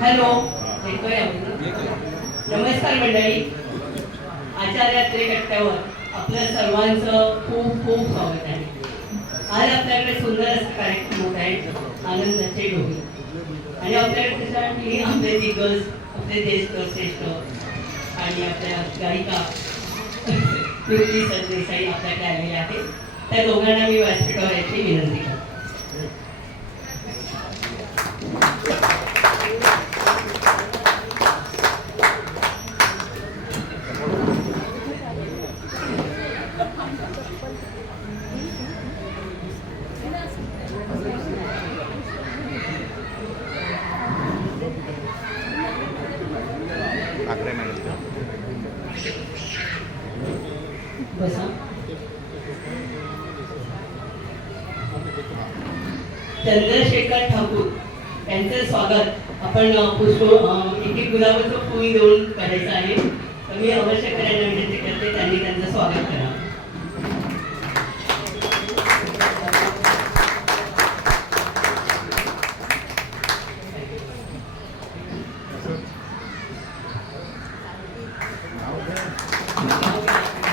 Hello, येतोय आवाज? नमस्कार मंडळी. आचार्यात्रे कट्ट्यावर आपल्या सर्वांचं खूप खूप स्वागत आहे. आज आपल्याकडे सुंदर असं कार्यक्रम होत आहे, आनंदाचे डोळे. आणि आपल्याकडे त्याच्यासाठी आपले दिग्गज, आपले ज्येष्ठ श्रेष्ठ आणि आपल्या गायिका कृती सरदेसाई आपल्याकडे आलेल्या आहेत. त्या दोघांना मी व्यासपीठावर यायची विनंती करते. बसा. चंद्रशेखर ठाकूर यांचं स्वागत आपण पुष्प एक गुलाबाचं फूल देऊन करायचं आहे. तर मी अवश्य करायला विनंती करते, त्यांनी त्यांचं स्वागत करा.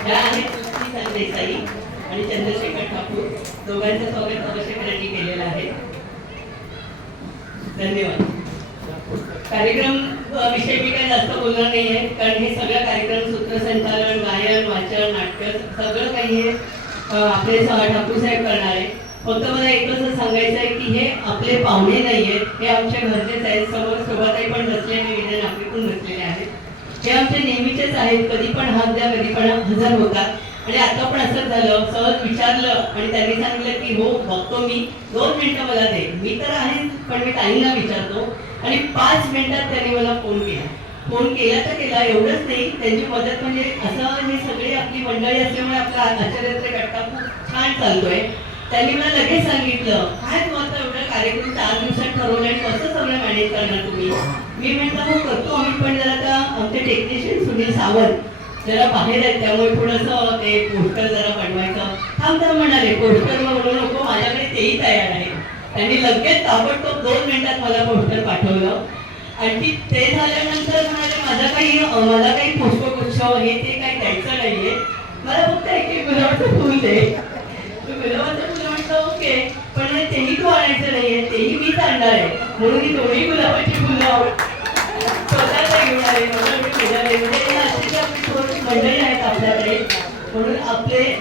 या आहेत कृती सरदेसाई आणि चंद्रशेखर ठाकूर, दोघांचं स्वागत अवश्य करायला केलेलं आहे. धन्यवाद. कार्यक्रम विषय मी काही जास्त बोलणार नाही आहे, कारण हे सगळं कार्यक्रम सूत्रसंचालन, गायन, वाचन, नाट्य सगळं काही हे आपले ठाकूर साहेब करणार आहे. फक्त मला एकच सांगायचं आहे की हे आपले पाहुणे नाही आहेत, हे आमच्या घरचेच आहेत. समोर सोबतही पण बसले आणि विजय आपले पण बसलेले आहेत. हे आमचे नेहमीचेच आहेत, कधी पण हात द्या कधी पण हजर होतात. आणि आता पण असंच झालं, सहज विचारलं आणि त्यांनी सांगितलं की हो बघतो मी, 2 मिनिटं मला दे. मी तर आहे पण मी ताईंना विचारतो. आणि 5 मिनिटात त्यांनी मला फोन केला. फोन केला तर केला, एवढंच नाही, त्यांची मदत म्हणजे असं हे सगळे आपली मंडळी असल्यामुळे आपला आचार्यात्रे कट्टा खूप छान चालतोय. त्यांनी मला लगेच सांगितलं काय तू आता एवढं कार्यक्रम 4 दिवसात ठरवलं आणि कसं सगळं मॅनेज करणार तुम्ही. मी म्हटलं हो करतो आम्ही, पण जरा आता आमचे टेक्निशियन सुनील सावंत जरा बाहेर आहेत, त्यामुळे थोडंसं ते पोस्टर जरा बनवायचं. थांब म्हणाले, पोस्टर म्हणू नको, माझ्याकडे तेही तयार आहे. त्यांनी लगेच ताबडतोब 2 मिनिटात मला पोस्टर पाठवलं. आणखी ते झाल्यानंतर म्हणाले मला काही पुष्पगुच्छ हे ते काही द्यायचं नाहीये, मला फक्त एक गुलाबाचं फुल दे. गुलाबाचं फुल म्हटलं ओके, पण तेही तू आणायचं नाहीये, तेही मीच आणणार आहे. म्हणून ही दोन्ही गुलाबाची फुलं स्वतःला घेऊन आले. मंडळी आहेत आपल्याकडे, म्हणून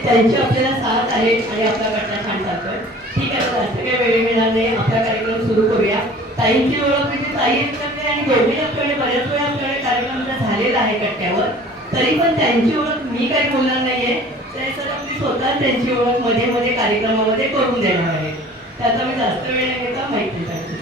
त्यांची आपल्याला साथ आहे आणि आपला कट्टा छान चालतोय. ठीक आहे, जास्त काही वेळ मिळणार नाही, आपला कार्यक्रम सुरू करूया. ताईंची ओळख म्हणजे ताई करते आणि दोघे आपल्याकडे बऱ्याच वेळा आपल्याकडे कार्यक्रम झालेला आहे कट्ट्यावर, तरी पण त्यांची ओळख मी काही बोलणार नाहीये. ते सर आपली स्वतः त्यांची ओळख मध्ये मध्ये कार्यक्रमामध्ये करून देणार आहे. त्याचा मी जास्त वेळ नाही घेता, माहिती सांगते.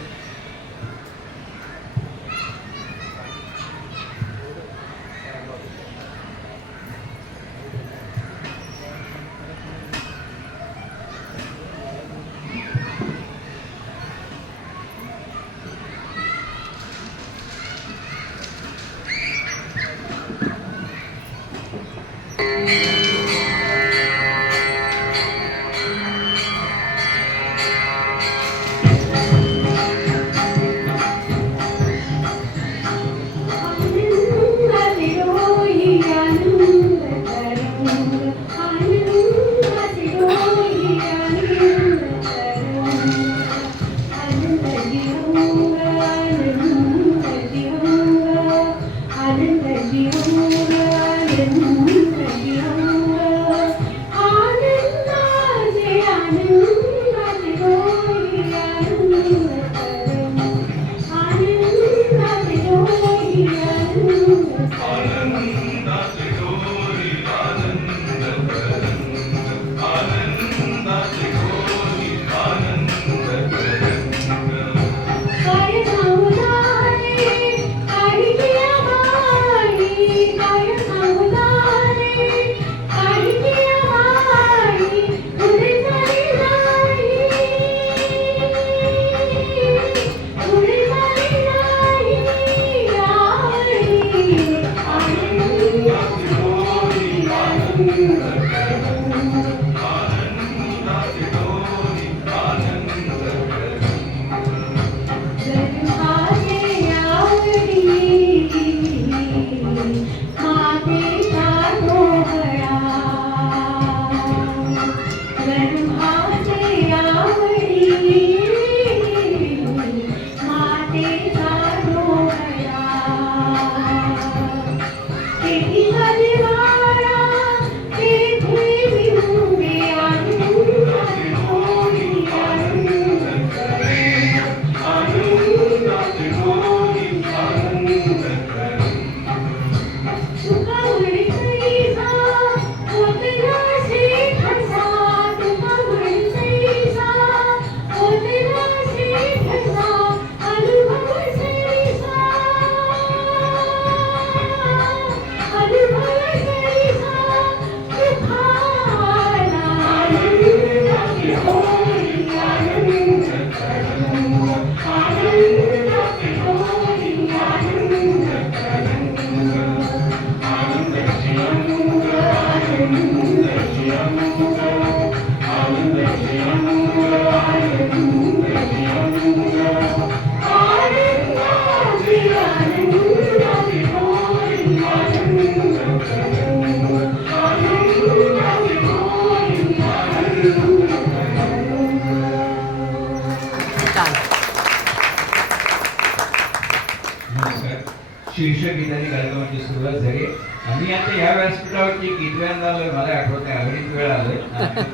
शीर्षगीताने कार्यक्रमाची सुरुवात झाली. आम्ही आता ह्या व्यासपीठावरती कितव्यांदा आलोय मला आठवत नाही, अगदीच वेळ आलोय.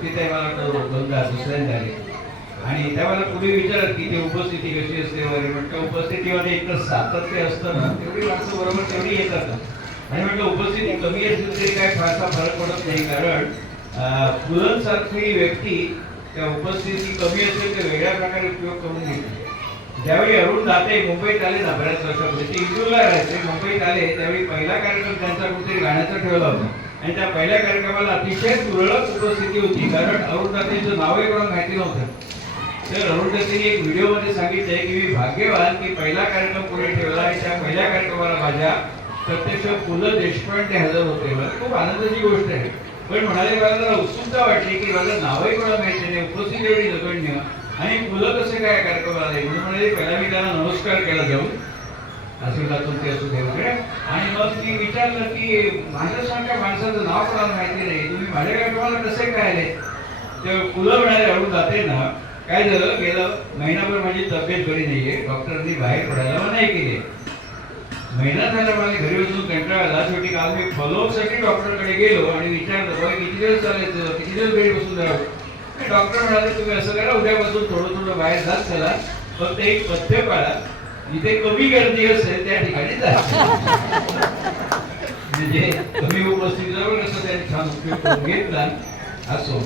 तिथे मला वाटतं दोनदा दुसऱ्यांदा आले आणि त्या मला पूर्वी विचारत की ते उपस्थिती कशी असते वगैरे. म्हटलं उपस्थितीमध्ये एक तर सातत्य असतं ना, तेवढी माणसं बरोबर तेवढी येतात ना. आणि म्हटलं उपस्थिती कमी असेल तरी काय फारसा फरक पडत नाही, कारण पुलंसारखी व्यक्ती त्या उपस्थिती कमी असेल तर वेगळ्या प्रकारे उपयोग करून घेते. ज्यावेळी अरुण दाते मुंबईत आले ना बऱ्याच वर्षापूर्वी, ते इंदूरला राहायचे, मुंबईत आले त्यावेळी पहिला कार्यक्रम त्यांचा कुठेतरी गाण्याचा ठेवला होता आणि त्या पहिल्या कार्यक्रमाला अतिशय तुरळक उपस्थिती होती, कारण अरुण दातेंचं नावही कोणाला माहिती नव्हतं. तर अरुण दातेंनी एक व्हिडिओमध्ये सांगितलंय की मी भाग्यवान की पहिला कार्यक्रम पुढे ठेवला आणि त्या पहिल्या कार्यक्रमाला माझ्या प्रत्यक्ष पु ल देशपांडे हजर होते. मला खूप आनंदाची गोष्ट आहे. पण म्हणाले मला जरा उत्सुकता वाटली की माझं नावही कोणाला माहिती नाही, उपस्थिती एवढी नगण्य आणि मुलं कसं काय कार्यक्रमाला आले. म्हणून म्हणाले पहिला मी त्यांना नमस्कार केला जाऊन आशीर्वादातून ते असू देवकडे. आणि मग मी विचारलं की माझ्यासारख्या माणसाचं नाव कोणाला माहिती नाही, तुम्ही माझ्या कार्यक्रमाला कसे काय आले. ते मुलं म्हणाले अरुण दाते ना काय झालं, गेलं महिनाभर माझी तब्येत बरी नाहीये, डॉक्टरांनी बाहेर पडायला मनाई केली. महिना झाला मला घरी बसून कंटाळा आला. शेवटी काल मी फॉलोअपसाठी डॉक्टरकडे गेलो आणि विचारलं बाबा किती दिवस चालायचं, किती दिवस घरी बसून राहावं. डॉक्टर म्हणाले तुम्ही असं करा, उद्यापासून थोडं थोडं बाहेर जात चला, फक्त एक पथ्य पाळा, जिथे कमी गर्दी असेल त्या ठिकाणी जा. म्हणजे कमी उपस्थितीवर कसं त्यांनी छान उपयोग करून घेतला. असो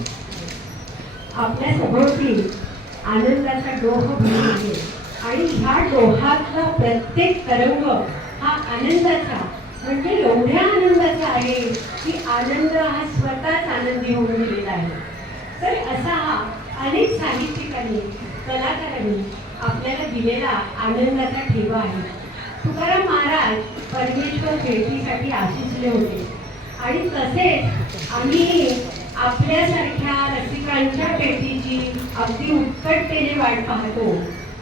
आपल्या सभोवती आनंदाचा डोह भरून आहे आणि ह्या डोहातला प्रत्येक तरंग हा आनंदाचा, म्हणजे एवढ्या आनंदाचा आहे की आनंद हा स्वतःच आनंदी होऊन गेलेला आहे. तर असा हा अनेक साहित्यिकांनी, कलाकारांनी आपल्याला दिलेला आनंदाचा ठेवा आहे. तुकाराम महाराज परमेश्वर भेटीसाठी आशिषले होते आणि तसेच आम्ही आपल्यासारख्या रसिकांच्या भेटीची अगदी उत्कटतेने वाट पाहतो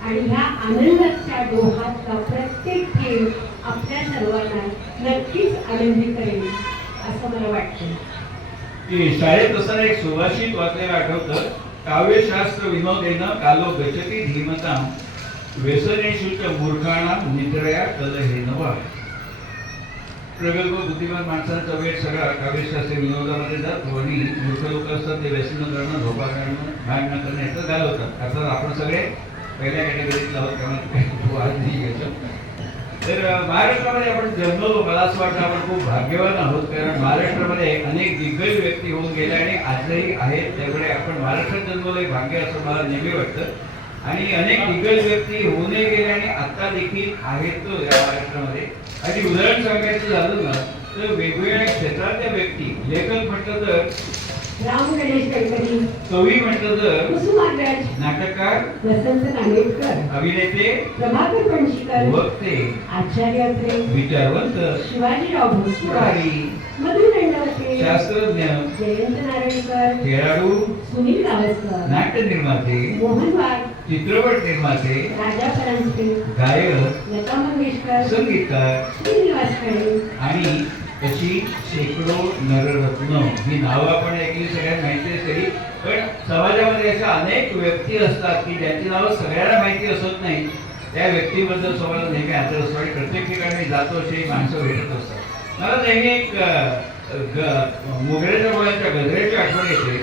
आणि ह्या आनंदाच्या डोहातला प्रत्येक थेंब आपल्या सर्वांना नक्कीच आनंदी करेल असं मला वाटतं. शाळेत असताना एक सुभाषित वाचलेलं आठवतं, काव्यशास्त्र विनोदेनं कालो गचती धीमतां व्यसनेषुच मूर्खाणां निद्रया कलहे नवा. प्रगल्भ बुद्धिमान माणसांचा वेळ सगळा काव्यशास्त्र विनोदामध्ये जातो आणि मूर्ख लोक असतात ते व्यसन करणं, झोपा करणं, भांडणं करणं याचं घालवतात. अर्थात आपण सगळे पहिल्या कॅटेगरीत आहोत, त्यामुळे आज नाही घ्यायचं. तर महाराष्ट्रामध्ये आपण जन्मलो, मला असं वाटतं आपण खूप भाग्यवान आहोत, कारण महाराष्ट्रामध्ये अनेक दिग्गज व्यक्ती होऊन गेल्या आणि आजही आहेत. त्यामुळे आपण महाराष्ट्रात जन्मलो हे भाग्य असं मला नेहमी वाटतं. आणि अनेक दिग्गज व्यक्ती होऊनही गेले आणि आता देखील आहेत तो या महाराष्ट्रामध्ये. आणि उदाहरण सांगायचं झालं ना तर वेगवेगळ्या क्षेत्रातल्या व्यक्ती, लेखक म्हटलं तर राम गणेश गडकरी, कवी म्हटलं तर कुसुमाग्रज, नाटककार वसंत नागेशकर, अभिनेते प्रभाकर पणशीकर, वक्ते, आचार्य अत्रे, विचारवंत, शिवाजीराव भोसले, मधु दंडवते, शास्त्रज्ञ, जयंत नारळीकर, खेळाडू, सुनील गावस्कर, नाट्य निर्माते, मोहन वाघ, चित्रपट निर्माते, राजा परांजपे, गायक, लता मंगेशकर, संगीतकार श्रीनिवास खळे आणि अशी शेकडो नररत्न. ही नावं आपण ऐकली, सगळ्यांना माहिती असते, पण समाजामध्ये अशा अनेक व्यक्ती असतात की ज्यांची नावं सगळ्यांना माहिती असत नाही. त्या व्यक्तीबद्दल समाजाला नेहमी आदर असतो आणि प्रत्येक ठिकाणी जातो अशी माणसं भेटत असतात. मला नेहमी एक मोगऱ्याच्या मुलांच्या गजऱ्याची आठवण येते.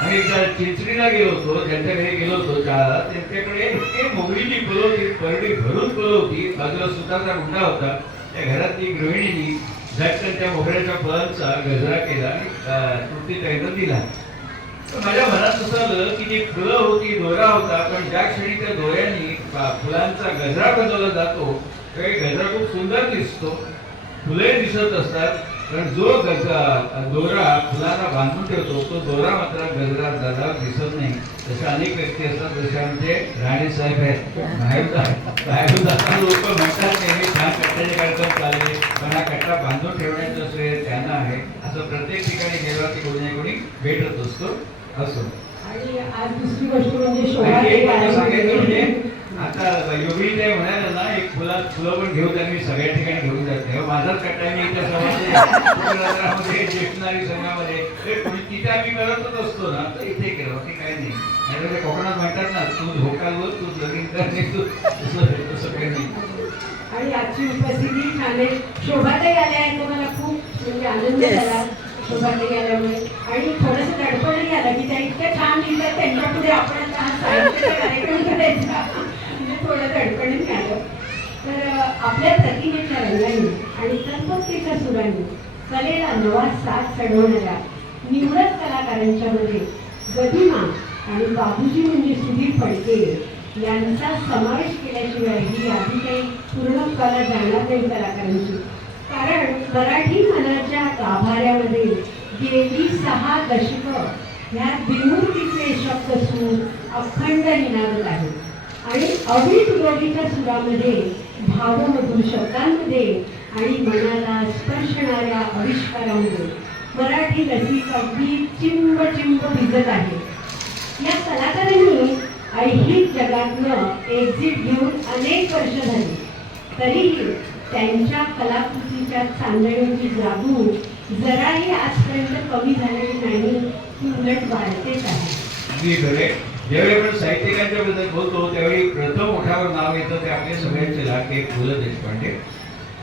आम्ही एकदा चिंचणीला गेलो होतो, ज्यांच्या घरी गेलो होतो चहाला, त्यांच्याकडे इतके मोगरीची फुलं होती, परडी भरून फुलं होती, बाजूला सुताचा गुंडा होता. त्या घरातली गृहिणीनी झटकन त्या मोगऱ्याच्या फळांचा गजरा केला आणि तृप्तीताईंना दिला. तर माझ्या मनात असं आलं की जी फुलं होती, दोरा होता, पण ज्या क्षणी त्या दोऱ्याने फुलांचा गजरा बनवला जातो त्यावेळी गजरा खूप सुंदर दिसतो, फुले दिसत असतात, पण जो दोरा फुलांना बांधून ठेवतो तो दोरा मात्र गजरा गजरा दिसत नाही. तशा अनेक व्यक्ती असतात, जसे आमचे राणे साहेब आहेत. लोक म्हणतात नेहमी छान कट्ट्याचे कार्यक्रम चालले, पण हा कट्टा बांधून ठेवण्याचं श्रेय त्यांना आहे. असं प्रत्येक ठिकाणी गेला की कोणी ना कोणी भेटत असतो. असो आणि आज दुसरी गोष्ट म्हणजे सांगायचं म्हणजे आता योगिनी ते म्हणाले ना, एक फुलं पण घेऊ त्यांनी सगळ्या ठिकाणी घेऊन जाते. माझाच कट्टा मी इथे समाजामध्ये ज्येष्ठनारी संघामध्ये तिथे आम्ही करतच असतो ना, तर इथे केलं की काही नाही. नाही कोकणात म्हणतात ना, तू धोकाल तू लगीन कर, तू तसं काही नाही. आणि आजची उपस्थिती छान आहे. शोभाताई आल्या आहेत, तर मला खूप म्हणजे आनंद झाला शोभाताई आल्यामुळे. आणि थोडंसं दडपणही आलं की त्या इतक्या छान लिहितात, त्यांच्या पुढे आपण आता हा साहित्याचा कार्यक्रम करायचा, म्हणजे थोडं दडपणही आलं. तर आपल्या प्रतिमेच्या रंगाने आणि तत्परतेच्या सुरांनी कलेला नवा साथ चढवणाऱ्या निवडक कलाकारांच्या मध्ये गदिमा आणि बाबूजी म्हणजे सुधीर फडके यांचा समावेश केल्याशिवाय ही यादी काही पूर्ण कला जाणार नाही कलाकारांची. कारण मराठी मनाच्या गाभाऱ्यामध्ये गेली 6 दशकं ह्या द्विमूर्तीचे शब्दसूर अखंड निनादत आहेत आणि अवीट गोडीच्या सुरामध्ये भावमधुर शब्दांमध्ये आणि मनाला स्पर्शणाऱ्या आविष्कारामध्ये मराठी रसिक अगदी चिंब चिंब भिजत आहे. या कलाकारांनी ऐहिक जगातनं एक्झिट घेऊन अनेक वर्ष झाली, तरीही त्यांच्या कलाकृतीच्या चांदणीची जादू जराही आजपर्यंत कमी झालेली नाही, ती उलट वाढतेच आहे. अगदी खरे. ज्यावेळी आपण साहित्यिकांच्या बद्दल बोलतो त्यावेळी प्रथम ओठावर नाव येतं ते आपले सगळ्यांचे लाडके पु ल देशपांडे.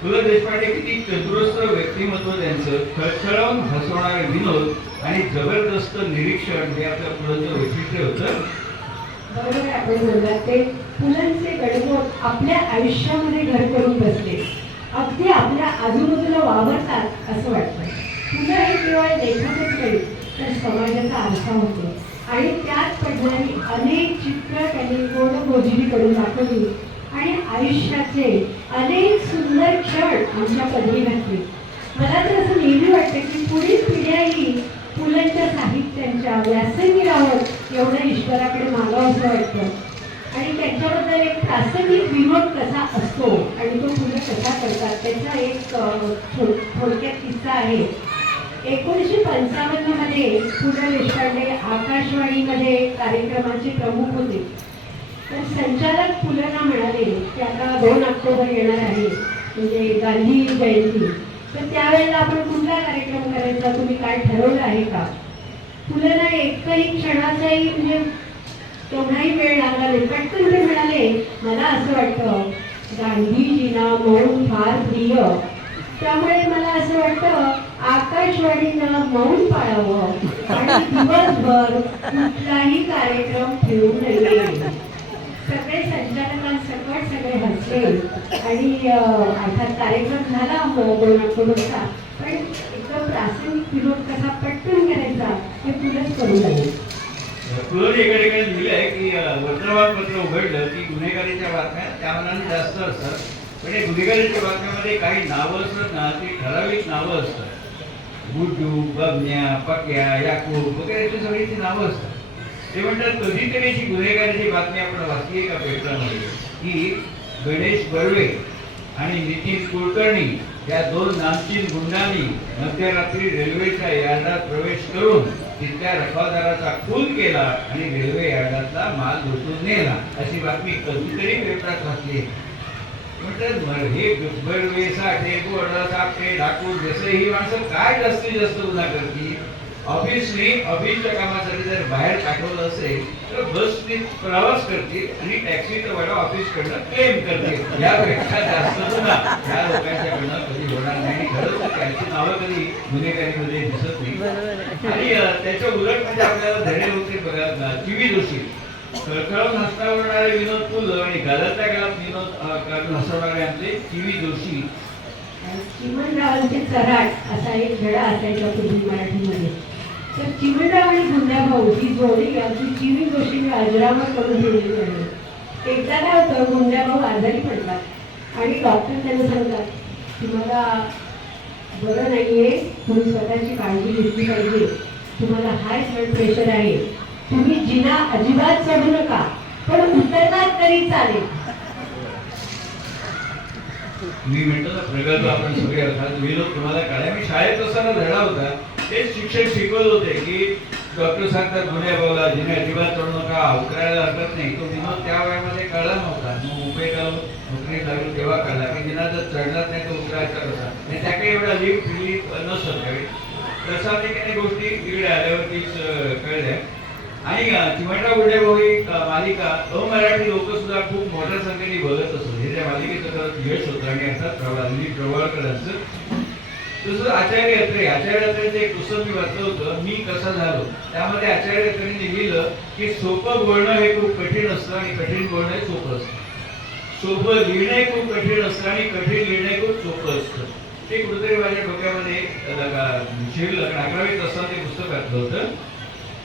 पु ल देशपांडे किती चतुरस्र व्यक्तिमत्व त्यांचं, खळखळून हसवणारे विनोद आणि जबरदस्त निरीक्षण हे आपल्या पुलंचं वैशिष्ट्य होतं. बरोबर आपण बोललात, ते पुलंचे गडगोट आपल्या आयुष्यामध्ये घर करून बसले, अगदी आपल्या आजूबाजूला वावरतात असं वाटतं. पुलं हे केवळ लेखकच नाही तर समाजाचा आरसा होते आणि त्यात पडणारी अनेक चित्र त्यांनी गोडगोजिरी करून दाखवली आणि आयुष्याचे अनेक सुंदर क्षण आमच्या पदरी घातले. मला तर असं नेहमी वाटतं की पुढील पिढ्याही पुलंच्या साहित्यांच्या व्यासंगी राहत एवढं ईश्वराकडे मागावं असं वाटतं. आणि त्यांच्याबद्दल एक प्रासंगिक विनोद कसा असतो आणि तो पुलं कसा करतात त्याचा एक थोडक्यात किस्सा आहे. 1955 मध्ये पु ल देशपांडे आकाशवाणीमध्ये कार्यक्रमाचे प्रमुख होते. तर संचालक पुलंना म्हणाले की आता 2 ऑक्टोबर येणार आहे म्हणजे गांधी जयंती, तर त्यावेळेला आपण कुठला कार्यक्रम करायचा, तुम्ही काय ठरवलं आहे का? पुलंना एकही क्षणाचाही म्हणजे तेवढाही वेळ लागला नाही, पटकन ते म्हणाले मला असं वाटतं गांधीजींना मौन फार प्रिय, त्यामुळे मला असं वाटतं आकाशवाणीनं मौन पाळावं आणि दिवसभर कुठलाही कार्यक्रम ठेवू नये. सगळे संचालकांसकट सगळे हसले आणि अर्थात कार्यक्रम झाला 2 ऑक्टोबरचा, पण एकदम प्रासंगिक विनोद कसा पटकन करायचा हे पुलंच करू लागले. पुलंनी एकडे लिहिलंय की वर्तमानपत्र उघडलं की गुन्हेगारीच्या बातम्या त्या मनाने जास्त असतात, पण हे गुन्हेगारीच्या बातम्यामध्ये काही नावं असतात ना, ती ठराविक नावं असतात. गुड्डू, बबन्या, पक्या, याकूब वगैरे अशी सगळी ती नावं असतात. ते म्हणतात कधीतरी अशी गुन्हेगारीची बातमी आपण वाचली का पेपरामध्ये की गणेश बर्वे आणि नितीन कुलकर्णी या 2 नामचीन गुंडांनी मध्यरात्री रेल्वेच्या यार्डात प्रवेश करून तिथल्या रखवालदाराचा खून केला आणि रेल्वे यार्डातला माल लुटून नेला, अशी बातमी कधीतरी पेपरात वाचली. म्हणतात हे बर्वे, साठे, गोरडा, सापटे, डाकू जसे ही माणसं काय जास्तीत जास्त गुन्हा करतील. ऑफिसच्या कामासाठी जर बाहेर पाठवलं असेल तर बसने प्रवास करतील आणि टॅक्सीचं भाडं ऑफिसकडनं क्लेम करतील. यापेक्षा जास्त गुन्हा या लोकांच्याकडनं कधी होणार नाही. खरंच त्यांची नावं कधी गुन्हेगारीमध्ये दिसत नाही. आणि त्याच्या उलट म्हणजे आपल्याला धडे होते बघा, टीव्ही जोशी, खळखळून हसणारे विनोद पुल आणि गालातल्या गालात विनोद हसवणारे आमचे टीव्ही जोशी. चिमणरावांचे चराट असा एक धडा असायचा पूर्वी मराठीमध्ये. तर चिमणराव आणि गुंड्याभाऊ ही जोडी आमची टीव्ही जोशीने अजरामर करून दिलेली आहे. एकदा काय होतं, गुंड्याभाऊ आजारी पडतात आणि डॉक्टर त्यांना सांगतात तुम्हाला बरं नाहीये, तुम्ही स्वतःची काळजी घेतली पाहिजे, तुम्हाला हाय ब्लड प्रेशर आहे, तुम्ही जिना अजिबात चढू नका, पण उतरलात तरी चालेल. मी म्हणतो ना प्रगल्भ आपण सगळे अर्थात विनोद तुम्हाला कळाय. मी शाळेत असताना धडा होता, तेच शिक्षक शिकवत होते की डॉक्टर सांगतात गुन्हेगाराला जिने अजिबात चढू नका, उतरायला हरकत नाही. तो विनोद त्या वयामध्ये कळला नव्हता. मग मुंबईला नोकरी लागली तेव्हा कळला की जिना जर चढलाच नाही तो उतरायचा कसा. आणि त्या काही एवढा लिफ्ट नसतं त्यावेळी. तशा काही गोष्टी इकडे आल्यावरतीच कळल्या. आणि चिमणराव गुंडेभाऊ एक मालिका अमराठी लोक सुद्धा खूप मोठ्या संख्येने बघत असत. हे त्या मालिकेचं खरंच यश होतं. आणि अर्थात दिलीप प्रभावळकरांचं तसं आचार्य अत्रेचं एक पुस्तक मी वाचलं होतं, मी कसा झालो. त्यामध्ये आचार्य अत्रेंनी लिहिलं की सोपं बोलणं हे खूप कठीण असतं आणि कठीण बोलणं हे सोपं असतं. सोपं लिहिणं खूप कठीण असतं आणि कठीण लिहिणं खूप सोपं असतं. ते कुठेतरी माझ्या डोक्यामध्ये शिरलं. 11वीत असताना ते पुस्तक वाचलं होतं.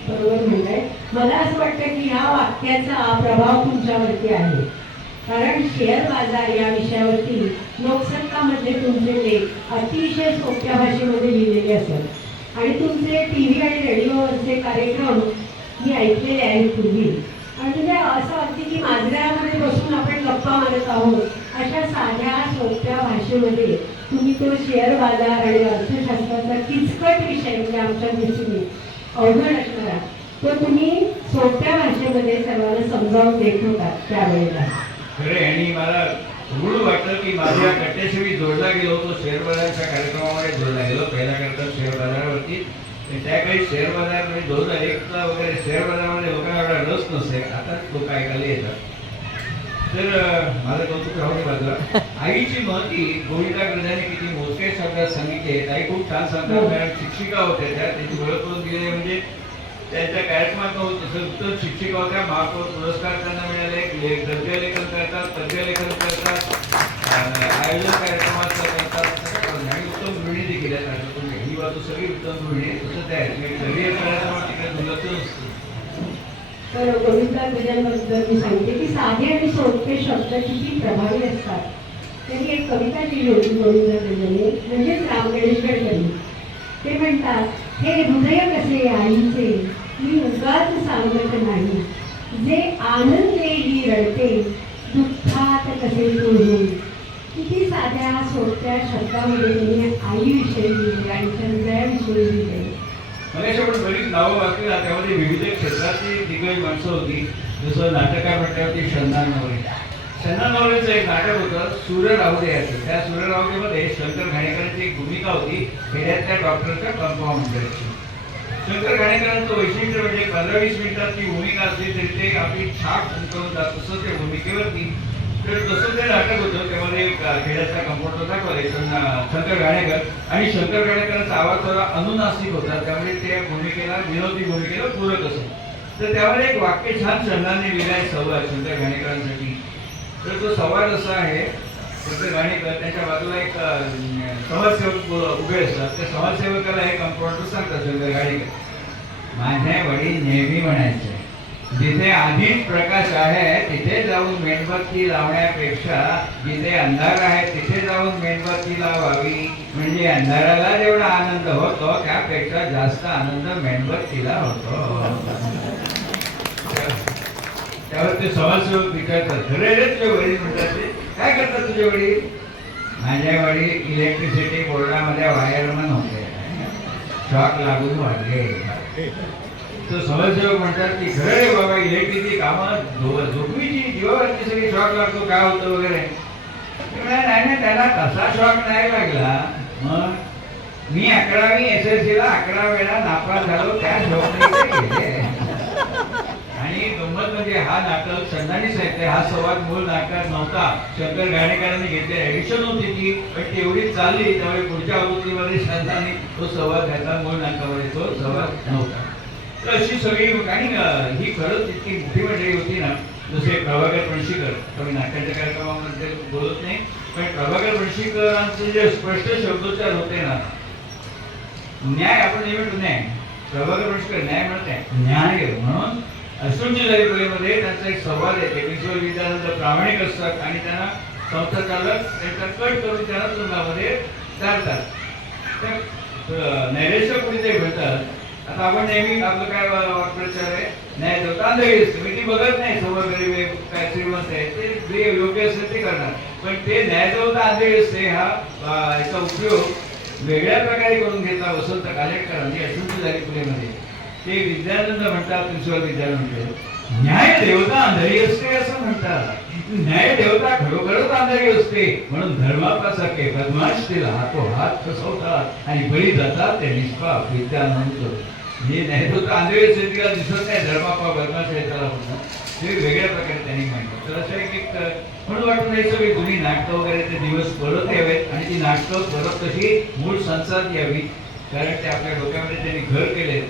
बरोबर म्हणताय. मला असं वाटतं की ह्या वाक्याचा प्रभाव तुमच्यावरती आहे. कारण शेअर बाजार या विषयावरती लोकसत्तामधले तुमचे लेख अतिशय सोप्या भाषेमध्ये लिहिलेले असतात आणि तुमचे TV आणि रेडिओवरचे कार्यक्रम मी ऐकलेले आहेत पूर्वी. आणि म्हणजे असं अगदी की माजऱ्यामध्ये बसून आपण गप्पा मारत आहोत अशा साध्या सोप्या भाषेमध्ये तुम्ही तो शेअर बाजार आणि अर्थशास्त्राचा किचकट विषय म्हणजे आमच्या दृष्टीने अवघड असणारा तो तुम्ही सोप्या भाषेमध्ये सर्वांना समजावून देत होता त्यावेळेला. खरे. आणि मला रूढ वाटलं की माझ्या कट्ट्याशी मी जोडला गेलो होतो. शेअर बाजारच्या कार्यक्रमामध्ये जोडला गेलो. पहिला कार्यक्रम शेअर बाजारावरती. त्याकाळी शेअर बाजार म्हणजे 2001ला वगैरे शेअर बाजारामध्ये लोकांना एवढा रस नसे. आता लोक ऐकायला येतात. तर माझं कौतुक राहू दे बाजूला. आईची महती गोविंदा ग्रजाने किती मोजके शब्दात सांगितले. आई खूप छान सांगतात. कारण शिक्षिका होत्या त्या. त्यांची ओळख करून दिली म्हणजे त्यांच्या कार्यक्रमात तसं उत्तम शिक्षिका होत्या. महापौर पुरस्कार त्यांना मिळाले. गद्यलेखन करतात, पद्यलेखन करतात, आयोजन कार्यक्रमात करतात आणि उत्तम गृहिणी देखील आहेत. ही बाजू सगळी उत्तम गृहिणी तसं त्या करिअर करायला तिकडे दुर्लक्ष नसतं. तर गोविंदा ग्रजांबद्दल मी सांगते की साधे आणि सोपे शब्द किती प्रभावी असतात. त्यांनी एक कविता लिहिली होती गोविंदा ग्रजांनी, म्हणजेच राम गणेश गडकरी. ते म्हणतात, हे हृदय कसे आईचे मी उगाच सांगत नाही, जे आनंदेही रडते दुःखात कसे तोडून. किती साध्या सोप्या शब्दामध्ये त्यांनी आईविषयी लिहिले आणि हृदयाविषयी लिहिले. मला पण बरीच नावं वाचली ना. त्यामध्ये विविध क्षेत्रातली दिग्गज माणसं होती. जसं नाटककार म्हटल्यावरती शंदान नवरे. शंदान नवरेचं एक नाटक होतं सूर्य राहुदे याचं. त्या सूर्य राहुदेमध्ये शंकर घाणेकरांची एक भूमिका होती खेड्यातल्या डॉक्टरच्या कंपाऊंडरची. शंकर घाणेकरांचं वैशिष्ट्य म्हणजे 15-20 मिनिटात ती भूमिका असली तरी ते आपली छाप उमटवून जात तसं त्या भूमिकेवरती. तर तसं ते नाटक होतं. त्यामध्ये खेड्यातला कंपाऊंडर दाखवले शंकर घाणेकर. आणि शंकर घाणेकरांचा आवाज थोडा अनुनासिक होता. त्यामुळे त्या भूमिकेला विनोदी भूमिकेला पूरक असत. तर त्यावर एक वाक्य छान शंकरांनी लिहिलाय संवाद शंकर घाणेकरांसाठी. तर तो संवाद असा आहे, शंकर घाणेकर त्यांच्या बाजूला एक समाजसेवक उभे असतात. त्या समाजसेवकाला हे कंपाऊंडर सांगतात शंकर घाणेकर, माझ्या वडील नेहमी म्हणायचे जिथे आधीच प्रकाश आहे तिथे जाऊन मेणबत्ती लावण्यापेक्षा जिथे अंधार आहे तिथे जाऊन मेणबत्ती लावावी, म्हणजे अंधाराला जेवढा आनंद होतो त्यापेक्षा जास्त आनंद मेणबत्तीला होतो. त्यावर ते समाजसेवक विचारतात, खरे रे तुझे वडील म्हणतात, ते काय करतात तुझे वडील? माझ्या वडील इलेक्ट्रिसिटी बोर्डामध्ये वायरमन होते, शॉक लागून वाढले. तो समाजसेवक म्हणतात की खरं रे बाबा, इलेक्ट्रिकची कामं झोपवीची दिवाळीची सगळी शॉक लागतो काय होतं वगैरे. नाही ना, त्याला तसा शॉक नाही लागला. मग मी 11वी SSLC ला 11 वेळा नापास झालो त्या शॉकने. आणि गंमत म्हणजे हा नाटक संधानी साहित्य हा संवाद मूळ नाटकात नव्हता, शंकर घाणेकरांनी घेतले, एडिशन होती ती, पण ती एवढी चालली त्यामुळे पुढच्या आवृत्तीमध्ये संधानी तो संवाद घातला, मूळ नाटकामध्ये तो संवाद नव्हता. तर अशी सगळी. आणि ही खरंच इतकी मोठी मंडळी होती ना, जसे प्रभाकर पणशीकर, कमी नाटकाच्या कार्यक्रमामध्ये बोलत नाही, पण प्रभाकर पणशीकरांचे जे स्पष्ट शब्दोच्चार होते ना, न्याय आपण नेहमी न्याय, प्रभाकर पणशीकर न्याय म्हणत आहे, न्याय म्हणून अश्रूंची लायब्ररीमध्ये त्यांचा एक संवाद येते. प्रिन्सिपल विद्यानंद प्रामाणिक असतात आणि त्यांना संस्था चालक त्यांचा कट करून त्यांना तुरुंगामध्ये जातात. तर नैरेश्वर कुणी ते म्हणतात, आता आपण नेहमी आपलं काय वाक्प्रचार आहे, न्याय देवता आंधळी असते, मी ती बघत नाही समोर गरीब आहे काय श्रीमंत आहे, ते जे योग्य असेल ते करणार, पण ते न्याय देवता आंधळी असते हा याचा उपयोग वेगळ्या प्रकारे करून घेतला वसंत कालेटकरांनी अश्रूंची झाली पुण्यामध्ये. ते विद्यानंद म्हणतात, प्रिन्सिपल विद्यानंद, न्याय देवता आंधळी असते असं म्हणतात. न्याय देवता खरोखरच आंधळी असते, म्हणून धर्मापासारखे बदमाश तिला हातोहात फसवतात आणि बळी जातात ते निष्पाप विद्यानंद. हे न्याय देवता आंधळी असते, तिला दिसत नाही धर्मापा बदमाश आहे त्याला म्हणतात. हे वेगळ्या प्रकारे त्यांनी मांडलं. तर असं एक म्हणून वाटून नाही सगळी जुनी नाटकं वगैरे ते दिवस परत यावेत आणि ती नाटकं परत तशी मूळ संसारात यावी, कारण ते आपल्या डोक्यामध्ये त्यांनी घर केले.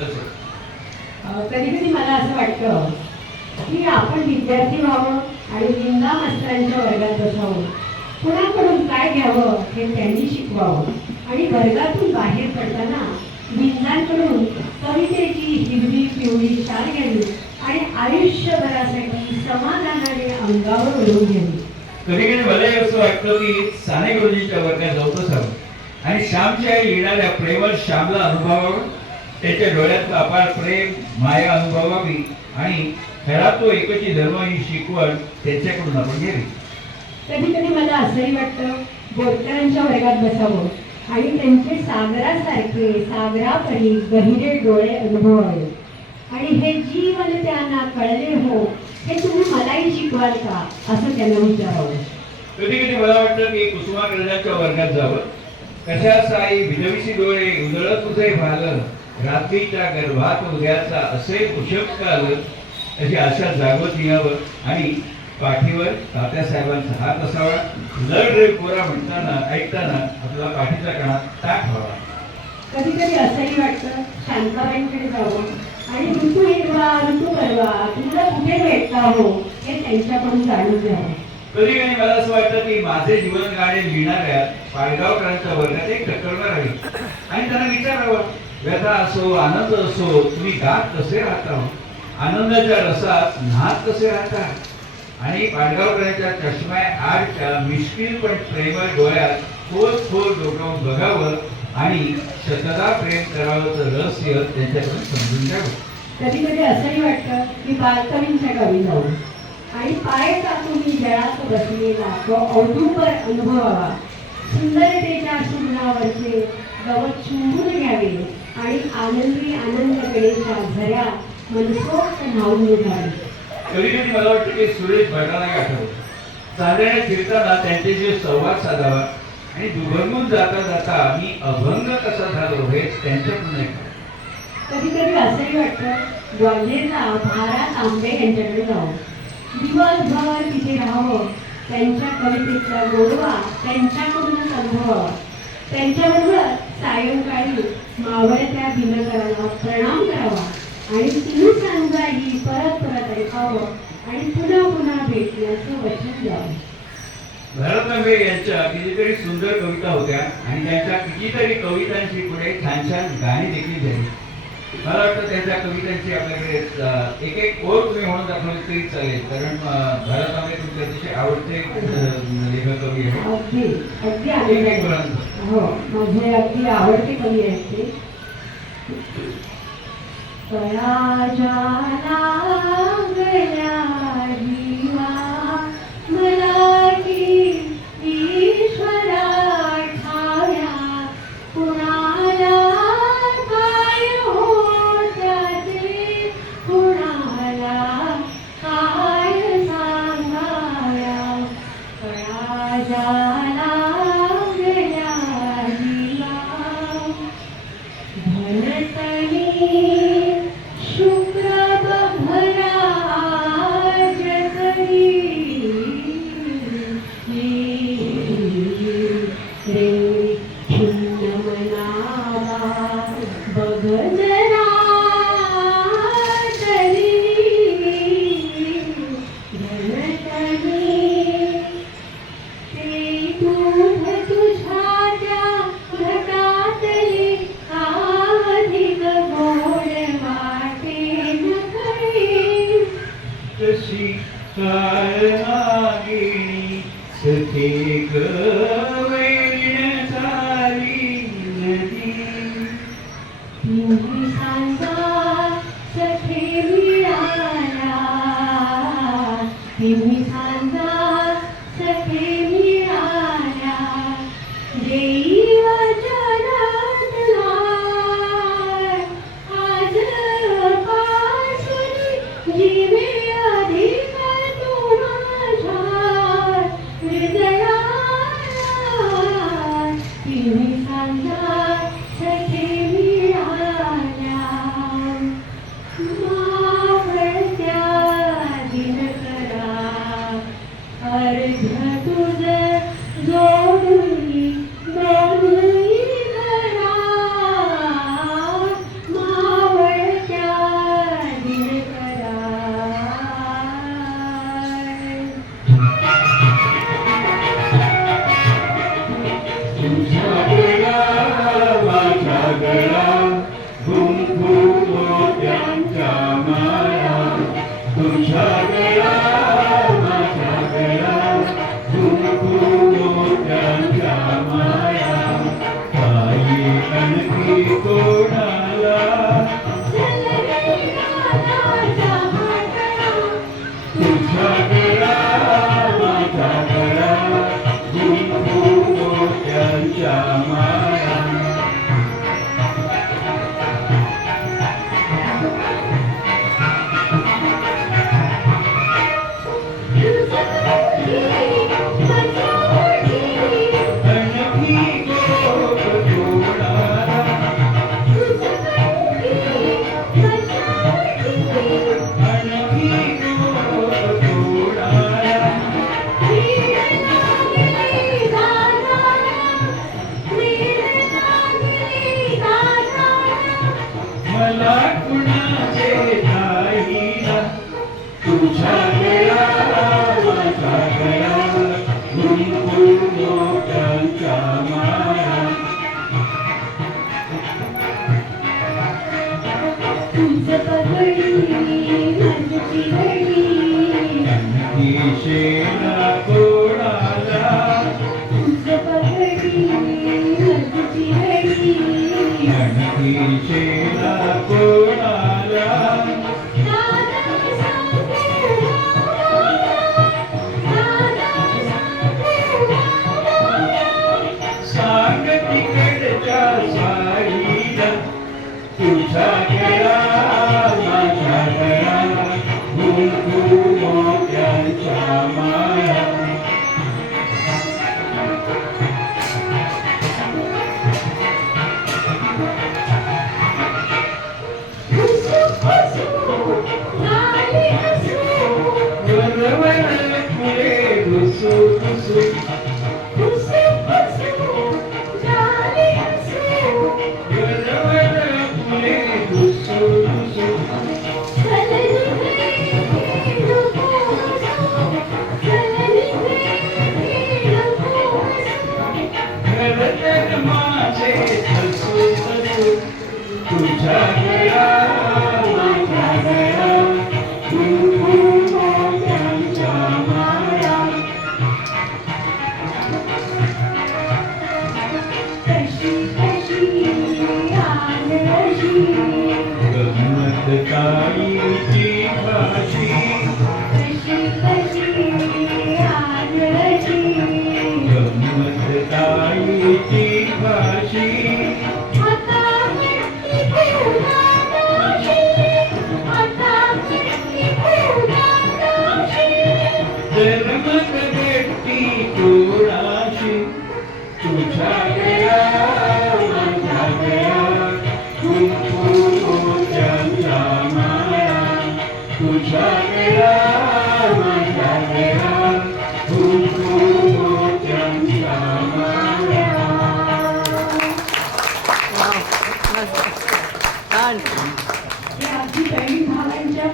तसं कधी कधी मला असं वाटतं की आपण विद्यार्थी व्हावं आणि विंदा मास्तरांच्या वर्गात बसावं, कुणाकडून काय घ्यावं हे त्यांनी शिकवावं आणि वर्गातून बाहेर पडताना विंदांकडून कवितेची हिरवी पिवळी शाल घ्यावी आणि आयुष्यभरासाठी समाधानाने अंगावर ओढून घ्यावी. कधी कधी मलाही असं वाटतं की साने गुरुजींच्या वर्गात जाऊन बसावं आणि श्यामच्या येणाऱ्या प्रेमळ श्यामला अनुभवावं, त्याच्या डोळ्यातलं अपार प्रेम माया अनुभवावी आणि खेळात तो एकची धर्म ही शिकवण त्यांच्याकडून आपण घ्यावी. कधी कधी मला असंही वाटतं बोरकरांच्या वर्गात बसावं आणि त्यांचे सागरासारखे सागरापरी गहिरे डोळे अनुभवावे आणि हे जीवन त्यांना कळले हो, हे तुम्ही मलाही शिकवाल का असं त्यांना विचारावं. कधी कधी मला वाटतं की कुसुमाग्रजांच्या वर्गात जावं. कशा साई विजविशी डोळे उजळत तुझे भालं, रात्रीच्या गर्भात उद्याचा असे कुशक काल, अशी आशा जागवत यावं आणि पाठीवर तात्यासाहेबांचा हात असावा. लढ रे पोरा म्हणताना ऐकताना आपला पाठीचा कणा ताट व्हावा. कधी कधी असंही वाटतं शांताबाईंकडे जावं आणि ऋतू हिरवा ऋतू परवा तुला कुठे भेटता हो हे त्यांच्याकडून जाणून घ्यावं. कधी कधी मला असं वाटतं की माझे जीवन गाणे लिहिणाऱ्या पाडगावकरांच्या वर्गात एक टक्कर मारावी आणि त्यांना विचारावं, व्यथा असो आनंद असो तुम्ही गात कसे राहता, आनंदाच्या रसात न्हात कसे राहता आणि पाडगावकरांच्या चष्म्या आडच्या मिश्किल पण प्रेमळ डोळ्यात खोल खोल डोकावून बघावं आणि शतदा प्रेम करावं तर रहस्य त्यांच्याकडून समजून घ्यावं. कधी कधी असंही वाटतं की बालकवींच्या गावी जाऊन आणि पाय टाकून जळात बसलेला तो औदुंबर अनुभवावा, सुंदरतेच्या सुगणावरचे गवत चुंबून घ्यावे आणि आनंदी आनंदकडेच्या झऱ्या मनसोक्त न्हावून निघावे. कधी कधी मला वाटतं की सुरेश भटाला आठवतं, चांदण्यात फिरताना त्यांच्याशी संवाद साधावा आणि दुभंगून जाता जाता मी अभंग कसा झालो हे त्यांच्याकडून ऐकावं. कधी कधी असंही वाटतं ग्वाल्हेरला भारत आंबे यांच्याकडे जावं, दिवसभर तिथे राहावं, त्यांच्या कवितेचा गोडवा त्यांच्याकडूनच अनुभवावा, त्यांच्याबरोबर सायंकाळी मावळत्या दिनकरांना प्रणाम करावा आणि तिन्ही सांगाही परत परत ऐकावं आणि पुन्हा पुन्हा भेटण्याचं वचन द्यावं. भारतांबे यांच्या कितीतरी सुंदर कविता होत्या आणि त्यांच्या कितीतरी कवितांची पुढे छान छान गाणी देखील झाली. मला वाटतं त्यांच्या कवितांची आपल्याकडे एक एक ओळ तुम्ही म्हणून दाखवली तरी चालेल, कारण भारतांबे तुमचे अतिशय आवडते लेखक कवी आहे. अगदी अगदी एक एक आनंद. बोला. हो, माझे अगदी आवडते कवी आहेत ते. कळाच्या लागल्या जीवा मराठी ईश्वरा ठाव्या, कुणाला काय होत्याचे कुणाला काय सांगाव्या. कळाच्या लागल्या जीवा धनतनी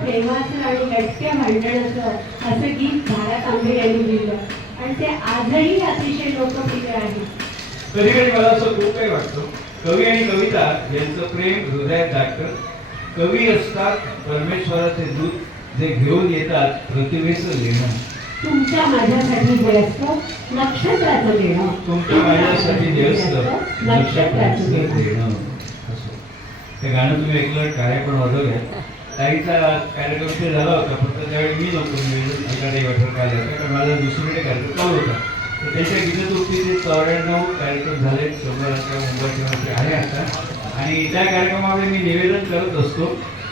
प्रेमाचं आणि लटक्या भांडणाचं असं गीत भारत आंबे यांनी लिहिलं आणि ते आजही अतिशय लोकप्रिय आहे. कधी कधी मला असं खूप काही वाटतं, कवी आणि कविता यांचं प्रेम हृदयात जागतं. कवी असतात परमेश्वराचे दूत, जे घेऊन येतात प्रतिभेचं लेणं. तुमच्या माझ्यासाठी जे असतं नक्षत्राचं लेणं. तुमच्या माझ्यासाठी जे असतं नक्षत्राचं लेणं. ते गाणं तुम्ही ऐकलं, टाळ्या पण वाजवल्या. ताईचा कार्यक्रम ते झाला होता, फक्त त्यावेळी मी नव्हतो एखाद्या वाटत आला होता, कारण माझा दुसरीकडे कार्यक्रम चालू होता. तर त्याच्या गीतोक्तीचे 94 कार्यक्रम झाले. 100 मुंबईमध्ये आहे आता. आणि त्या कार्यक्रमामध्ये मी निवेदन करत असतो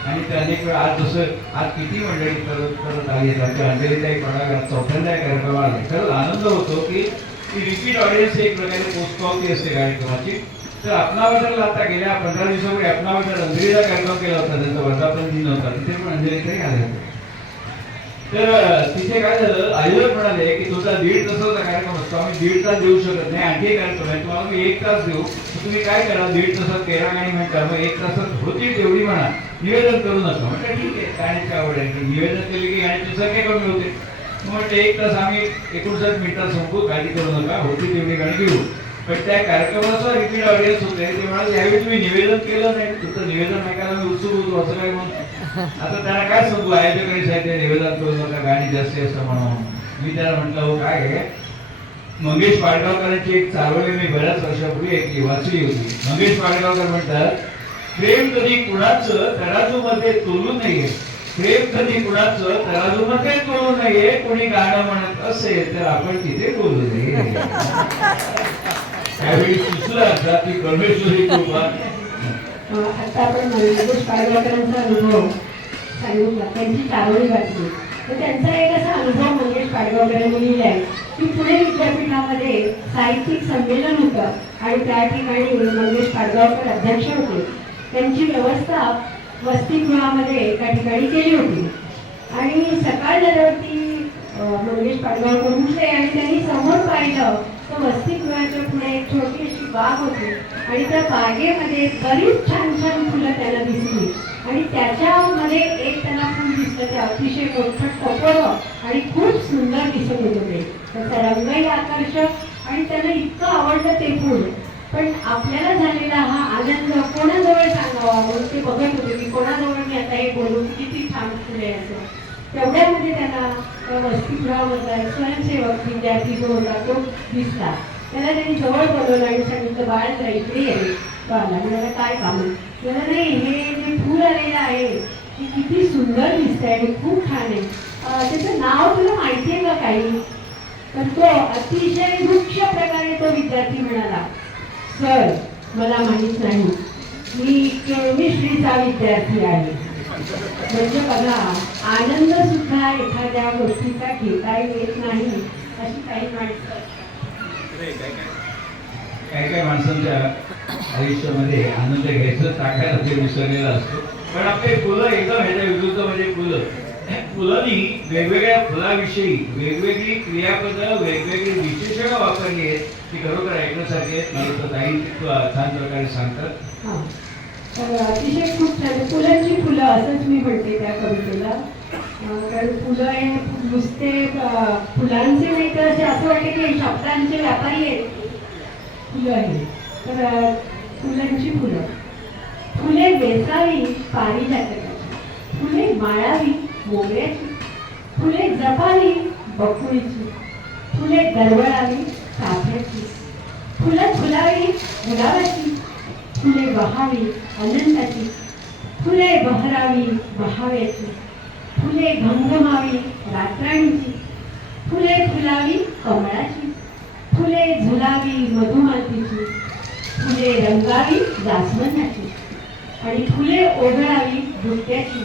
आणि ते अनेक वेळा आज जसं आज किती मंडळी करत आली आहेत. अंजलीताई पडाव्या चौथ्यांदा कार्यक्रमाला खरंच आनंद होतो की रिपीट ऑडियन्स एक प्रकारे पोचपावती असते कार्यक्रमाची. तर अपनावटरला आता गेल्या 15 दिवसापूर्वी अपनावटर अंधेरीला कार्यक्रम केला होता, त्यांचा वर्धापन दिन होता. तिथे पण अंधेरीताई आले होते. तर तिथे काय झालं, आयोजक म्हणाले की तुमचा 1.5 तासाचा कार्यक्रम असतो, आम्ही 1.5 तास देऊ शकत नाही, आणखी कार्यक्रम आहे, तुम्हाला मी 1 तास देऊ. तुम्ही काय करा, 1.5 तासात 13 गाणी म्हणता, मग 1 तासात होती तेवढी म्हणा, निवेदन करू नका. म्हटलं ठीक आहे, गाण्याची आवड आहे की निवेदन केले की गाण्याची संख्या कमी होते. म्हटलं 1 तास आम्ही 59 मिनिटात संपू, काळजी करू नका, होती तेवढी गाणी घेऊ. पण त्या कार्यक्रमाचा रिपीट ऑडियन्स होते. ते म्हणाले यावेळी तुम्ही निवेदन केलं नाही, तुमचं निवेदन ऐकायला मी उत्सुक होतो, असं काय म्हणून. आता त्यांना काय सांगू, आयोजकांनी सांगितले निवेदन करू नका, गाणी जास्ती असतं म्हणून. मी त्याला म्हटलं हो काय आहे, मंगेश पाडगावकरांची एक चारोळी मी बऱ्याच वर्षापूर्वी एक वाचली होती. मंगेश पाडगावकर म्हणतात, प्रेम कधी कुणाचं तराजूमध्ये तोलू नये, प्रेम कधी कुणाचं तराजूमध्ये तोलू नये, कोणी गाणं म्हणत असेल तर आपण तिथे बोलू नये. त्यावेळी सुचला की परमेश्वरी कृपा. आता आपण मंगेश पाडगावकरांचा अनुभव सांगितला, त्यांची चारोळी वाचली. तर त्यांचा एक असा अनुभव मंगेश पाडगावकरांनी लिहिलाय की पुणे विद्यापीठामध्ये साहित्यिक संमेलन होतं आणि त्या ठिकाणी मंगेश पाडगावकर अध्यक्ष होते. त्यांची व्यवस्था वसतिगृहामध्ये एका ठिकाणी केली होती आणि सकाळ झाल्यावरती मंगेश पाडगावकर उठले आणि त्यांनी समोर पाहिलं तर वसतिगृहाच्या पुढे एक छोटीशी बाग होती आणि त्या बागेमध्ये बरीच छान छान फुलं त्यांना दिसली आणि त्याच्यामध्ये एक त्यांना फुल दिसलं, ते अतिशय मोठं टपोरं आणि खूप सुंदर दिसलं. दिसत होतं ते. त्याचा रंगही आकर्षक आणि त्यांना इतकं आवडलं ते फूल. पण आपल्याला झालेला हा आनंद कोणाजवळ सांगावा म्हणून ते बघत होते की कोणाजवळ मी आता हे बोलू की किती छान फुले असं. तेवढ्यामध्ये त्यांना त्या वसतिगृहामधला एक स्वयंसेवक विद्यार्थी जो होता तो दिसला. त्याला त्यांनी जवळ बोलवलं आणि सांगितलं, बाळ जरा इकडे ये. बाळाला म्हणाला काय काम आहे? त्याला नाही, हे जे फूल आलेलं आहे ते किती सुंदर दिसतंय आणि खूप छान आहे. त्याचं नाव तुला माहिती आहे का काही? तर तो अतिशय वृक्ष प्रकारे तो विद्यार्थी म्हणाला, सर मला माहित नाही, मी केमिस्ट्रीचा विद्यार्थी आहे. म्हणजे बघा, आनंद सुद्धा एखाद्या गोष्टीचा घेता येत नाही अशी काही माणसं असतात. काही काही माणसांच्या आयुष्यामध्ये आनंद घ्यायचं टाकायला ते विसरलेला असतो. पण आपले फुलं एकदम ह्याच्या विरुद्ध म्हणजे फुलांनी वेगवेगळ्या फुलाविषयी वेगवेगळी क्रियापदं वेगवेगळी विशेषणं वापरली आहेत ती खरोखर ऐकण्यासारखी आहेत. मला तर ताई छान प्रकारे सांगतात. तर अतिशय खूप छान फुलांची फुलं असंच मी म्हणते त्या कवितेला. कारण फुलं हे नुसते फुलांचे नाही तर असे असं वाटते की शब्दांचे व्यापारी आहेत फुलं आहे. तर फुलांची फुलं. फुले वेचावी पारिजातकाची, फुले माळावी मोगऱ्याची, फुले जपावी बकुळीची, फुले दरवळावी चाफ्याची, फुलं फुलावी गुलाबाची, फुले बहावी अनंताची, फुले बहरावी बहाव्याची, फुले घमघमावी रातराणीची, फुले फुलावी कमळाची, फुले झुलावी मधुमालतीची, फुले रंगावी जास्वंदाची आणि फुले ओघळावी बुट्ट्याची,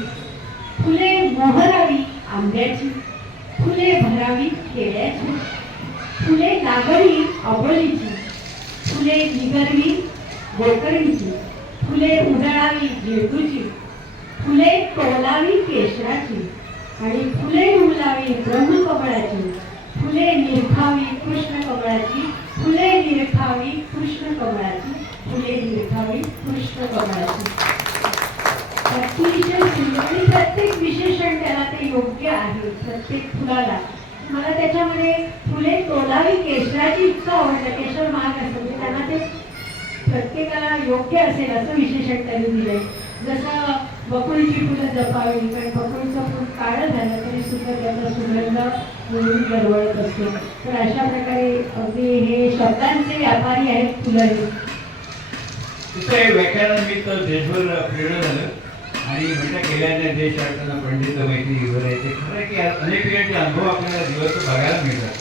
फुले मोहरावी आंब्याची, फुले भरावी केळ्याची, फुले नागरी अबोलीची, फुले निगरवी गोकर्णीची, फुले उजळावी जेटूची, फुले तोलावी केशराची आणि फुले उमलावी ब्रह्मकमळाची, फुले निरखावी कृष्णकमळाची, फुले निरखावी कृष्णकमळाची, फुले निरखावी कृष्णकमळाची. अतिशय सुंदर आणि प्रत्येक विशेषण त्याला ते योग्य आहे प्रत्येक फुलाला. मला त्याच्यामध्ये फुले तोलावी केशराची इतकं आवडलं. केशर महाग असतं म्हणजे त्यांना ते प्रत्येकाला योग्य असेल असं विशेषण त्यांनी दिलंय. जसं बकुळीची फुलं जपावी, कारण बकुळीचं फुल काळं झालं तरी सुद्धा त्याचा सुगंध म्हणून दरवळत असतो. तर अशा प्रकारे अगदी हे शब्दांचे व्यापारी आहेत फुलं. तिथं व्याख्यानानिमित्त देशभर फिरणं झालं आणि म्हटलं केल्याने देश वाटताना पंडित मैत्री वगैरे ते खरं की अनेक ठिकाणचे अनुभव आपल्याला दिवस बघायला मिळतात.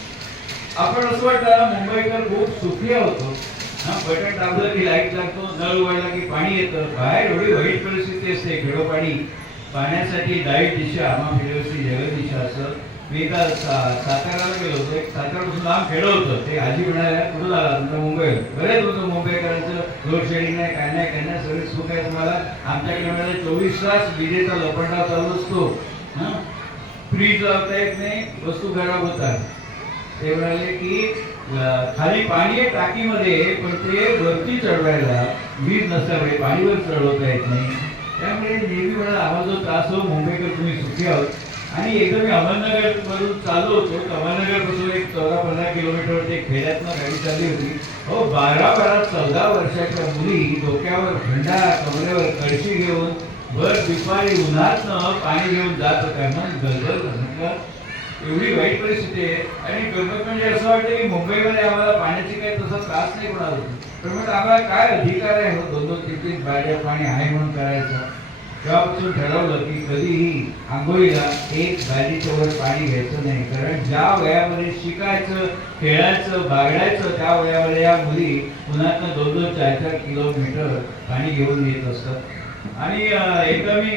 आपण असं वाटतं मुंबईकर खूप सुखी होतो. बटन दाबलं की लाईट लागतो, नळ उघडला की पाणी येतं. बाहेर एवढी वाईट परिस्थिती असते खेडोपाडी पाण्यासाठी डावीट दिशा आम्हा फिरवशी जगत दिशा असं. मी एकदा साताऱ्याला गेलो होतो. एक साताऱ्यापासून लांब खेडं होतं. ते आजी म्हणाल्या कुठं झाला तुमचं मुंबईवर? बरेच होतं मुंबईकरांचं रोड शेडिंग नाही काय नाही काय नाही सगळे सुख आहे तुम्हाला. आमच्याकडे म्हणाले 24 तास विजेचा लपंडाव चालू असतो. फ्रीज लावता येत नाही, वस्तू खराब होतात. ते म्हणाले की खाली पाणी आहे टाकीमध्ये पण ते वरती चढवायला वीज नसल्यामुळे पाणीवर चढवता येत नाही. त्यामुळे नेहमी म्हणाला आम्हाला जो त्रास हो मुंबईकर तुम्ही सुखी आहोत. आणि एकदा मी अहमदनगर मधून चालू होतो. अहमदनगर पासून एक 14-15 किलोमीटरवरती एक खेड्यातनं गाडी चालली होती. हो 12-14 वर्षाच्या मुली डोक्यावर झेंडा कमरेवर कळशी घेऊन भर दुपारी उन्हातनं पाणी घेऊन जात होत्या. मग गलगल म्हटलं एवढी वाईट परिस्थिती आहे. आणि गंमत म्हणजे असं वाटतं की मुंबईमध्ये आम्हाला पाण्याची काही तसा त्रास नाही कोणाला होतो. पण मग आम्हाला काय अधिकार आहे हो 2-2-3-3 बाऱ्या पाणी आहे म्हणून करायचं. तेव्हापासून ठरवलं की कधीही आंघोळीला एक बादलीच्या वर पाणी घ्यायचं नाही. कारण ज्या वयामध्ये शिकायचं खेळायचं बागडायचं त्या वयामध्ये या मुली उन्हातनं 2-4 किलोमीटर पाणी घेऊन येत असतात. आणि एकदा मी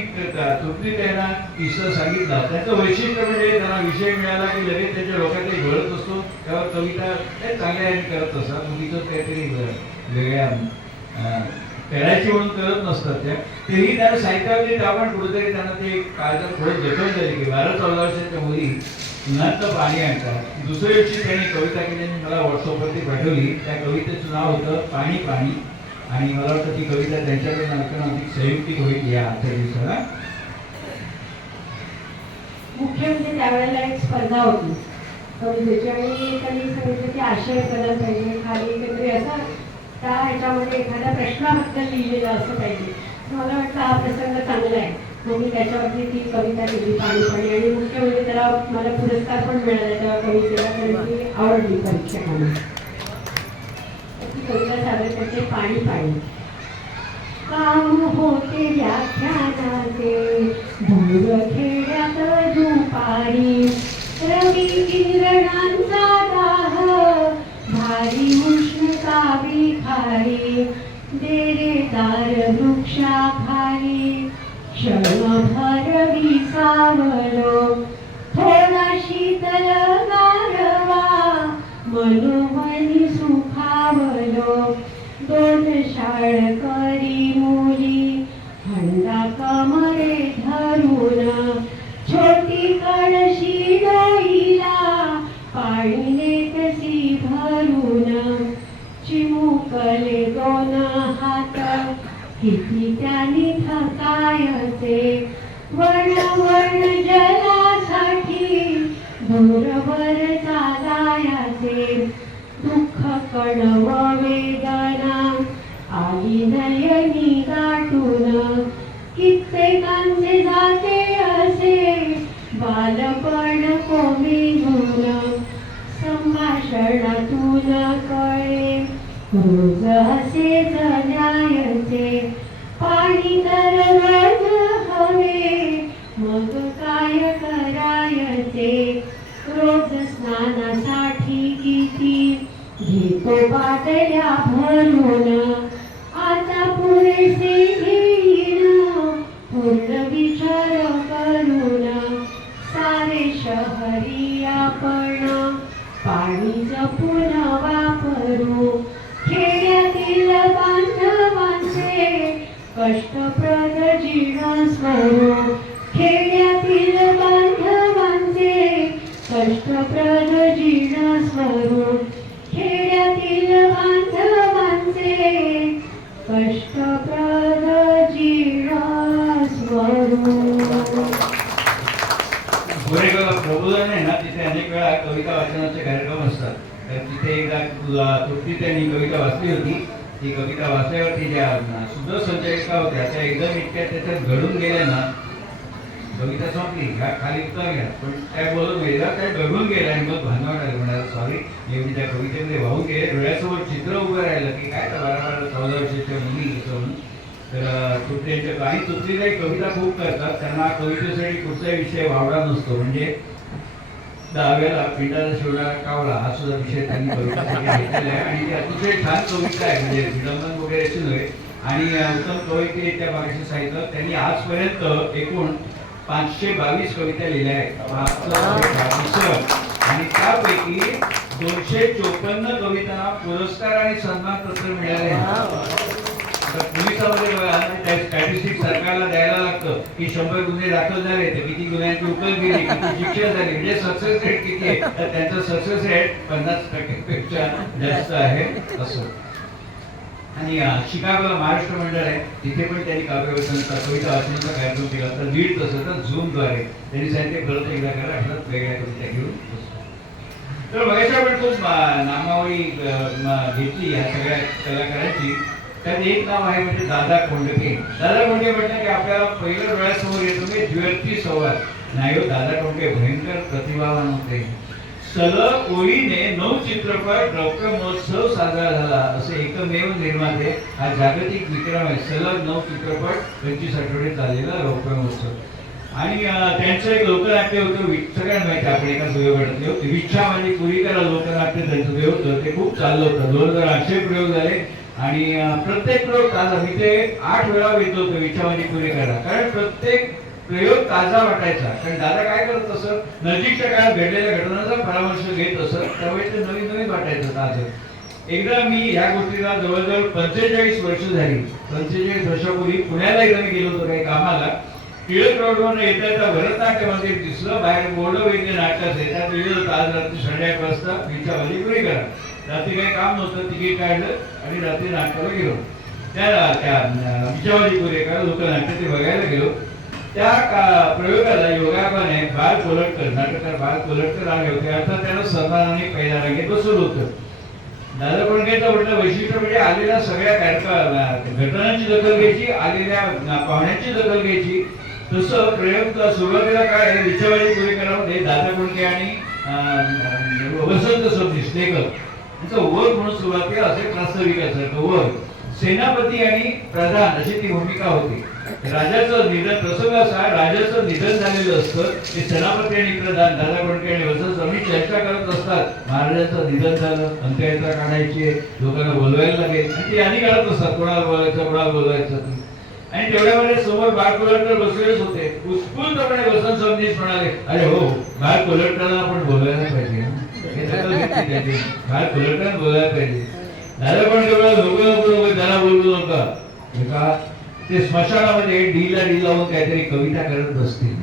तृप्ती त्यांना किस्सा सांगितला. त्याचं वैशिष्ट्य म्हणजे त्यांना विषय मिळाला की लगेच त्याच्या डोक्यात ते घडत असतो. तेव्हा कविता चांगल्या याने करत असतात. मुलीचं काहीतरी वेगळ्या करायची म्हणून करत नसतात त्या. तेही त्यांना साहित्यामध्ये आपण कुठेतरी त्यांना ते काळजात थोडं जतन झाले की 12-14 वर्षाच्या मुली उन्हातनं पाणी आणतात. दुसऱ्या दिवशी त्यांनी कविता केली आणि मला व्हॉट्सअपवरती पाठवली. त्या कवितेचं नाव होतं पाणी पाणी. आणि मला वाटतं ती कविता त्यांच्याकडे नक्की संयुक्तिक होईल या आजच्या दिवसाला. मुख्य म्हणजे त्यावेळेला एक स्पर्धा होती कवितेची. आणि त्यांनी सांगितलं की आशय कलम पाहिजे, खाली काहीतरी असं त्या ह्याच्यामध्ये एखाद्या प्रश्नाबद्दल लिहिलेलं असं पाहिजे. मला वाटतं हा प्रसंग चांगला आहे, मग मी त्याच्यावरती ती कविता लिहिली पाणी पाणी. आणि मुख्य म्हणजे त्याला मला पुरस्कार पण मिळाला त्या कवितेला, कारण ती आवडली परीक्षकांना. ती कविता सादर करते पाणी पाणी. काम होते व्याख्यानाचे दूर खेड्यात दुपारी, रवी किरणांचा दाह भारी उष्णता विखारी, डेरेदार वृक्षाखाली क्षणभर विसावलो, थोडा शीतल गारवा मनोमनी सुखावलो, दोन शाळकरी मुली हंडा कमरे धरून, छोटी कळशी डोईला पाणी नेतसी भरून, चिमुकले दोन हात किती त्यांनी थकायचे, वर्ण वर्ण जलासाठी दूरवर चालायचे, दुःख कणव वेदना आली नयनी गाठून, कित्येकांचे जाते असे बालपण कोमेजून, संभाषणातून कळे रोज असे जगायचे, पाणी दररोज हवे मग काय करायचे, रोज स्नानासाठी किती घेतो बाटल्या भरून, आता पुरेसे घेईन पूर्ण विचार करून, सारे शहरी आपण पाणी जपून वापरू, खेड्यातील बांधवांचे कष्टप्रद जीवन स्वरू, खेड्यातील बांधवांचे कष्टप्रद जीवन स्वरू, खेड्यातील बांधवांचे कष्टप्रद जीवन स्वरू. गोरेगावला प्रबोधन आहे ना, तिथे अनेक वेळा कविता वाचनाचे कार्यक्रम असतात. तर तिथे एकदा तृप्ती त्यांनी कविता वाचली होती. ती कविता वाचल्यावरती ज्या सुद्धा संचालिका होत्या त्या एकदम इतक्या त्याच्यात घडून गेल्या ना, कविता संपली ह्या खाली उतरल्या, पण त्या बोलून गेल्या त्या घडून गेल्या. आणि मग भांडवल म्हणाला सॉरी, एवढी त्या कवितेमध्ये वाहून गेले. डोळ्यासमोर चित्र उभं राहिलं की काय 12-14 वर्षाच्या मुली म्हणून. तर तुपट्यांच्या आणि तुपटीलाही कविता खूप करतात. त्यांना कवितेसाठी कुठचाही विषय वावडा नसतो. म्हणजे 10व्याला पिंडाला शिवणारा कावळा हा सुद्धा विषय त्यांनी कवितेसाठी घेतलेला आहे. आणि ती अतिशय छान कविता आहे, म्हणजे विडंबन वगैरे अशी नव्हे. आणि उत्तम कविते त्या भागाशी सांगितलं. त्यांनी आजपर्यंत एकूण 522 कविता लिहिल्या आहेत. आणि त्यापैकी 254 कवितांना पुरस्कार आणि सन्मानपत्र मिळाले आहेत. पोलिसांमध्ये स्टॅटिस्टिक्स सरकारला द्यायला लागतं की 100 गुन्हे दाखल झाले तर किती गुन्ह्यांची उकल गेली, किती शिक्षा झाली, म्हणजे सक्सेस रेट किती आहे. तर त्यांचा सक्सेस रेट 50%पेक्षा जास्त आहे असं. आणि शिकागोला महाराष्ट्र मंडळ आहे, तिथे पण त्यांनी काव्यवाचनाचा कविता वाचनाचा कार्यक्रम केला. तर लीड तसं तर झूमद्वारे त्यांनी सांगितले परत एकदा करा, अर्थात वेगळ्या कविता घेऊन. तर बघायचं आपण खूप नामावळी घेतली या सगळ्या कलाकारांची. त्यात एक नाव आहे म्हणजे दादा कोंडके. दादा कोंडके म्हटलं की आपल्याला पहिलं डोळ्यासमोर येतो म्हणजे ज्वेलची संवाद. नाही हो, दादा कोंडके भयंकर प्रतिभावान होते. सलग ओळीने 9 चित्रपट रौप्य महोत्सव साजरा झाला. असे एकमेव निर्माते, हा जागतिक विक्रम आहे. सलग 9 चित्रपट 25 आठवडे चाललेला रौप्य महोत्सव. आणि त्यांचं एक लोकनाट्य होतं, सगळ्यांना माहिती आपण एका सुयोगातले होते, विच्छा म्हणजे पुरीकरा लोकनाट्य त्यांचं जे होतं ते खूप चाललं होतं. 2800 प्रयोग झाले आणि प्रत्येक प्रयोग ताजा. मी ते 8 वेळा घेतलं होतं विच्छा म्हणजे पुरीकरा, कारण प्रत्येक प्रयोग ताजा वाटायचा. कारण दादा काय करत असत, नजीकच्या काळात घडलेल्या घटनांचा परामर्श घेत असत, त्यामुळे ते नवीन नवीन वाटायचं ताजं. एकदा मी ह्या गोष्टीला जवळजवळ 45 वर्ष झाली. 45 वर्षापूर्वी पुण्याला एकदा मी गेलो होतो काही कामाला. टिळक रोडवरून येता येता भरतनाट्य मंदिर दिसलं. बाहेर बोर्ड वगैरे नाटकाचं त्यात लिहिलं होतं आज रात्री 8:30 वाजता विच्छा म्हणजे पुरीकरा. रात्री काही काम नव्हतं, तिकीट काढलं आणि रात्री नाटकाला गेलो. त्या विच्छा म्हणजे पुरीकरा लोकनाट्य ते बघायला गेलो. त्या प्रयोगाला योगायोगाने बाळ कोलटकर, नाटककार बाळ कोलटकर आले होते. अर्थात त्यांना सन्मानाने पहिल्या रांगेत बसवलं होतं. दादा कोंडकेंचं म्हटलं वैशिष्ट्य म्हणजे आलेल्या सगळ्या घटनांची दखल घ्यायची, आलेल्या पाहुण्यांची दखल घ्यायची. तसं प्रयोग सुरुवातीला काय विचारवाडी पुणेकरांमध्ये दादा कोंडके आणि वसंत सबनीस लेखक त्यांचं ओव्हर म्हणून सुरुवातीला असे प्रास्ताविक असायचं. ओव्हर सेनापती आणि प्रधान अशी ती भूमिका होती. राजाचं निधन, प्रसंग असा राजाचं निधन झालेलं असतं. ते सेनापती आणि प्रधान दादा कोंडके आणि वसंत सबनीस चर्चा करत असतात. महाराजाचं निधन झालं, अंत्ययात्रा काढायची, लोकांना बोलवायला लागेल आणि ते आधी काढत असतात, कोणाला बोलायचं कोणाला बोलवायचं. आणि तेवढ्यामध्ये समोर बाळ कोलटकर बसलेलेच होते. उत्स्फूर्तपणे वसंत सबनीस म्हणाले, अरे हो, बाळ कोलटकरला आपण बोलायला पाहिजे, बाळ कोलटकर बोलायला पाहिजे. दादा कोंडके नको त्याला बोलू नका, का ते स्मशानामध्ये डीला डी लावून काहीतरी कविता करत बसतील.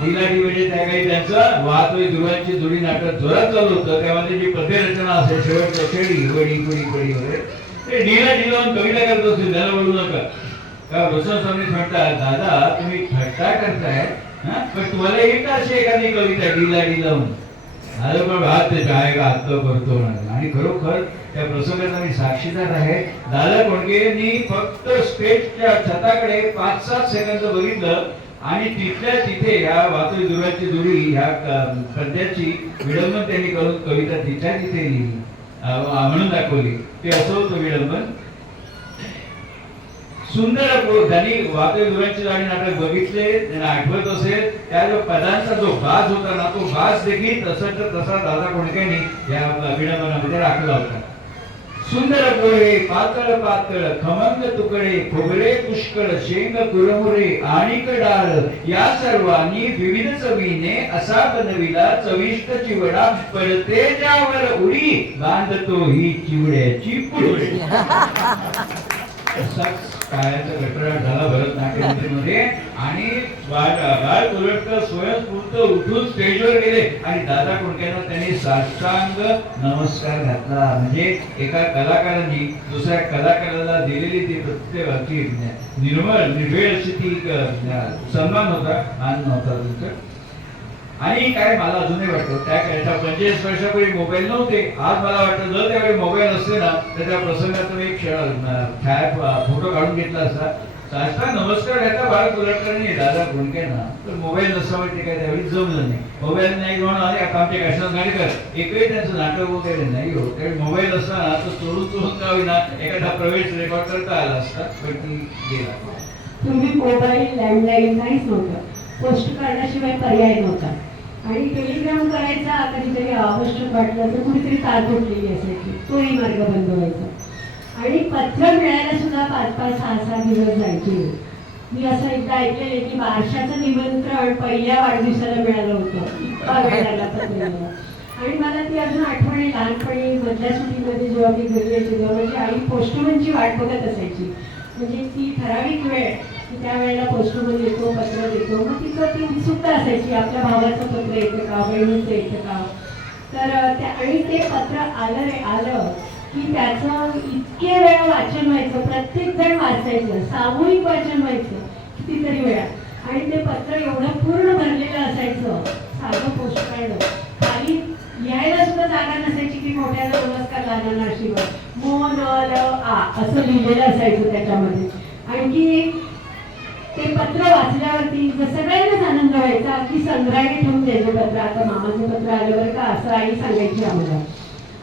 डीला डी म्हणजे त्या काही त्यांचं वाहतोय ध्रुवांची जोडी नाटक जोरात चालू होतं. त्यामध्ये जी पद्यरचना असेल शेवटच्या शेडी वडी कुडी कडी वगैरे ते डीला डी लावून कविता करत असतील, त्याला बोलू नका. का वसंत सबनीस म्हणतात, दादा तुम्ही थट्टा करताय, पण तुम्हाला येत अशी एखादी कविता डीला डी लावून? अरे पण हात ते काय का हात करतो. आणि खरोखर त्या प्रसंगाचा मी साक्षीदार आहे. दादा कोंडकेंनी फक्त स्टेजच्या छताकडे 5-7 सेकंद बघितलं आणि तिथल्या तिथे ह्या वातोय दुर्वाची जोडी ह्या पद्याची विडंबन त्यांनी करून कविता तिच्या तिथे लिहिली, म्हणून दाखवली. ते असं होतं विडंबन. सुंदर त्यांनी वातोय दुर्वाची जोडी नाटक बघितले, त्यांना आठवत असेल त्या जो पदांचा जो भास होता ना, तो भास देखील तसा दादा कोंडकेंनी या विडंबनामध्ये राखला होता. सुंदर पोहे पातळ पातळ खमंग तुकडे खोबरे पुष्कळ शेंग कुरमुरे आणि डाळ या सर्वांनी विविध चवीने असा बनविला चविष्ट चिवडा, पडते ज्यावर उडी बांधतो ही चिवड्याची पुडी. काळाचा गटरा झाला भरतनाट्यमध्ये आणि बाळ कोलटकर स्वयंस्फूर्त उठून स्टेजवर गेले आणि दादा कोंडकेंना त्यांनी साष्टांग नमस्कार घातला. म्हणजे एका कलाकारांनी दुसऱ्या कलाकाराला दिलेली ती प्रत्येकाची निर्मळ निर्भेळ अशी ती सन्मान होता, मान नव्हता तुमचा. आणि काय मला अजूनही वाटतं त्या 45 वर्षापूर्वी मोबाईल नव्हते. आज मला वाटतं जर त्यावेळी मोबाईल असते ना तर त्या प्रसंगात तुम्ही एक फोटो काढून घेतला असता. साष्टांग नमस्कार घातला बाळ कोलटकरांनी दादा कोंडकेंना. तर मोबाईल नसावा ते काय त्यावेळी जमलं नाही. मोबाईल नाही म्हणून आमचे काशीनाथ गाडीकर एकही त्यांचं नाटक वगैरे नाही होत. त्यावेळी मोबाईल असताना तो चोरून का होईना एखादा प्रवेश रेकॉर्ड करता आला असता, पण ती गेला. तुम्ही मोबाईल लँडलाईन काहीच नव्हतं, पोस्ट कार्डाशिवाय पर्याय नव्हता. आणि टेलिग्राम करायचा कधीतरी आवश्यक वाटलं तर कुठेतरी तार तुटलेली असायची, तोही मार्ग बंद व्हायचा. आणि पत्र मिळायला सुद्धा 5-5, 6-6 दिवस जायचे. मी असं एकदा ऐकलेले की बारशाचं निमंत्रण पहिल्या वाढदिवसाला मिळालं होतं, इतका वेळ लागला पत्र. आणि मला ती अजून आठवण आहे, लहानपणी मधल्या सुट्टीमध्ये जेव्हा मी घरी यायचे तेव्हा माझी आई पोस्टमनची वाट बघत असायची. म्हणजे ती ठराविक वेळ की त्या वेळेला पोस्टमन येतो, पत्र देतो. मग तिचं ती उत्सुकता असायची, आपल्या भावाचं पत्र येतं का, बहिणीचं येतं का. तर आणि ते पत्र आलं की त्याचं इतके वेळा वाचन व्हायचं, प्रत्येक जण वाचायचं, सामूहिक वाचन व्हायचं कितीतरी वेळा. आणि ते पत्र एवढं पूर्ण भरलेलं असायचं, साधं पोस्टकार्ड. खाली लिहायला सुद्धा जागा नसायची की मोठ्याला नमस्कार लहानांना आशीर्वाद, मो न ल आ असं लिहिलेलं असायचं त्याच्यामध्ये. आणखी ते पत्र वाचल्यावरती सगळ्यांनाच आनंद व्हायचा की संग्रहाने ठेवून द्यायचे पत्र. आता मामाचं पत्र आलं बरं का असं आई सांगायची आम्हाला.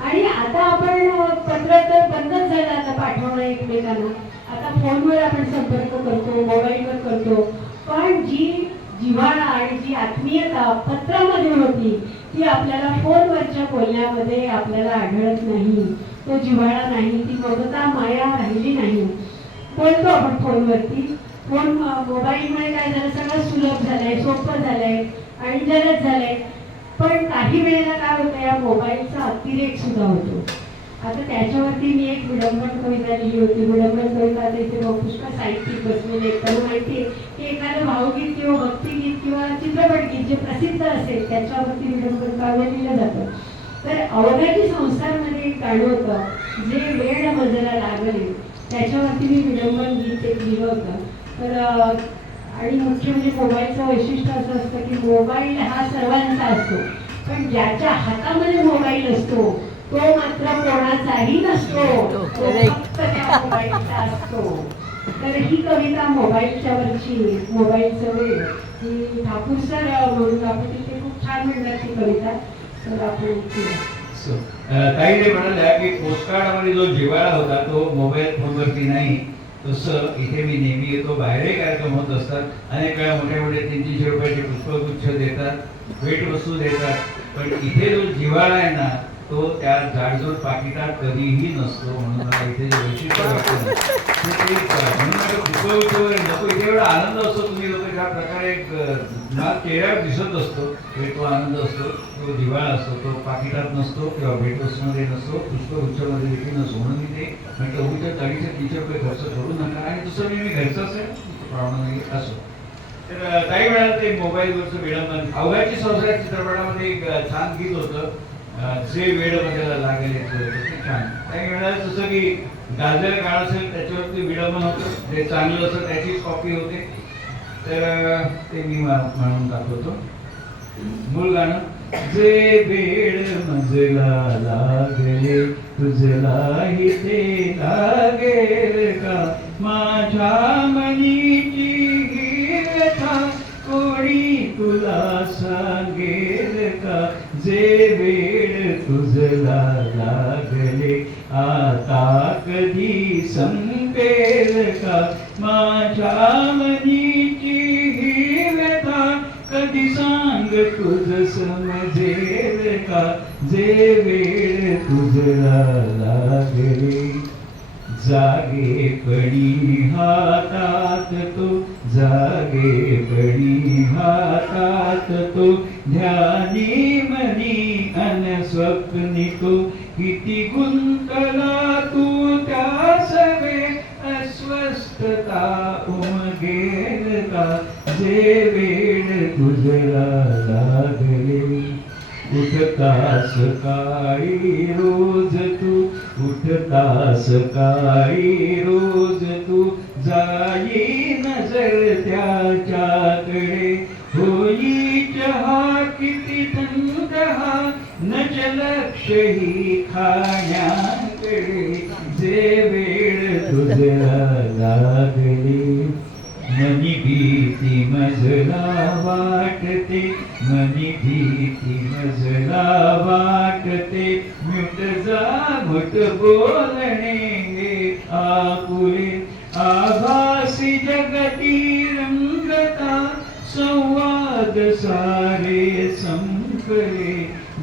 आणि आता आपण पत्र तर बंदच झालं आता पाठवणं एकमेकांना. आता फोनवर आपण संपर्क करतो, मोबाईलवर करतो. पण जी जिव्हाळा आणि जी आत्मीयता पत्रामध्ये होती ती आपल्याला फोनवरच्या बोलण्यामध्ये आपल्याला आढळत नाही. तो जिव्हाळा नाही, ती ममता माया राहिली नाही. बोलतो आपण फोनवरती, फोन मोबाईलमुळे काय झालं, सगळं सुलभ झालंय, सोपं झालंय आणि जलद झालंय. पण काही वेळेला काय होतं, या मोबाईलचा अतिरेक सुद्धा होतो. आता त्याच्यावरती मी एक विडंबन कविता लिहिली होती. विडंबन कविता आता इथे पुष्कळ साहित्यिक बसलेले आहेत, त्यांना माहिती आहे की एखादं भावगीत किंवा भक्तिगीत किंवा चित्रपटगीत जे प्रसिद्ध असेल त्याच्यावरती विडंबन काव्य लिहिलं जातं. तर अवघाची संसारमध्ये एक गाणं होतं जे वेड मजला लागले, त्याच्यावरती मी विडंबन गीत एक लिहिलं होतं. तर आणि मुख्य म्हणजे मोबाईलचं वैशिष्ट्य असं असतं की मोबाईल हा सर्वांचा असतो, पण ज्याच्या हातामध्ये मोबाईल असतो तो मात्र कोणाचाही नसतो, तो फक्त त्या मोबाईलचा असतो. तर ही कविता मोबाईलच्या वरची, मोबाईलचं वेळ, ही ठाकूर सर म्हणून आपण तिथे खूप छान म्हणतात ती कविता. तर आपण ऐकूया. ताईने म्हणाल्या की पोस्टकार्डमध्ये जो जिव्हाळा होता तो मोबाईल फोनवरती नाही. तसं इथे मी नेहमी येतो, बाहेरही कार्यक्रम होत असतात, अनेक वेळा मोठ्या मोठ्या 300-300 रुपयाचे पुष्पगुच्छ देतात, भेटवस्तू देतात, पण इथे जो जिव्हाळा आहे ना तो त्या जाडजूड पाकिटात कधीही नसतो. म्हणून मला इथे जे वैशिष्ट्य वाटतं ना, ते म्हणून मला पुष्पगुच्छ वगैरे नको. इथे एवढा आनंद असतो, तुम्ही लोक ज्या प्रकारे मला चेहऱ्यावर दिसत असतो, तो आनंद असतो, तो जिव्हाळा असतो, तो पाकिटात नसतो किंवा भेटवस्तूमध्ये नसतो, पुष्पगुच्छामध्ये देखील नसतो. म्हणून मी ते म्हटलं उद्या 250-300 रुपये खर्च करू नका. आणि दुसरं मी घरचाच आहे, प्रमाणे असो. तर काही वेळा ते मोबाईलवरचं विडंबन, अवघाची संसार चित्रपटामध्ये एक छान गीत होतं, जे वेळ बदलायला लागेल ते छान. काही वेळा जसं की गाजलेलं गाणं असेल त्याच्यावरती विडंबन होतं, जे चांगलं असतं त्याचीच कॉपी होते. तर ते मी म्हणून दाखवतो मूळ गाणं. जे वेळ मजला लागले तुझलाही ते लागेल का, माझ्या मनीची ही व्यथा कोणी तुला सांगेल का. जे वेळ तुझला लागले आता कधी संपेल का, माझ्या मनीची ही व्यथा कधी सांग तुझ समजेल का. जे वेळ तुझला लागले जागेपणी हातात तो, जागेपणी हातात तो, ध्यानी मनी अन स्वप्नी तो, किती गुंतला तू त्या सवे अस्वस्थता उमगेल का. जे वेळ तुझला लागले उठता सकाळी रोज तू, उठता सकाळी रोज तू, जाई नजर त्याच्याकडे, होई चहा किती थंड हा, नच लक्ष ही खाण्याकडे. जे वेळ तुझला लागली मनी भीती मजला वाटते, मनी भीती मजला वाटते, मिट जा मुठ बोलणे आपुले, आभासी जगती रंगता, संवाद सारे संपले.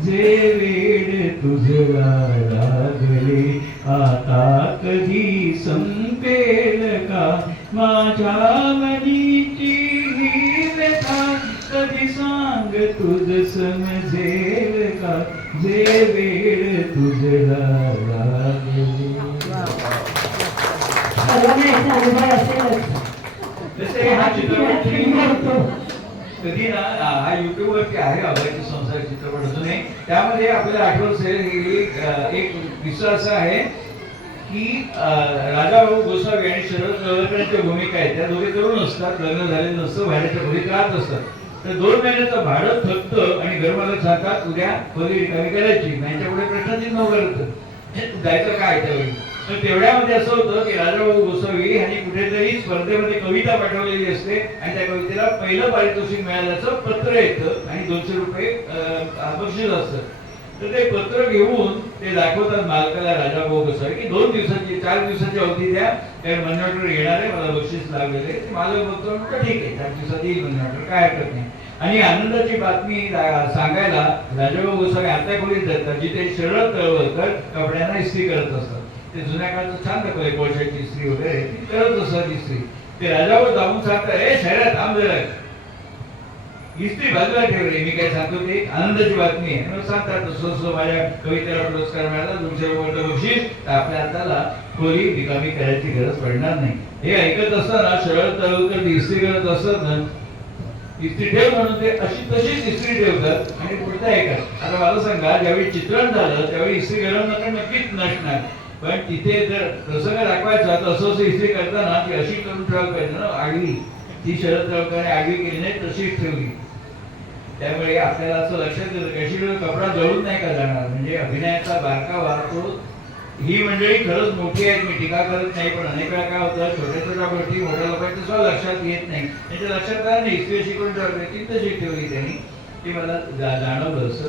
जे वेळ तुझला लागले आता कधी संपेल का, माझ्या मनीची ही व्यथा कधी सांग तुझ समजेल का. जे वेळ तुझला लागले. सर्वांना याचा अनुभव असेलच. जसे हा चित्रपट कधी ना हा YouTube वरती आहे, अभयाची संसार चित्रपट अजूनही. त्यामध्ये आपल्याला आठवत असेल एक किस्सा असा आहे की राजाभाऊ गोसावी आणि शरद कळवळकरांच्या भूमिका आहेत. त्या दोघे तरुण असतात, लग्न झालेलं नसतं, भाड्याच्या खोलीत राहत असतात. तर 2 महिन्याचं भाडं थकतं आणि घरमालक सांगतात उद्या खोली रिकामी करायची. त्यांच्यापुढे प्रश्नचिन्ह उभं राहतं, जायचं काय त्यावेळी. तर तेवढ्यामध्ये असं होतं की राजाभाऊ गोसावी यांनी कुठेतरी स्पर्धेमध्ये कविता पाठवलेली असते आणि त्या कवितेला पहिलं पारितोषिक मिळाल्याचं पत्र येतं आणि 200 रुपये बक्षीस असतं. तर ते पत्र घेऊन ते दाखवतात मालकाला राजाभाऊ गोसावी की 4 दिवसाची अवधी द्या, कारण मनी ऑर्डर येणार आहे, मला बक्षीस लागलेले. मालक बोलतो ठीक आहे, 4 दिवसात येईल मनी ऑर्डर, काय हरकत नाही. आणि आनंदाची बातमी सांगायला राजाभाऊ गोसावी आता खोलीत जातात जिथे शरद कळवळकर कपड्यांना इस्त्री करत असतात. ते जुन्या काळाचं छान दाखवलंय, कोळशाची इस्त्री वगैरे ती करत असतात इस्त्री. ते राजाभाऊ जाऊन सांगतात, ए शहरात थांब जरा, इस्त्री बाजूला ठेव रे, मी काय सांगतो ते आनंदाची बातमी आहे. मग सांगतात तसं माझ्या कवितेला पुरस्कार मिळाला, 200 रुपये बक्षीस, तर आपल्या हाताला खोली रिकामी करायची गरज पडणार नाही. हे ऐकत असताना शरद कळवळकर इस्त्री करत असतात ना, इस्त्री ठेव म्हणून ते अशी तशीच इस्त्री ठेवतात आणि पुढचं ऐकत. आता मला सांगा, ज्यावेळी चित्रण झालं त्यावेळी इस्त्री गरम नक्कीच नसणार, पण तिथे जर प्रसंग दाखवायचा तर असं इस्त्री करताना ती अशी करून ठेवायला पाहिजे ना, आडवी, ती शरद तळवलकरांनी आडवी केली नाही, तशीच ठेवली. त्यामुळे आपल्याला असं लक्षात येतं कशी कपडा जळून नाही का जाणार. म्हणजे अभिनयाचा बारकावा तो, ही मंडळी खरंच मोठी आहेत, मी टीका करत नाही, पण अनेक वेळा काय होतं छोट्या छोट्या गोष्टी मोठ्या लोकांच्या सुद्धा लक्षात येत नाही. त्यांच्या लक्षात आलं नाही, इस्त्री शिकून ती तशी ठेवली त्यांनी, ती मला जाणवलं असं.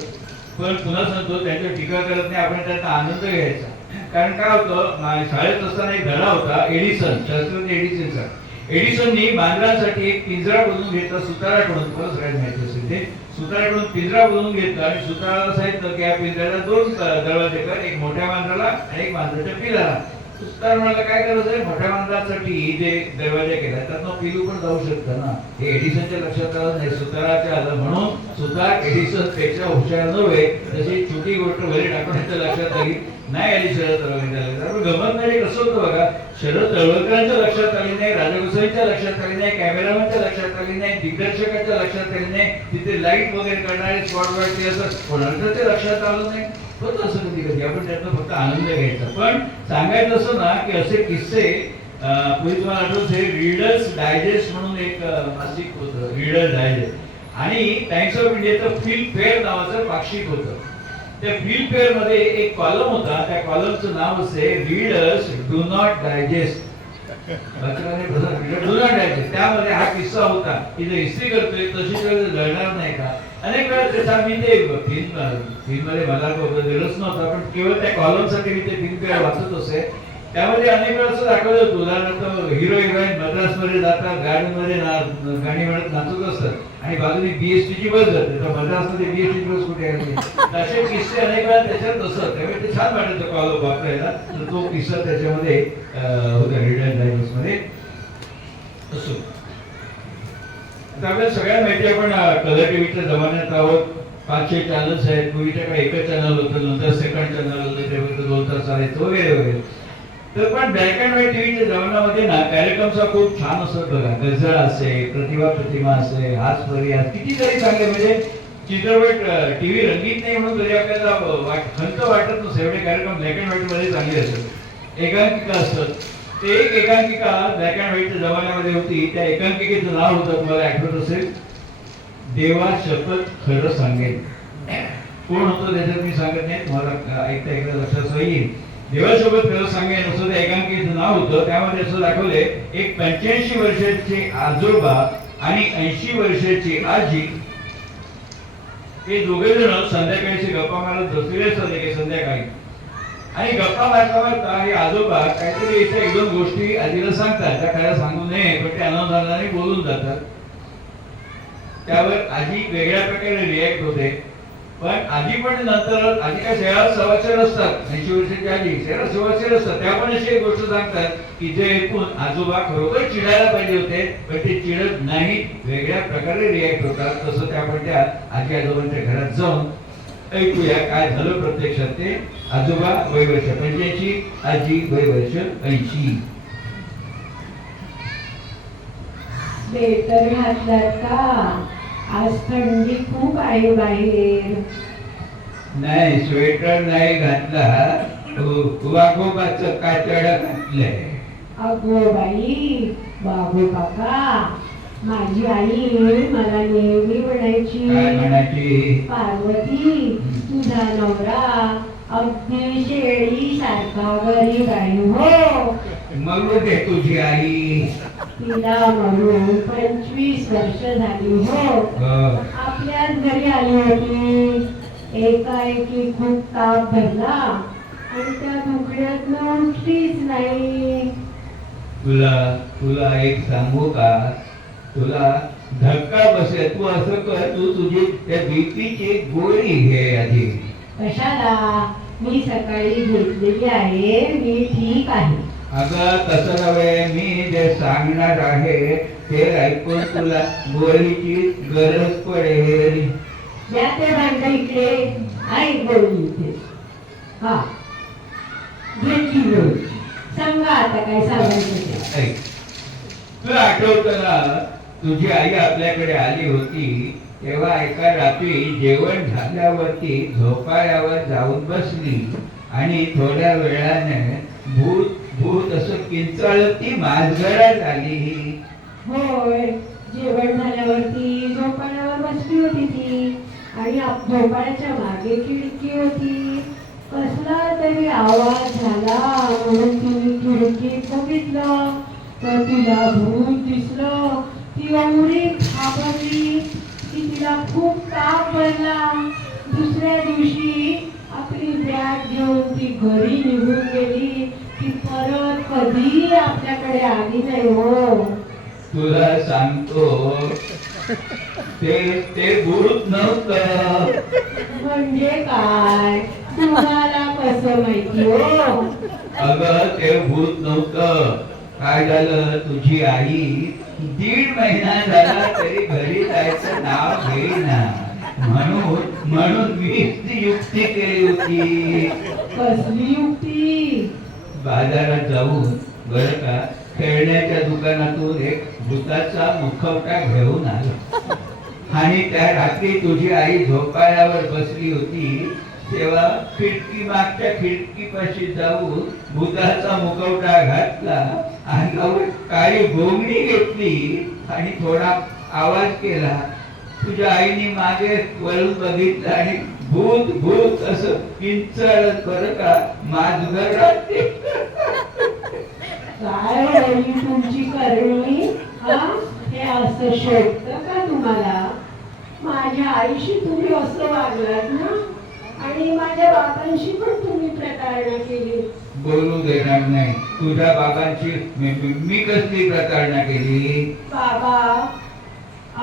पण पुन्हा सांगतो त्यांच्या टीका करत नाही, आपण त्याचा आनंद घ्यायचा. कारण काय होतं, शाळेत असताना एक धडा होता एडिसन, शास्त्रज्ञ एडिसनचा. एडिसननी मांजरांसाठी एक पिंजरा बनवून घेतला सुताराकडून, तुम्हाला सगळ्यांना माहिती असेल ते. सुताराकडून पिंजरा बनवून घेतला आणि सुताराला सांगितलं की या पिंजऱ्याला 2 दरवाजे कर, एक मोठ्या मांजराला आणि एक मांजराच्या पिलाला. सुतार म्हणाला काय करायचं आहे, मोठ्या मांजरासाठी जे दरवाजा केला त्यातनं पिलू पण जाऊ शकतं ना. हे एडिसनच्या लक्षात आलं नाही, सुताराच्या आलं. म्हणून सुतार एडिसन पेक्षा हुशार नव्हे, तशी छोटी गोष्ट वरी टाकण्याच्या लक्षात आली नाही आली शरद तळवलकर. गमत नाही कसं होतं बघा, शरद तळवलकरांच्या लक्षात आली नाही, राजगोसाईंच्या लक्षात आली नाही, कॅमेरामॅनच्या लक्षात आली नाही, दिग्दर्शकाच्या लक्षात आली नाही, तिथे लाईट वगैरे करणारे स्पॉटलाईट असं कोणाचं ते लक्षात आलं नाही. होतं असं कधी कधी, आपण त्यातनं फक्त आनंद घ्यायचा. पण सांगायचं असं ना की असे किस्से पूर्वी तुम्हाला आठवत आहे, रीडर्स डायजेस्ट म्हणून एक मासिक होतं, रीडर्स डायजेस्ट, आणि टाइम्स ऑफ इंडियाचं फिल्म फेअर नावाचं पाक्षिक होतं. त्या फिल्म फेअर मध्ये एक कॉलम होता, त्या कॉलमचं नाव असे readers do not digest. Do not digest. त्यामध्ये हा किस्सा होता की जे इस्त्री करतोय तशी जळणार नाही का. अनेक वेळा त्याचा मी ते फिल्म मध्ये मला रस नव्हता, पण केवळ त्या कॉलमसाठी मी ते फिल्म फेअर वाचत असे. त्यामध्ये अनेक वेळा असं दाखवलं होतं, उदाहरणार्थ हिरो हिरोईन मद्रास मध्ये जातात, गार्डन मध्ये गाणी म्हणत नाचत असतात आणि बाजूने BST ची बस जाते, तर मद्रास मध्ये BST ची बस कुठे आहे. असे किस्से अनेक वेळा त्याच्यात असत. त्यामुळे ते छान वाटायचं कॉलम वापरायला. तर तो किस्सा त्याच्यामध्ये होता रीडर डायजेस्ट मध्ये. असो, आता आपल्याला सगळ्यांना माहिती, आपण कलर टीव्हीच्या जमान्यात आहोत. 500 चॅनल्स आहेत. पूर्वीच्या काळी एकच चॅनल होतं, नंतर सेकंड चॅनल होतं, त्यामध्ये 2 तास चालायचं वगैरे वगैरे. तर पण ब्लॅक अँड व्हाईट टीव्हीच्या जमान्यामध्ये ना कार्यक्रमचा खूप छान असत बघा. गझल असे, प्रतिभा प्रतिमा असे, हाच परिहास, कितीतरी चांगले. म्हणजे चित्रपट टीव्ही रंगीत नाही म्हणून तरी आपल्याला खंत वाटत नसते, एवढे कार्यक्रम ब्लॅक अँड व्हाईट मध्ये चांगले असतात. एकांकिका असतात. ते एक एकांकिका ब्लॅक अँड व्हाईटच्या जमान्यामध्ये होती. त्या एकांकिकेचं नाव होतं, तुम्हाला आठवत असेल, देवा शपथ खरं सांगेन. कोण होतं त्याच्यात मी सांगत नाही, तुम्हाला ऐकता ऐकता लक्षात येईल. देवासोबत खरं सांगेन असं त्या एकांकिकेचं नाव होतं. त्यामध्ये असं दाखवलंय, एक 85 वर्षाचे आजोबा आणि 80 वर्षाची आजी, हे दोघे जण संध्याकाळची गप्पा मारत बसलेले असतात संध्याकाळी. आणि गप्पा मारता मारता हे आजोबा काहीतरी इथे 1-2 गोष्टी आजीला सांगतात, त्या खऱ्या सांगू नये पण ते आनंदाने बोलून जातात. त्यावर आजी वेगळ्या प्रकारे रिॲक्ट होते. पण आजी पण नंतर, आजी काय शहरात सवाचर असतात, 80 वर्षाची आजी शहरात सवाचर असतात, त्या पण अशी एक गोष्ट सांगतात की जे ऐकून आजोबा खरोखर चिडायला पाहिजे होते, पण ते चिडत नाही, वेगळ्या प्रकारे रिॲक्ट होतात. तसं त्या पण त्या आजी आजोबांच्या घरात जाऊन ऐकूया काय झालं प्रत्यक्षात. ते आजोबा वय वर्ष 85, आजी वय वर्ष 80. स्वेटर घातलात का? आज थंडी खूप आहे बाहेर. नाही, स्वेटर नाही घातला, वाघोबाचं कातड घातलंय. अगो बाई, बाबू काका, माझी आई मला नेहमी म्हणायची, काय म्हणायची? पार्वती, तुझा नवरा अगदी शेळी सारखा गरीब आहे हो. मग दे तुझी आई, तिला म्हणून 25 वर्ष झाली हो. आपल्याच घरी आली होती. एकाएकी खूप ताप भरला आणि त्या दुखण्यातनं उठलीच नाही. तुला एक सांगू का? तुला धक्का बसेल. तू असं कर, तू तुझी त्या बीपीची गोळी घे आधी. कशाला? मी सकाळी घेतलेली आहे, मी ठीक आहे. अगं तसं नव्हे, मी जे सांगणार आहे ते ऐकून तुला गोळीची गरज पडेल. द्या ते भांड इकडे. आई गोळी इथे. हा, घेतली गोळी. सांगा आता काय सांगायचं ते. तुला आठवतं ना, तुझी आई आपल्याकडे आली होती तेव्हा एका रात्री जेवण झाल्यावरती झोपाळ्यावर जाऊन बसली आणि थोड्या वेळाने भूत भूत असं किंचाळत ती माझघरात आली. होय, जेवण झाल्यावरती झोपाळ्यावर बसली होती ती आणि झोपाळ्याच्या मागे खिडकी होती. कसला तरी आवाज झाला म्हणून तिने खिडकीत बघितलं तर तिला भूत दिसलं. ती एवढी घाबरली की तिला खूप ताप भरला. दुसऱ्या दिवशी आपली बॅग घेऊन ती घरी निघून गेली. ती परत कधी आपल्याकडे आली नाही हो. तुला सांगतो ते भूत नव्हतं. म्हणजे काय? तुम्हाला कसं माहिती हो? अगं ते भूत नव्हतं. काय झालं, तुझी आई 1.5 महिना झाला तरी घरी जायचं नाव घेईना. म्हणून मीच ती युक्ती केली होती. कसली युक्ती? बाजारात जाऊन बरं का खेळण्याच्या दुकानातून एक भूताचा मुखवटा घेऊन आलो आणि त्या रात्री तुझी आई झोपाळ्यावर बसली होती तेव्हा मागच्या खिडकीपाशी जाऊन भूताचा मुखवटा घातला, अंगावर काळी घोंगडी घेतली आणि थोडा आवाज केला. तुझ्या आईने मागे वळून बघितलं आणि भूत भूत असं किंचाळत बरं का माझघरात. काय होईल तुमची करणी? हे असं शोभतं का तुम्हाला? माझ्या आईशी तुम्ही असं वागलात ना, आणि माझ्या बाबांशी पण तुम्ही प्रतारणा केली. बोलू देणार नाही. तुझ्या बाबांची मी कसली प्रतारणा केली? बाबा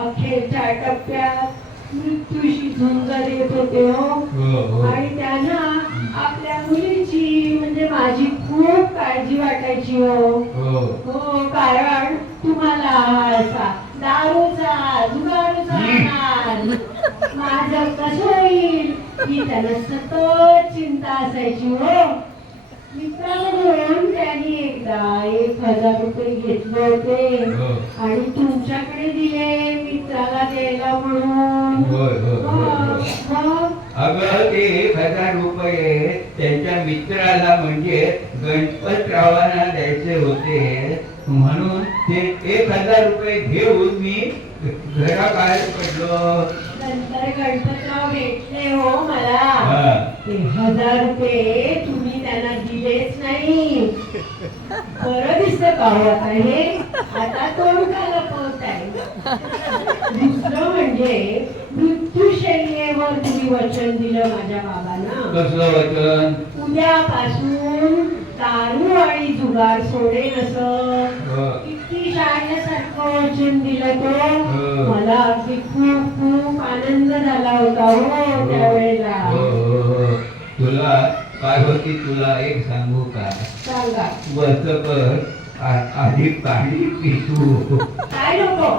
अखेरच्या टप्प्यात मृत्यूशी झुंज देत होते हो. आणि त्यांना आपल्या मुलीची म्हणजे माझी खूप काळजी वाटायची हो. कारण तुम्हाला असा दारूचा जुगारूचा माझं कसं होईल ही त्यांना सतत चिंता असायची हो. मित्रांकडून त्यांनी एकदा 1,000 रुपये घेतले होते आणि तुमच्याकडे दिले मित्राला द्यायला म्हणून. अगं ते 1,000 रुपये त्यांच्या मित्राला म्हणजे गणपतरावांना द्यायचे होते म्हणून ते 1,000 रुपये घेऊन मी घराबाहेर पडलो. नंतर गणपतराव भेटले हो मला. ते 1,000 रुपये तुम्ही त्यांना दिलेच नाही. बरं दिसतं का हो आता हे? आता तोंड का लपवताय? दुसरं म्हणजे मृत्यूशय्येवर तुम्ही वचन दिलं माझ्या बाबांना. कसलं वचन? उद्यापासून दारू आणि जुगार सोडेल असं. किती शाळेसारखं वचन दिलं तो. मला अगदी खूप खूप आनंद झाला होता हो त्यावेळेला. तुला पार्वती तुला एक सांगू का? सांगा. वर्षभर आधी पाणी पितो. काय नको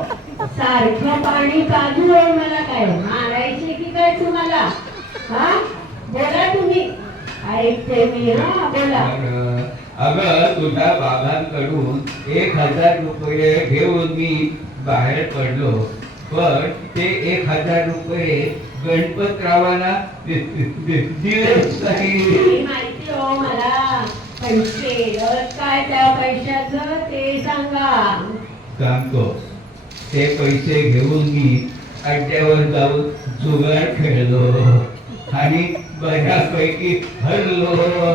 सारखं पाणी काजू आहे. मला काय मारायचे की काय तुम्हाला? बोला तुम्ही, ऐकते मी. बोला. अगं तुझ्या बाबांकडून 1,000 रुपये घेऊन मी बाहेर पडलो, पण ते 1,000 रुपये गणपतरावांना दिलेच नाही. माहिती हो मला. पैसे काय त्या पैशाचं ते सांगा. सांगतो. ते पैसे घेऊन मी अड्ड्यावर जाऊन जुगार खेळलो आणि बऱ्यापैकी हरलो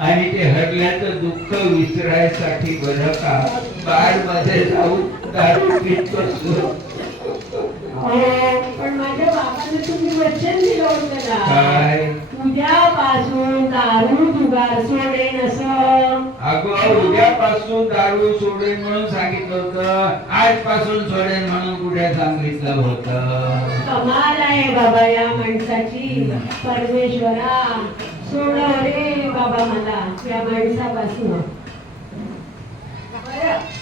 आणि ते हरल्याचं दुःख विसरायसाठी बरं का बार मध्ये जाऊन दारू पीत बसलो. पण माझ्या बाबाने तुम्ही वचन दिलं होतं ना, काय? उद्यापासून दारू जुगार सोडेन असं. अगं उद्यापासून दारू सोडेन म्हणून सांगितलं होतं, आजपासून सोडेन म्हणून कुठे सांगितलं होतं? कमाल आहे बाबा या माणसाची. परमेश्वरा सोडव रे बाबा मला या माणसापासून.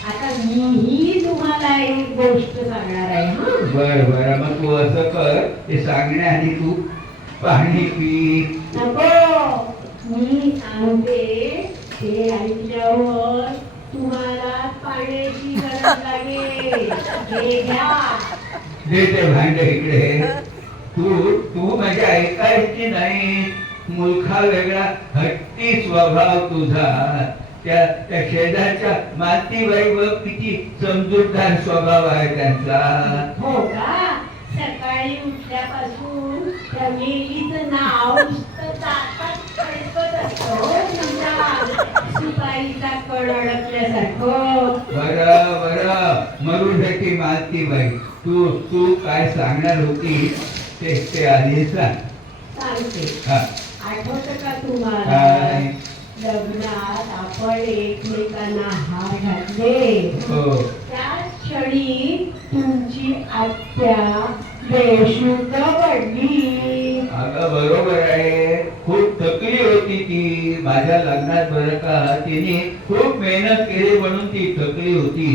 आता मीही तुम्हाला एक गोष्ट सांगणार आहे. बर बर, मग तू असं कर, ते सांगण्याआधी तू पाणी पी. नको, मी सांगते ते ऐकल्यावर तुम्हाला पाण्याची गरज लागेल. हे घ्या. दे ते भांड इकडे. तू म्हणजे ऐकायची नाही. मुलखा वेगळा हट्टी स्वभाव तुझा. त्या त्या शेजारच्या मालतीबाई बघ किती समजूतदार स्वभाव आहे त्यांचा. हो का? सकाळी उठल्यापासून त्या मेलीचं नाव नुसतं ताटात फडकत असतं हो तुमच्या सुपारीचा कण अडकल्यासारखं. बरं मरून जाते मालतीबाई. तू तू काय सांगणार होती ते आधी सांग. सांगते. हा. आठवतं का तुम्हाला काय? लग्नात आपण एकमेकांना हार घातले. हो. त्याच क्षणी तुमची आत्या बेशुद्ध पडली. अगं बरोबर आहे. खूप थकली होती ती माझ्या लग्नात. बरं का, तिने खूप मेहनत केली म्हणून ती थकली होती.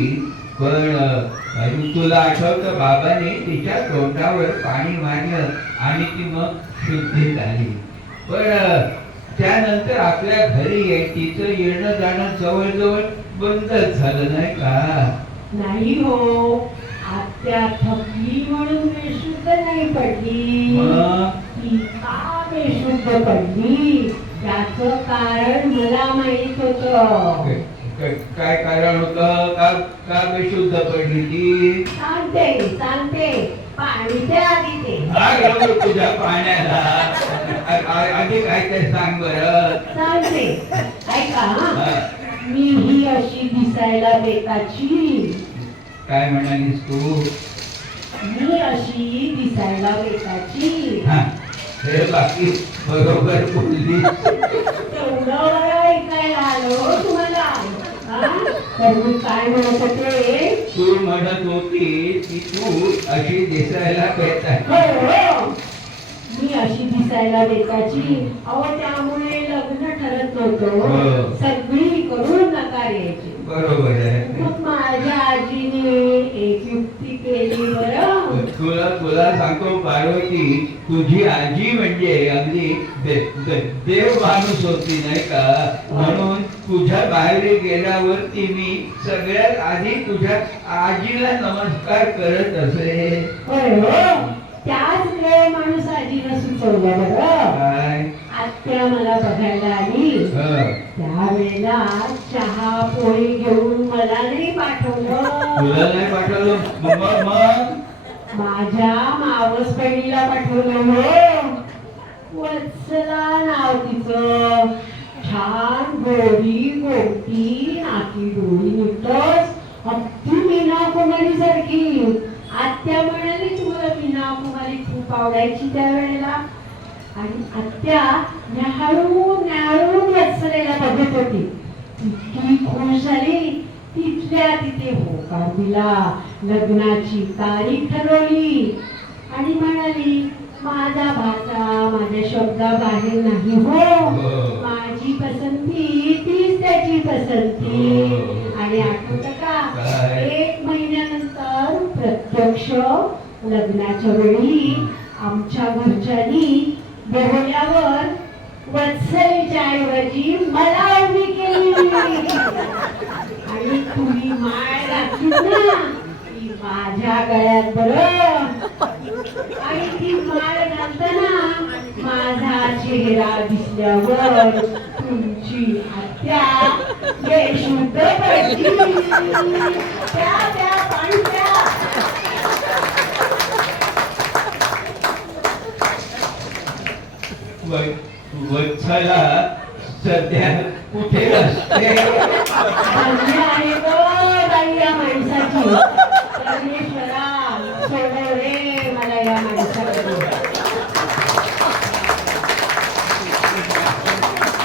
पण तुला आठवतं बाबाने तिच्या तोंडावर पाणी मारलं आणि ती मग शुद्धीत आली. पण त्यानंतर आपल्या घरी तिचं येणं जाणं जवळजवळ बंदच झालं नाही का? नाही हो, आत्या थकली म्हणून बेशुद्ध नाही पडली. मग? ती का बेशुद्ध पडली त्याचं कारण मला माहित होतं. काय कारण होतं? का का बेशुद्ध पडली ती? सांगते पाणी ते आधी ते. अगं तुझ्या पाण्याला आधी काय ते सांग बरं. सांगते ऐका. हा. मी ही अशी दिसायला बेताची. काय म्हणालीस तू? मी अशी दिसायला बेताची. हा, हे बाकी बरोबर बोलली. तेवढं बरं ऐकायला आलो तुम्हाला. हा? तर मी काय म्हणत होते? तू म्हणत होती की तू अशी दिसायला बेताची. हो, मी अशी दिसायला बेताची. अहो त्यामुळे लग्न ठरत नव्हतं. हो. सगळी करून नकार यायची. बरोबर आहे. मग माझ्या आजीने एक युक्ती केली बरं. तुला सांगतो पार्वती, तुझी आजी म्हणजे अगदी देव माणूस होती नाही का? म्हणून तुझ्या बाहेर गेल्यावरती मी सगळ्यात आधी तुझ्या आजीला नमस्कार करत असे. होय हो, त्याच वेळ माणूस आजीला सुचवलं बरं. काय? आत्या मला बघायला आली. त्यावेळेला चहा पोळी घेऊन मला नाही पाठवलं. तुला नाही पाठवलं? मग माझ्या मावस बहिणीला पाठवलं हो. वत्सला नाव तिचं. छान गोरी गोटी नाकी डोळी निघतच अगदी मीना कुमारी सारखी. आत्या म्हणाली तुम्हाला मीना कुमारी खूप आवडायची त्यावेळेला. आणि आत्या न्याहाळून वत्सलेला बघत होती. इतकी खुश झाली. तिथल्या तिथे होकार दिला. लग्नाची तारीख ठरवली आणि म्हणाली माझा भाचा माझ्या शब्दाबाहेर नाही हो. माझी पसंती तीच त्याची पसंती. आणि आठवतं का? 1 महिन्यानंतर प्रत्यक्ष लग्नाच्या वेळी आमच्या घरच्यांनी बोहल्यावर वत्सलेच्या ऐवजी मला उभी केली. आणि तुम्ही माळ घातली ना ती माझ्या गळ्यात बरं. आणि ती माळ घालताना माझा चेहरा दिसल्यावर तुमची आत्या बेशुद्ध पडली. त्या पाणी प्या. वत्सला सध्या कुठे असते? आहे गो बाई या माणसाची. परमेश्वरा सोडव रे मला या माणसाकडे.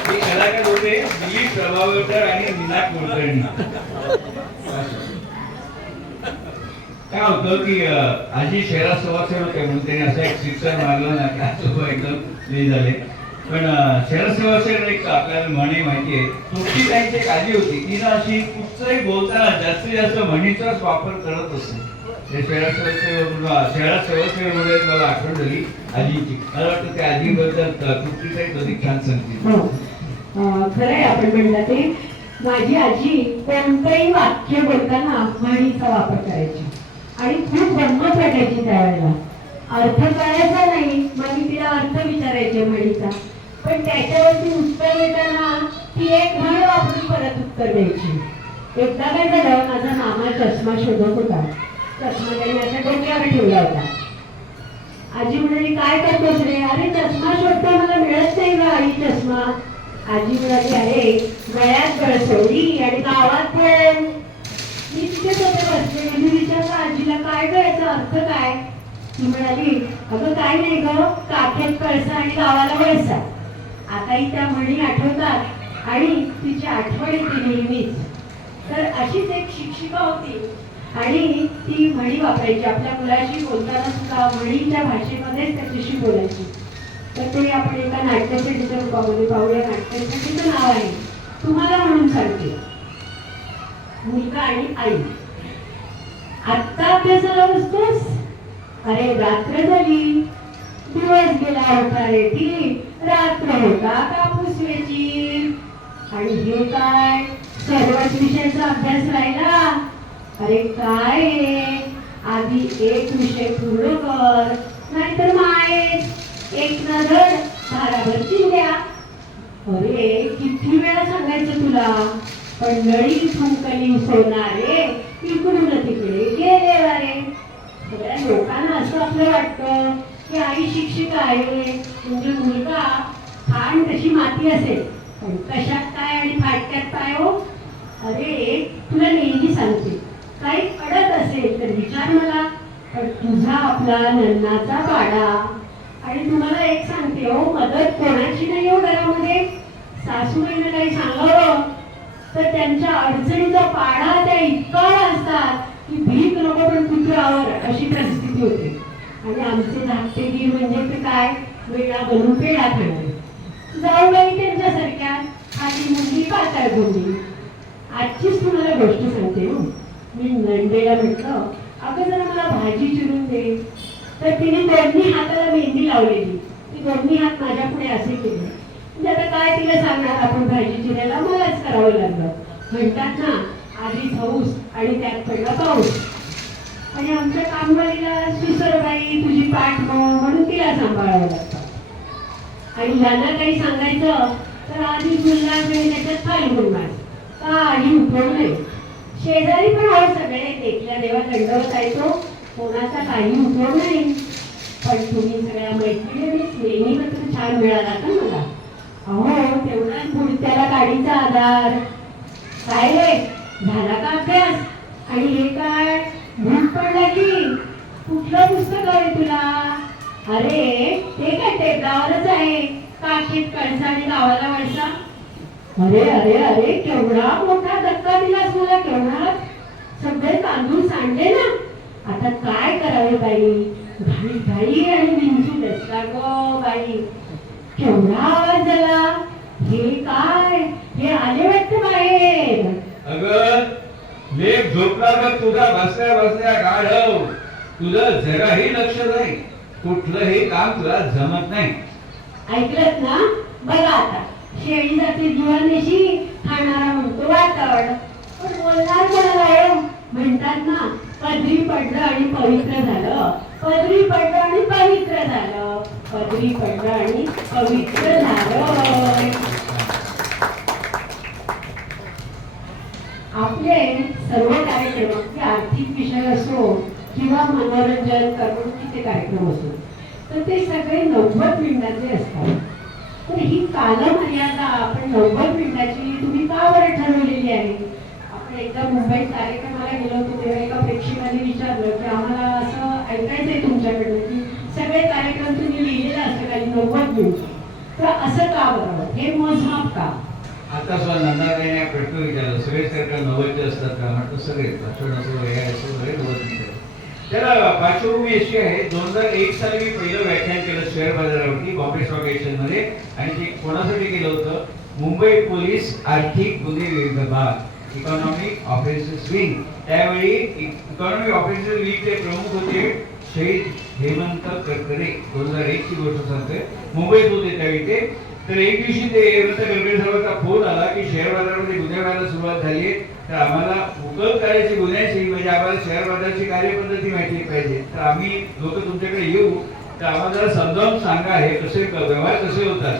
हे कलाकार होते दिलीप प्रभावळकर आणि मीना कुलकर्णी. काय होतं की आजी शहरात सभासद होते म्हणून त्यांनी असं एक शिक्षण मारलं ना की आजोबा एकदम हे झाले. पण शहर सेवासेवा एक आपल्याला म्हणे माहितीये. तुमची त्यांची एक आजी होती. तिनं अशी कुठचंही बोलताना जास्तीत जास्त म्हणीचाच वापर करत असते. ते शहरात सेवासेवेमुळे मला आठवण झाली आजीची. मला वाटतं त्या आजीबद्दल तुमची काही कधी छान सांगते. खरंय आपण म्हणलं ते. माझी आजी कोणतंही वाक्य बोलताना म्हणीचा वापर करायची आणि खूप गंमत वाटायची त्यावेळेला. अर्थ कळायचा नाही मग मी तिला अर्थ विचारायचे म्हणीचा. पण त्याच्यावरती उत्तर देताना ती एक म्हण वापरून परत प्रश्नात उत्तर द्यायची. एकदा काय झालं, माझा मामा चष्मा शोधत होता. चष्मा त्याने असा डोक्यावर ठेवला होता. आजी म्हणाली, काय करतोस रे? अरे चष्मा शोधतो, मला मिळत नाही ग आई चष्मा. आजी म्हणाली, अरे गळ्यात गळसोली आणि गावात पण. मी तिथेच होते बसले. मी विचारलं आजीला, काय गळ्याचा अर्थ काय? ती म्हणाली, अगं काय नाही ग, काखेत कळसा आणि गावाला वळसा. आताही त्या म्हणी आठवतात आणि तिची आठवण येते नेहमीच. तर अशीच एक शिक्षिका होती आणि ती म्हणी वापरायची. आपल्या मुलाशी बोलताना सुद्धा म्हणीच्या भाषेमध्येच त्याच्याशी बोलायची. तर ते आपण एका नाट्यसंगीच्या रूपामध्ये पाहूया. नाट्यसंगीचं नाव आहे तुम्हाला म्हणून सांगते, मुलगा आणि आई. आत्ता अभ्यासाला बसतोस? अरे रात्र झाली, दिवस गेला होता रे ती, रात्र होता कापूस वेची. आणि हे काय, सर्वच विषयाचा अभ्यास राहिला? अरे काय आहे, आधी एक विषय पूर्ण कर, नाहीतर मायेत एक नजर धाराभर चिंध्या. अरे किती वेळा सांगायचं तुला, पण नळी फुंकली सोनारे, इकडून तिकडे गेले वारे. सगळ्या लोकांना असं आपलं वाटतं की आई शिक्षिका आहे म्हणजे मुलगा खाण तशी माती असेल, पण कशात काय आणि फाटक्यात काय हो. अरे तुला नेहमी सांगते, काही अडत असेल तर विचार मला, पण तुझा आपला नन्नाचा पाडा. आणि तुम्हाला एक सांगते हो, मदत कोणाची नाही हो घरामध्ये. सासूबाईंना काही सांगावं तर त्यांच्या अडचणीचा पाडा त्या इतका असतात की भीक नको पण कुत्रावर, अशी परिस्थिती होते. आणि आमचे धाकटेगीर म्हणजे ते काय, वेळा बनून पेढा खाणे. जाऊ बाई त्यांच्यासारख्या, खाली मुलगी पातळ बोलली. आजचीच तुम्हाला गोष्ट सांगते हो. मी नंदेला म्हटलं, अगं जरा मला भाजी चिरून दे. तर तिने दोन्ही हाताला मेहंदी लावलेली. ती दोन्ही हात माझ्या पुढे असे केले. म्हणजे आता काय तिला सांगणार आपण भाजी चिरायला, मलाच करावं लागलं. म्हणतात ना, आधीच हौस आणि त्यात पडला पाऊस. आणि आमच्या कामवालीला सुसरबाई तुझी पाठ म्हणून तिला सांभाळावं लागतं. आणि यांना काही सांगायचं तर आधी मुलगा त्याच्यात फालगून मार काही उपयोग नाही. शेजारी पण हो सगळे देखल्या देवा दंडवत आहे तो, कोणाचा काही उपयोग नाही. पण तुम्ही सगळ्या मैत्रिणी नेहमी मात्र छान मिळाला का मला. अहो तेवढाच पुढच्याला गाडीचा आधार. काय रे झाला का अभ्यास? आणि हे काय भूक पडला की कुठलं पुस्तक आहे तुला? अरे ते काय टेबलावरच आहे, काकीत कळसा आणि गावाला वळसा. अरे अरे अरे केवढा मोठा धक्का दिलास मला, केवढा. सगळे तांदूळ सांडले ना. आता काय करावे बाई, घाई घाई आणि विंचू दसला गो बाई. केवढा आवाज झाला. हे काय, हे आले वाटतं बाहेर. अगं लेख झोपला तर तुझा बसल्या बसल्या गाढव, तुझं जराही लक्ष नाही, कुठलंही काम तुला जमत नाही. ऐकलत ना, बघा आता शेळी जाते जीवानेशी, खाणारा म्हणतो वाटड. पण बोलणार कोणाला हो? म्हणतात ना, पदरी पडलं आणि पवित्र झालं, पदरी पडलं आणि पवित्र झालं, पदरी पडलं आणि पवित्र झालं. आपले सर्व कार्यक्रम, की आर्थिक विषय असो किंवा मनोरंजन करमणुकीचे कार्यक्रम असो, तर ते सगळे 90 मिनिटाचे असतात. तर ही कालमर्यादा आपण 90 मिनिटाची तुम्ही का बरं ठरवलेली आहे? आपण एकदा मुंबईत कार्यक्रमाला गेलो होतो तेव्हा एका प्रेक्षकाने विचारलं की आम्हाला असं ऐकायचंय तुमच्याकडनं की सगळे कार्यक्रम तुम्ही लिहिलेलं असतं काही 90 मिनिट, तर असं का बरं, हे मोजमाप का? आता सुद्धा नंदाताईने प्रश्न विचारला, सगळेच कार्यक्रम 90चे असतात का? म्हटलं सगळेच, लक्षण असं वगैरे असं सगळे 90 त्याला पार्श्वभूमी अशी आहे, 2001 साली मी पहिलं व्याख्यान केलं शेअर बाजारावरती बॉम्बे स्टॉक एक्सचेंजमध्ये. आणि ते कोणासाठी केलं होतं? मुंबई पोलीस आर्थिक गुन्हे विभाग, इकॉनॉमिक ऑफेन्सेस विंग. त्यावेळी इकॉनॉमिक ऑफेन्सेस विंगचे प्रमुख होते शहीद हेमंत करकरे. 2001 ची गोष्ट सांगतोय, मुंबईत होते त्यावेळी ते. तर एक दिवशी ते हेमंत करकरे साहेबांचा फोन आला की शेअर बाजारामध्ये गुन्हे व्हायला सुरुवात झाली आहे, तर आम्हाला उकल करायची गुन्ह्याची, म्हणजे आम्हाला शेअर बाजाराची कार्यपद्धती माहिती पाहिजे. तर आम्ही लोक तुमच्याकडे येऊ, तर आम्हाला जरा समजावून सांगा हे कसे व्यवहार कसे होतात.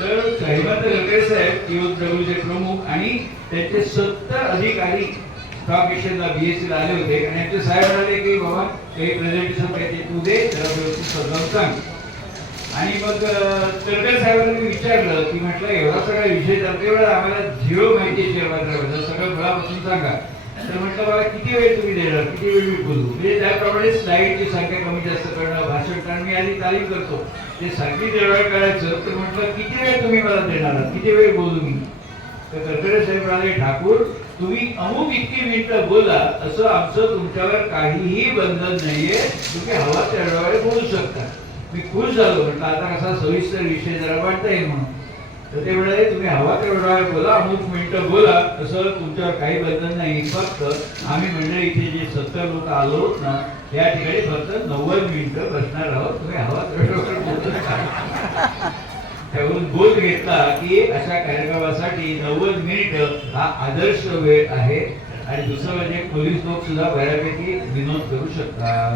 तर हेमंत करकरे साहेब EOWचे प्रमुख आणि त्यांचे 70 अधिकारी स्टॉक एक्सचेंजला BSc ला आले होते आणि त्यांचे साहेब म्हणाले की बाबा काही प्रेझेंटेशन पाहिजे तू दे, त्याला व्यवस्थित समजावून सांग. आणि मग करकरे साहेबांनी मी विचारलं की म्हटलं एवढा सगळा विषय चालतो, एवढा आम्हाला झिरो माहिती आहे शेअर बाजाराबद्दल, सगळं मुळापासून सांगा. तर म्हटलं बाबा किती वेळ तुम्ही देणार, किती वेळ मी बोलू, म्हणजे त्याप्रमाणे स्लाईडची संख्या कमी जास्त करणं, भाषण करणं मी आधी तालीम करतो, ते सांगितलं तेवढं करायचं. तर म्हटलं किती वेळ तुम्ही मला देणार, किती वेळ बोलू मी. तर करकरे साहेब म्हणाले ठाकूर तुम्ही अमुक इतकी मिनिटं बोला, असं आमचं तुमच्यावर काहीही बंधन नाहीये, तुम्ही हवा तेवढ्या वेळ बोलू शकता. मी खुश झालो, म्हटलं आता कसा सविस्तर विषय जरा वाटता येईल म्हणून. तर ते म्हणाले तुम्ही हवा तेवढा वेळ बोला, अमुक मिनिटं बोला, तसं तुमच्यावर काही बंधन नाही, फक्त आम्ही मंडळी इथे जे 70 लोक आलो ना या ठिकाणी फक्त 90 मिनिटं बसणार आहोत, तुम्ही हवा तेवढा वेळ बोलू नका. त्यावरून बोध घेतला की अशा कार्यक्रमासाठी 90 मिनिटं हा आदर्श वेळ आहे. आणि दुसरं म्हणजे पोलीस लोक सुद्धा बऱ्यापैकी विनोद करू शकतात.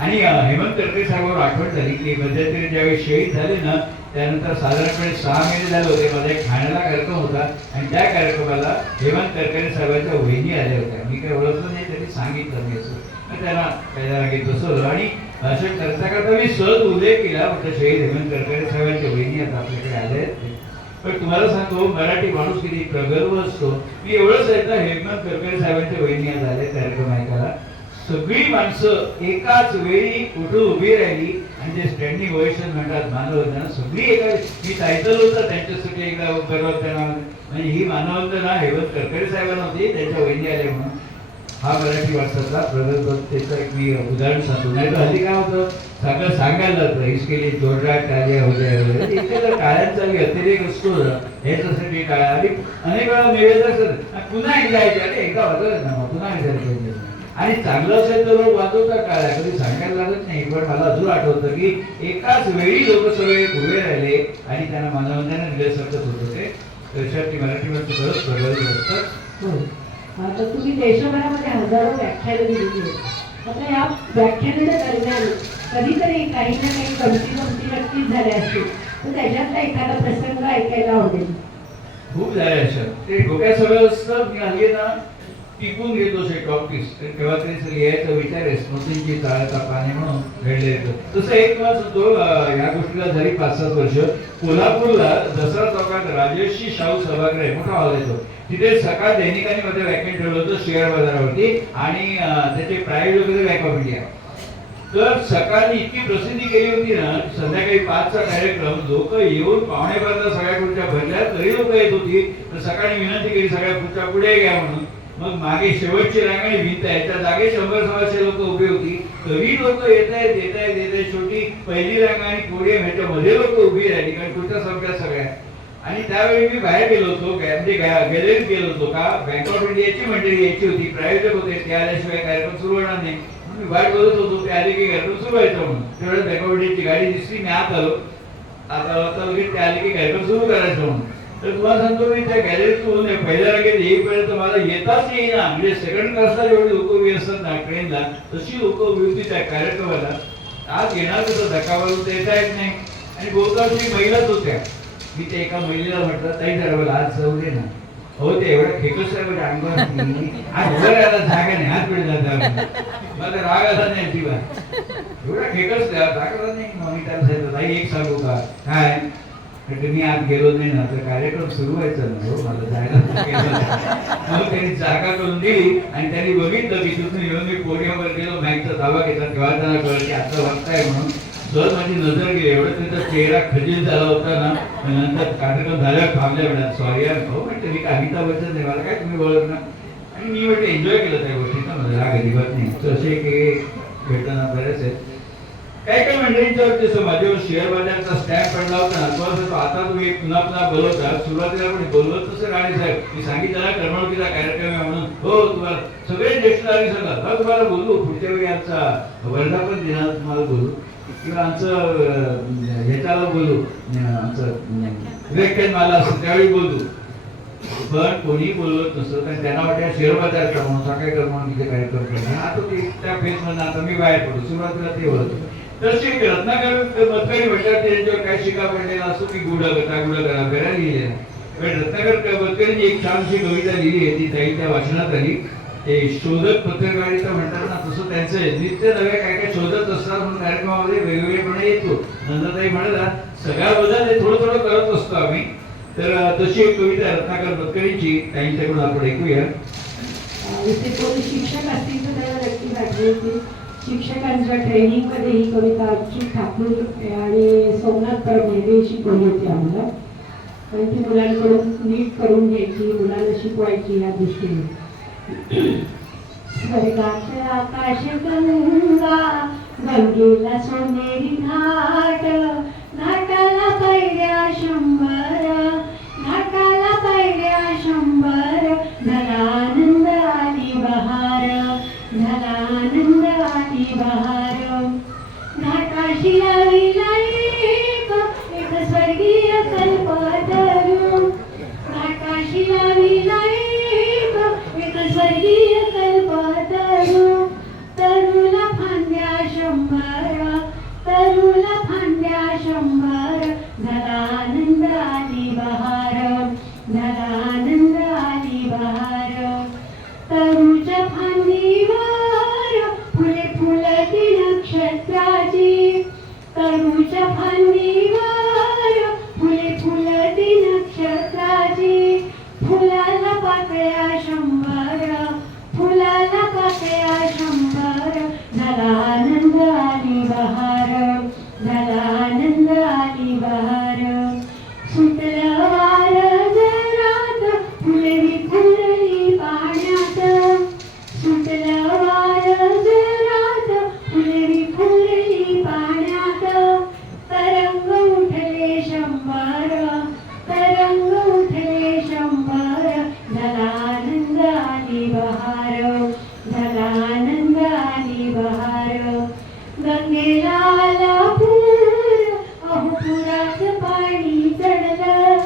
आणि हेमंत करकरे साहेबांवर आठवण झाली की मध्यंतरी ज्यावेळी शहीद झाले ना त्यानंतर साधारणपणे 6 महिने झाले होते, माझा एक ठाण्याला कार्यक्रम होता आणि त्या कार्यक्रमाला हेमंत करकरे साहेबांच्या वहिनी आल्या होत्या. मी काही ओळखलं नाही, त्यांनी सांगितलं मी असं, त्यांना पहिल्या रागीत बसवलं आणि भाषण करता करता मी सहज उल्लेख केला, म्हटलं शहीद हेमंत करकरे साहेबांच्या वहिनी आता आपल्याकडे आले आहेत. पण तुम्हाला सांगतो मराठी माणूस किती प्रगल्भ असतो. मी एवढंच ऐकलं हेमंत करकरे साहेबांच्या वहिनी आज आले कार्यक्रम ऐकायला. सगळी माणसं एकाच वेळी उठून उभी राहिली आणि जे स्टँडिंग ओवेशन म्हणतात मानवंदना, सगळी एका मी टायटल होतं त्यांच्यासाठी एकदा गर्वत्यांना, म्हणजे ही मानवंदना हेमंत करकरे साहेबांना होती, त्यांच्या वहिनी आले म्हणून. हा मराठी माणसाचा प्रगल्भतेचं एक मी उदाहरण सांगतो. नाही तर हल्ली काय होतं सगळं सांगायला जातं, इसके लिए जोरदार टाळ्या होत्या वगैरे, इथे जर टाळ्यांचा व्यतिरेक असतो ह्याच्यासाठी टाळ्या. आणि अनेक वेळा निवेदन पुन्हा एकदा यायचे, अरे एकदा वाजवलं ना पुन्हा एकदा. आणि चांगलं असेल तर लोक वाजवतात टाळ्या, कधी सांगायला लागत नाही. पण मला अजून आठवतं की एकाच वेळी लोक सगळे उभे राहिले आणि त्यांना मानवंदना दिल्यासारखंच होत होते. त्याच्यात मराठी माणसं खरंच प्रगल्भ असतात. आता तुम्ही देशभरामध्ये हजारो व्याख्यानं दिली. आता या व्याख्यानाच्या दरम्यान कधीतरी काही ना काही गमती नक्कीच झाल्या असतील, तर त्याच्यातला एखादा प्रसंग ऐकायला आवडेल. खूप झाले अशा, ते डोक्यात सगळं असतं. मी हल्ली ना टिकून घेतो असे टॉपिक्स, तेव्हा ते लिहायचा विचार आहे, स्मृतींची चाळता पाने म्हणून घडले येतं. तसं एक मास होतो, या गोष्टीला झाली 5-7 वर्ष. कोल्हापूरला दसरा चौकात राजर्षी शाहू सभागृह मोठा हॉल येतो, तिथे सकाळ दैनिकांनी मध्ये व्याख्यान ठेवलं होतं शेअर बाजारावरती आणि त्याचे प्रायव्हेट वगैरे बँक ऑफ इंडिया. तर सकाळी इतकी प्रसिद्धी केली होती ना, संध्याकाळी 5चा कार्यक्रम लोक येऊन 5:15 सगळ्या खुर्च्या भरल्या, तरी लोक येत होती. तर सकाळी विनंती केली सगळ्या खुर्च्या पुढे घ्या म्हणून. मग मागे शेवटची रांग आणि भिंत आहे, त्या जागे 100-100 लोक उभी होती, तरी लोक येत आहेत. शेवटी पहिली रांग आणि पोडियम ह्याच्यामध्ये लोक उभी राहिली, कारण खुर्च्या संपल्या सगळ्या. आणि त्यावेळी मी बाहेर गेलो होतो, म्हणजे गॅलरीत गेलो होतो, का बँक ऑफ इंडियाची मंडळी यायची होती, प्रायव्हेट होते, ते आल्याशिवाय कार्यक्रम सुरू होणार नाही. मी वाट बघत होतो, ते आले की कार्यक्रम सुरू व्हायचा म्हणून. तेवढं बँक ऑफ इंडियाची गाडी दिसली, मी आत आलो. आता वगैरे ते आले की कार्यक्रम सुरू करायचं म्हणून. तर तुम्हाला सांगतो मी त्या गॅलरीतून पहिल्या रांगेत येईपर्यंत मला येताच येईना, म्हणजे सेकंड क्लासला जेवढी लोक उभी असतात ना ट्रेनला, तशी लोक उभी होती त्या कार्यक्रमाला. आज येणार कसं धक्कावरून ते येता येत नाही. आणि बहुतांश मी महिलाच होत्या. मी ते एका महिलेला म्हटलं ताई जरा मला आज चवले ना, हो ते एवढं खेकस आहे म्हणजे अंगावर आज उभं राहायला जागा नाही, हात पिढे जातात. मला राग आला नाही अजिबात, एवढा खेकस जागा नाही. मग मी त्याला सांगितलं ताई एक सांगू का काय, मी आज गेलो नाही ना तर कार्यक्रम सुरू व्हायचा ना, हो मला जायला. मग त्यांनी जागा करून दिली आणि त्यांनी बघितलं की तिथून येऊन मी पोडियमवर गेलो, माईकचा दावा घेतला, तेव्हा त्यांना कळलं की आता वागताय म्हणून. सहज माझी नजर गेली, एवढं त्यांचा चेहरा खजील झाला होता ना. नंतर कार्यक्रम झाल्यावर थांबल्या म्हणा, सॉरी यार भाऊ म्हणते मी काय अमिताभ बच्चन नाही, मला काय तुम्ही ओळखणार. आणि मी म्हटलं एन्जॉय केलं त्या गोष्टीचा, मला राग अजिबात नाही. असे की भेटताना बरेच आहेत. काही मंडळींच्या वरती माझ्यावर शेअर बाजारचा स्टॅम्प पडला होता ना, तो आता तुम्ही पुन्हा बोलवता, सुरुवातीला पण बोलवत तसं राणे साहेब, मी सांगितलं ना करमणुकीचा कार्यक्रम आहे म्हणून. हो तुम्हाला सगळे ज्येष्ठ नागरिक सांगा तुम्हाला बोलू, पुढच्या वेळी आमचा वर्धापन दिनाला तुम्हाला बोलू किंवा आमचं ह्याच्याला बोलू, आमचं व्याख्यान मला असं त्यावेळी बोलू. पण कोणी बोलवत नसतं, कारण त्यांना वाटतं शेअर बाजार म्हणून सकाळी करमणुकीचे कार्यक्रम करणार. आता ते त्या फेजमधून आता मी बाहेर पडतो, सुरुवातीला ते बोलतो. तशी एक रत्नाकर मतकरी म्हणतात त्यांच्यावर काय शिका पडलेला असो की गुढ कथा गुढ करा बेरा लिहिलेला. पण रत्नाकर मतकरींनी एक छानशी कविता लिहिली आहे, ती ताई त्या वाचनात आली. ते शोधक पत्रकारिता म्हणतात ना, तसं त्यांचं नित्य नव्या काय काय शोधत असतात म्हणून कार्यक्रमामध्ये वेगवेगळेपणा येतो. नंदताई म्हणाला सगळा बदल हे थोडं थोडं करत असतो आम्ही. तर तशी एक कविता रत्नाकर मतकरींची त्यांच्याकडून आपण ऐकूया. इथे कोणी शिक्षक असतील तर त्याला नक्की वाटले की शिक्षकांच्या ट्रेनिंगमध्ये ही कविता अच्युत ठाकूर आणि सोमनाथ परब यांनी शिकवली होती आम्हाला. पण ती मुलांकडून नीट करून घ्यायची, मुलांना शिकवायची या दृष्टीने. स्वर्गाचे आकाश गंगा, गंगेला सोनेरी घाट, घाटाला पायऱ्या 100, घाटाला पायऱ्या 100, झाला आनंद आली बहार, झाला आनंद आली बहार. घाटाशी लाविला एक स्वर्गीय कल्पतरू, घाटाशी लाविला एक स्वर्गीय कल्पतरू. तरुला फांद्या 100, तरुला फांद्या 100, झाला आनंद आली बहार, झाला आनंद आली बहार. तरुच्या फांदीवर फुले फुलती नक्षत्राची, तरुच्या फांदीवर फुले फुलती नक्षत्राची. फुलाला पाकळ्या 100, फुलाला पाकळ्या 100, झाला आनंद आली बहार, झाला आनंद आली बहार. सुटलं वार जरात फुले विखुरली पाण्यात, सुटलं वार जरात फुले विखुरली पाण्यात. तरंग उठले 100, तरंग उठले 100, झाला आनंद आली बहार, झाला आनंद आली बहार. गंगेला आला पूर, अहो पुराचं पाणी चढलं,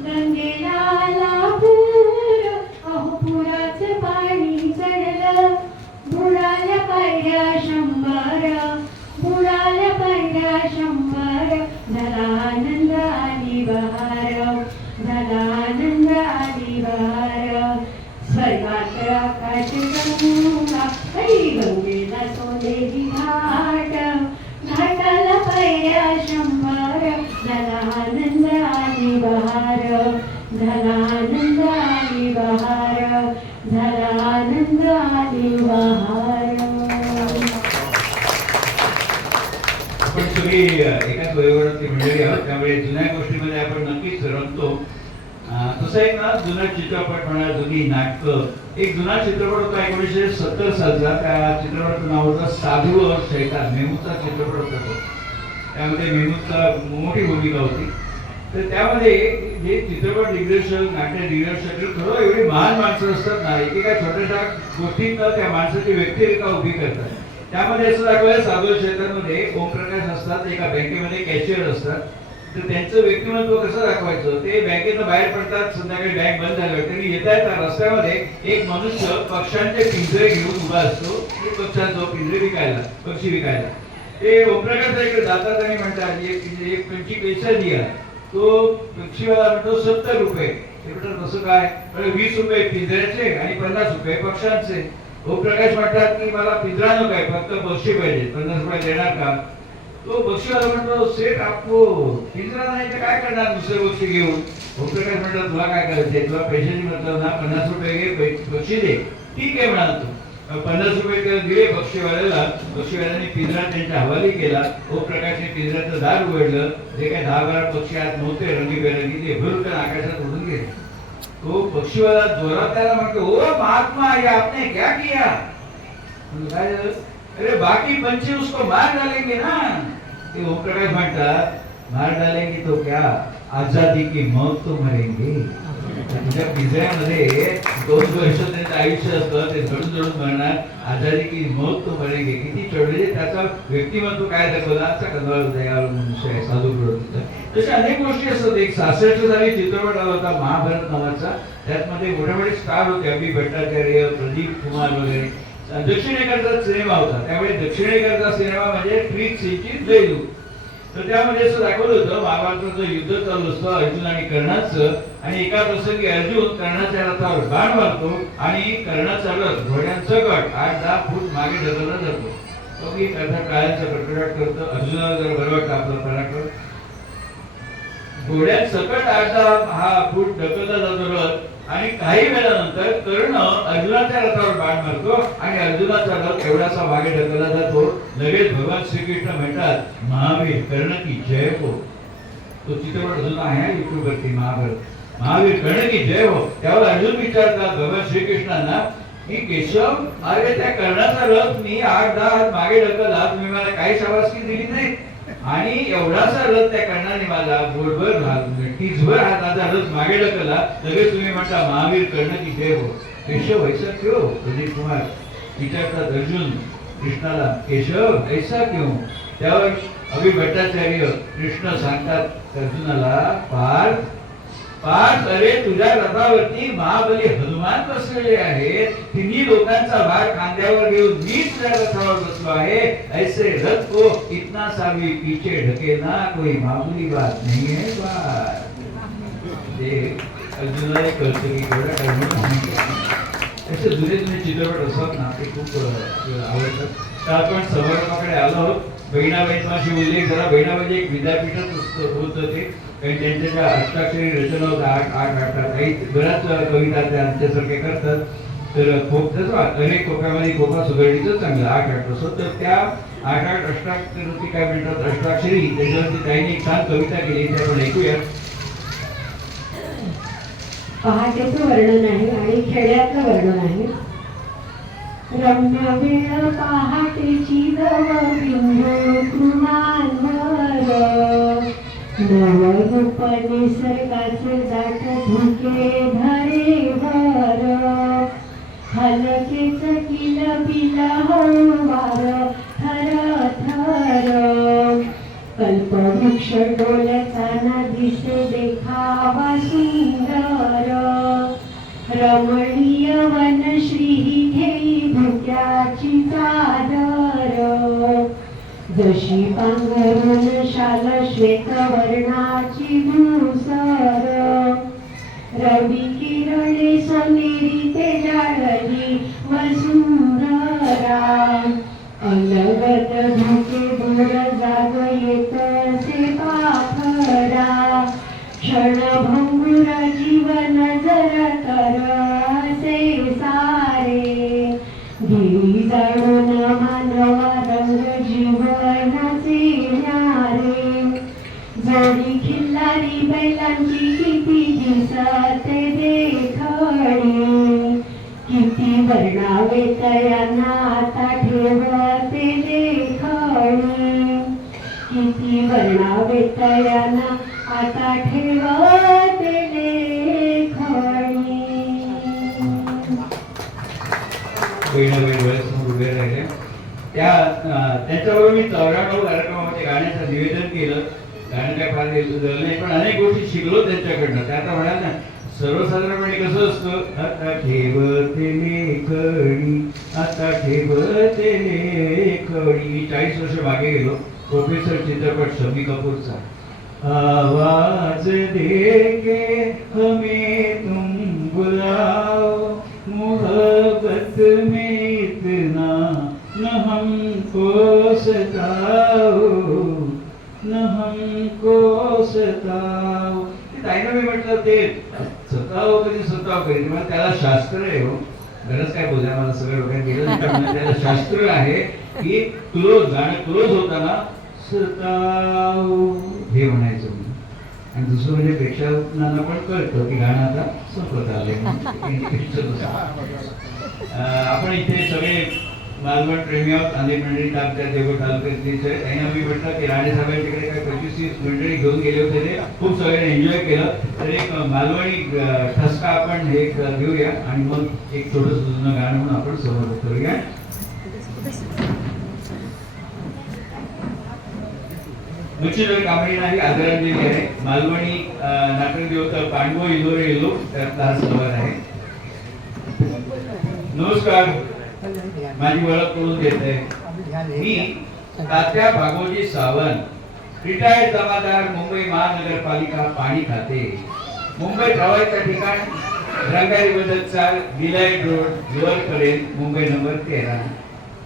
गंगेला आला पूर, अहो पुराचं पाणी चढलं. बुडाल्या पायऱ्या 100, बुडाल्या पायऱ्या 100, झाला आनंद आली बहार, झाला आनंद आली बहार. स्वर्गात आकाश गंगा, गंगेला सोनेरी घाट, घाटाला पायऱ्या 100, झाला आनंद आली बहार, झाला आनंद आली बहार, झाला आनंद आली बहार. आपण सगळी एकाच वयोगटातली मंडळी आहोत, त्यामुळे जुन्या गोष्टीमध्ये आपण नक्कीच रमतो. तसं एक ना जुना चित्रपट म्हणा, जुनी नाटकं. एक जुना चित्रपट होता 1970 सालचा. त्या चित्रपटाचं नाव होतं साधू और शैतान. मेहमूदचा चित्रपट होता तो. त्यामध्ये मेहमूदचा मोठी भूमिका होती. तर त्यामध्ये जे चित्रपट दिग्दर्शक, नाट्य दिग्दर्शक खरं एवढी महान माणसं असतात ना, एकेका छोट्याशा गोष्टींना त्या माणसाची व्यक्तिरेखा उभी करतात. त्यामध्ये असं दाखवलं साधू शैतानमध्ये ओमप्रकाश असतात, एका बँकेमध्ये कॅशियर असतात. तर त्यांचं व्यक्तिमत्व कसं दाखवायचं, ते बँकेतून बाहेर पडतात, संध्याकाळी बँक बंद झाल्यावर तरी येता रस्त्यामध्ये एक मनुष्य पक्ष्यांचे पिंजरे घेऊन उभा असतो. पक्ष्यांचा पिंजरे विकायला, पक्षी विकायला. ते ओमप्रकाश इकडे जातात आणि म्हणतात एक पंछी पैसा दिया. तो पक्षीवाला म्हणतो 70 रुपये. ते म्हणतात तसं काय, 20 रुपये पिंजऱ्याचे आणि 50 रुपये पक्ष्यांचे. ओमप्रकाश म्हणतात की मला पिंजरा नको आहे, फक्त पक्षी पाहिजे, 50 रुपये देणार का? तो पक्षीवाला म्हणतो सेठ आपको पिंजरा नाही तर काय करणार दुसरे पक्षी घेऊन. ओमप्रकाश म्हणतात तुला काय करायचंय, तुला पैशाची मतलब ना, 50 रुपये घे, पक्षी दे. ठीक आहे म्हणाला तो. 50 रुपये दिले पक्षीवाल्याला. पक्षीवाल्याने पिंजरा त्यांच्या हवाली केला. ओमप्रकाशने पिंजऱ्याचं दार उघडलं. जे काही 10-12 पक्षी आत नव्हते रंगीबेरंगी, ते भुरकन आकाशात उडून गेले. तो पक्षीवाला जोरात त्याला म्हणतो ओ महात्मा ये आपने क्या किया? काय झालं? अरे बाकी पंछी उसको मार डालेंगे ना. ते ओमप्रकाश म्हणतात मार डालेंगे तो क्या, आजादी की मौत तो मरेंगे. तुझ्या पिंजऱ्यामध्ये 2 वर्ष त्यांचं आयुष्य असतं, ते झडून झडून मरणार. आजादी की मौत तो मरेंगे. किती चढले त्याचा व्यक्तिमत्व काय दाखवला, असा कधवा दयाळू मनुष्य आहे साधू प्रवृत्तीचा. तशा अनेक गोष्टी असतात. एक 66 साली चित्रपट आला होता महाभारत नावाचा. त्यातमध्ये मोठे मोठे स्टार होते, अभि भट्टाचार्य, प्रदीप कुमार वगैरे. दक्षिणेकडचा सिनेमा होता. त्यामुळे दक्षिणेकडचा सिनेमा म्हणजे ट्रीट सीनची जयलू. तर त्यामध्ये असं दाखवलं होतं महाभारताचं युद्ध चालू असतं अर्जुन आणि कर्णाचं, आणि एका प्रसंगी अर्जुन कर्णाच्या रथावर बाण मारतो आणि कर्णाचा रथ घोड्यांसकट 8-10 फूट मागे ढकलला जातो. तो एक अर्थात काळ्यांचा कडकडाट करतो. अर्जुनाला जर बरं वाटतं आपलं पराक्रम. घोड्यांसकट 8-10 फूट ढकलला जातो रथ, आणि काही वेळानंतर कर्ण अर्जुनाच्या रथावर बाण मारतो आणि अर्जुनाचा रथ एवढासा मागे ढकलला जातो. लगेच भगवान श्रीकृष्ण म्हणतात महावीर कर्ण की जय हो. तो चित्रपट अजून आहे YouTube वरती, महावीर कर्ण की जय हो. त्यावर अर्जुन विचारतात भगवान श्रीकृष्णांना की केशव, अरे त्या कर्णाचा रथ मी 8-10 मागे ढकलला, तुम्ही मला काही शाबासकी दिली नाही, आणि एवढासा रथ त्या कर्णाने माझा बोटभर टीजभर हाताचा रथ मागे ढकलला, लगेच तुम्ही म्हणता महावीर कर्ण की जय हो. केशव ऐसा क्यों? प्रदीप कुमार विचारतात अर्जुन कृष्णाला, केशव ऐसा क्यों? त्यावर अभि भट्टाचार्य कृष्ण सांगतात अर्जुनाला, पार्थ अरे तुझ्या रथावरती महाबली हनुमान बसलेले आहेत. तिन्ही लोकांचा भार खांद्यावर घेऊन मी तुझ्या रथावर बसलो आहे. ऐसे रथ को इतना सा भी पीछे ढकेलना कोई मामूली बात नहीं है. ते अर्जुनाला कळतं की एवढा असे जुने चित्रपट असतात ना, ते खूप आवडतात. तर आपण समारंभाकडे आलो आहोत. बहिणाबाईंचा उल्लेख जरा, बहिणाबाई एक विद्यापीठच होतं ते, कारण त्यांच्या ज्या अष्टाक्षरी रचना होत्या 8 काही बऱ्याच कविता त्या आमच्यासारखे करतात. तर अनेक कोप्यामध्ये कोपा सुधारणीचं चांगलं 8 असं, तर त्या 8 अष्टाक्षरी काय म्हणतात अष्टाक्षरी, त्याच्यावरती त्यांनी एक छान कविता केली, ते आपण ऐकूया. पहाटेचं वर्णन आहे आणि खेड्यातलं वर्णन आहे. रम्य वेळ पहाटेची बिंदू कृमांवर, नवरूप निसर्गाचे दाट धुके धरेवर, हलकेच किल बिल हळूवार थर थर, कल्पवृक्ष डोलताना दिसे देखावा सुंदर, रमणीय वनश्री घेई धुक्याची चादर, जशी पांघरून शाल श्वेत वर्णाची धूसर, रवी किरणे सोनेरी ते जाळली वसुंधरा, अलगद धुके दूर जाग येतसे पाखरा, क्षणभंगुर जीवन जर तरसे सारे, गिरी जाणून मानवा रंग जीवनाचे न्यारे, जोडी खिल्लारी बैलांची किती दिसते देखणी, किती वर्णावे तयांना आता ठेवते देखणी, किती वर्णावे तयांना आता ठेवते लेखणी. बहिणाबाई डोळ्यासमोर उभे राहिले. त्याच्याबरोबर मी 94 कार्यक्रमामध्ये गाण्याचं निवेदन केलं. गाणं काय फार झालं नाही, पण अनेक गोष्टी शिकलो त्यांच्याकडनं. त्या आता म्हणाल ना, सर्वसाधारणपणे कसं असतं, आता ठेवते लेखणी, आता ठेवते लेखणी. मी 40 वर्ष मागे गेलो. प्रोफेसर चित्रपट शम्मी कपूरचा, आवाज देके हमें तुम बुलाओ, मोहब्बत में इतना न हमको सताओ, न हमको सताओ. ताईनं मी म्हटलं ते सताओ कधी मला त्याला शास्त्र आहे हो. गरज काय बोलल्या, मला सगळं डोक्यात गेलं. त्याला शास्त्र आहे की गाणं क्लोज होताना सताओ हे म्हणायचं म्हणून. आणि दुसरं म्हणजे प्रेक्षकांना पण कळतं की गाणं आता संपत आलंय. आपण इथे सगळे मालवण प्रेमी आहोत. अनेक मंडळी आमच्या देवगड तालुक्यातली. त्यांना मी म्हटलं की राणे साहेबांच्याकडे काय 25-30 मंडळी घेऊन गेले होते. ते खूप सगळ्यांनी एन्जॉय केलं. तर एक मालवणी ठसका आपण हे घेऊया आणि मग एक थोडंसं जुनं गाणं म्हणून आपण सुरुवात करूया. मुचिर कामणी नाही आदरांजली आहे. मालवणी नाटक देवता पांडव इलोरे इलो त्यातला हा सहभाग आहे. नमस्कार. माझी ओळख करून देते. मी तात्या भागोजी सावंत, रिटायर्ड जमादार, मुंबई महानगरपालिका पाणी खाते. मुंबई ठरावायचं ठिकाण रंगारी बदलचा विलायट रोड लोअरपर्यंत, मुंबई नंबर 13.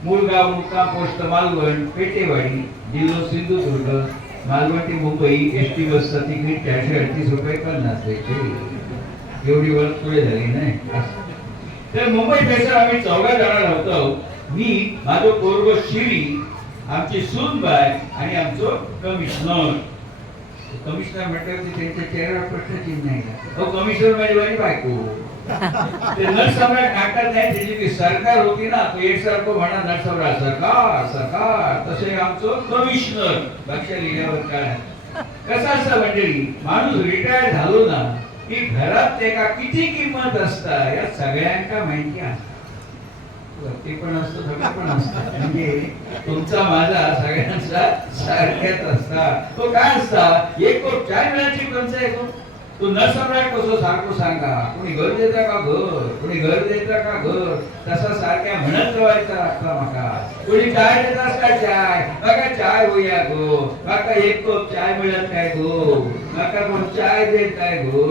मूळ गाव मुक्काम पोस्ट मालवण, पेटेवाडी, जिल्हा सिंधुदुर्ग, मालवण ते मुंबई. एसटी बसचा तिकीट 438 रुपये 50 पैसे. एवढी ओळख पुढे झाली नाही. तर मुंबई पेसर आम्ही 14 जाणार होतो. मी, माझं पोरगो शिरी, आमची सूनबाई आणि आमचं कमिशनर. कमिशनर म्हटलं की त्यांच्या चेहऱ्यावर प्रश्नचिन्ह नाही का? हो, कमिशनर माझी बायको. ते नरसम्राट नाटकात नाही, त्याची ती सरकार होती ना, तो एक सारखं म्हणा नरसम्राट सरकार सरकार, तसे आमचं कमिशनर. लक्ष लिहिल्यावर काय कसं असतं मंडळी, माणूस रिटायर झालो ना की घरात त्याला किती किंमत असता या सगळ्यांका माहिती असतं. ते पण असतं, सगळं पण असतं. म्हणजे तुमचा माझा सगळ्यांचा सारख्याच असता. तो काय असता, एक कोप चाय मिळायची कोणचा आहे तो नरसम्राट कसं सारखं सांगा, कोणी घर देता का घर, कोणी घर देता का घर, तसा सारख्या म्हणत राहायचा असता. माका कोणी चाय देतास का चाय, माका चाय होया गो, माका एक कप चाय मिळत काय गो, माका कोण चाय देत काय गो.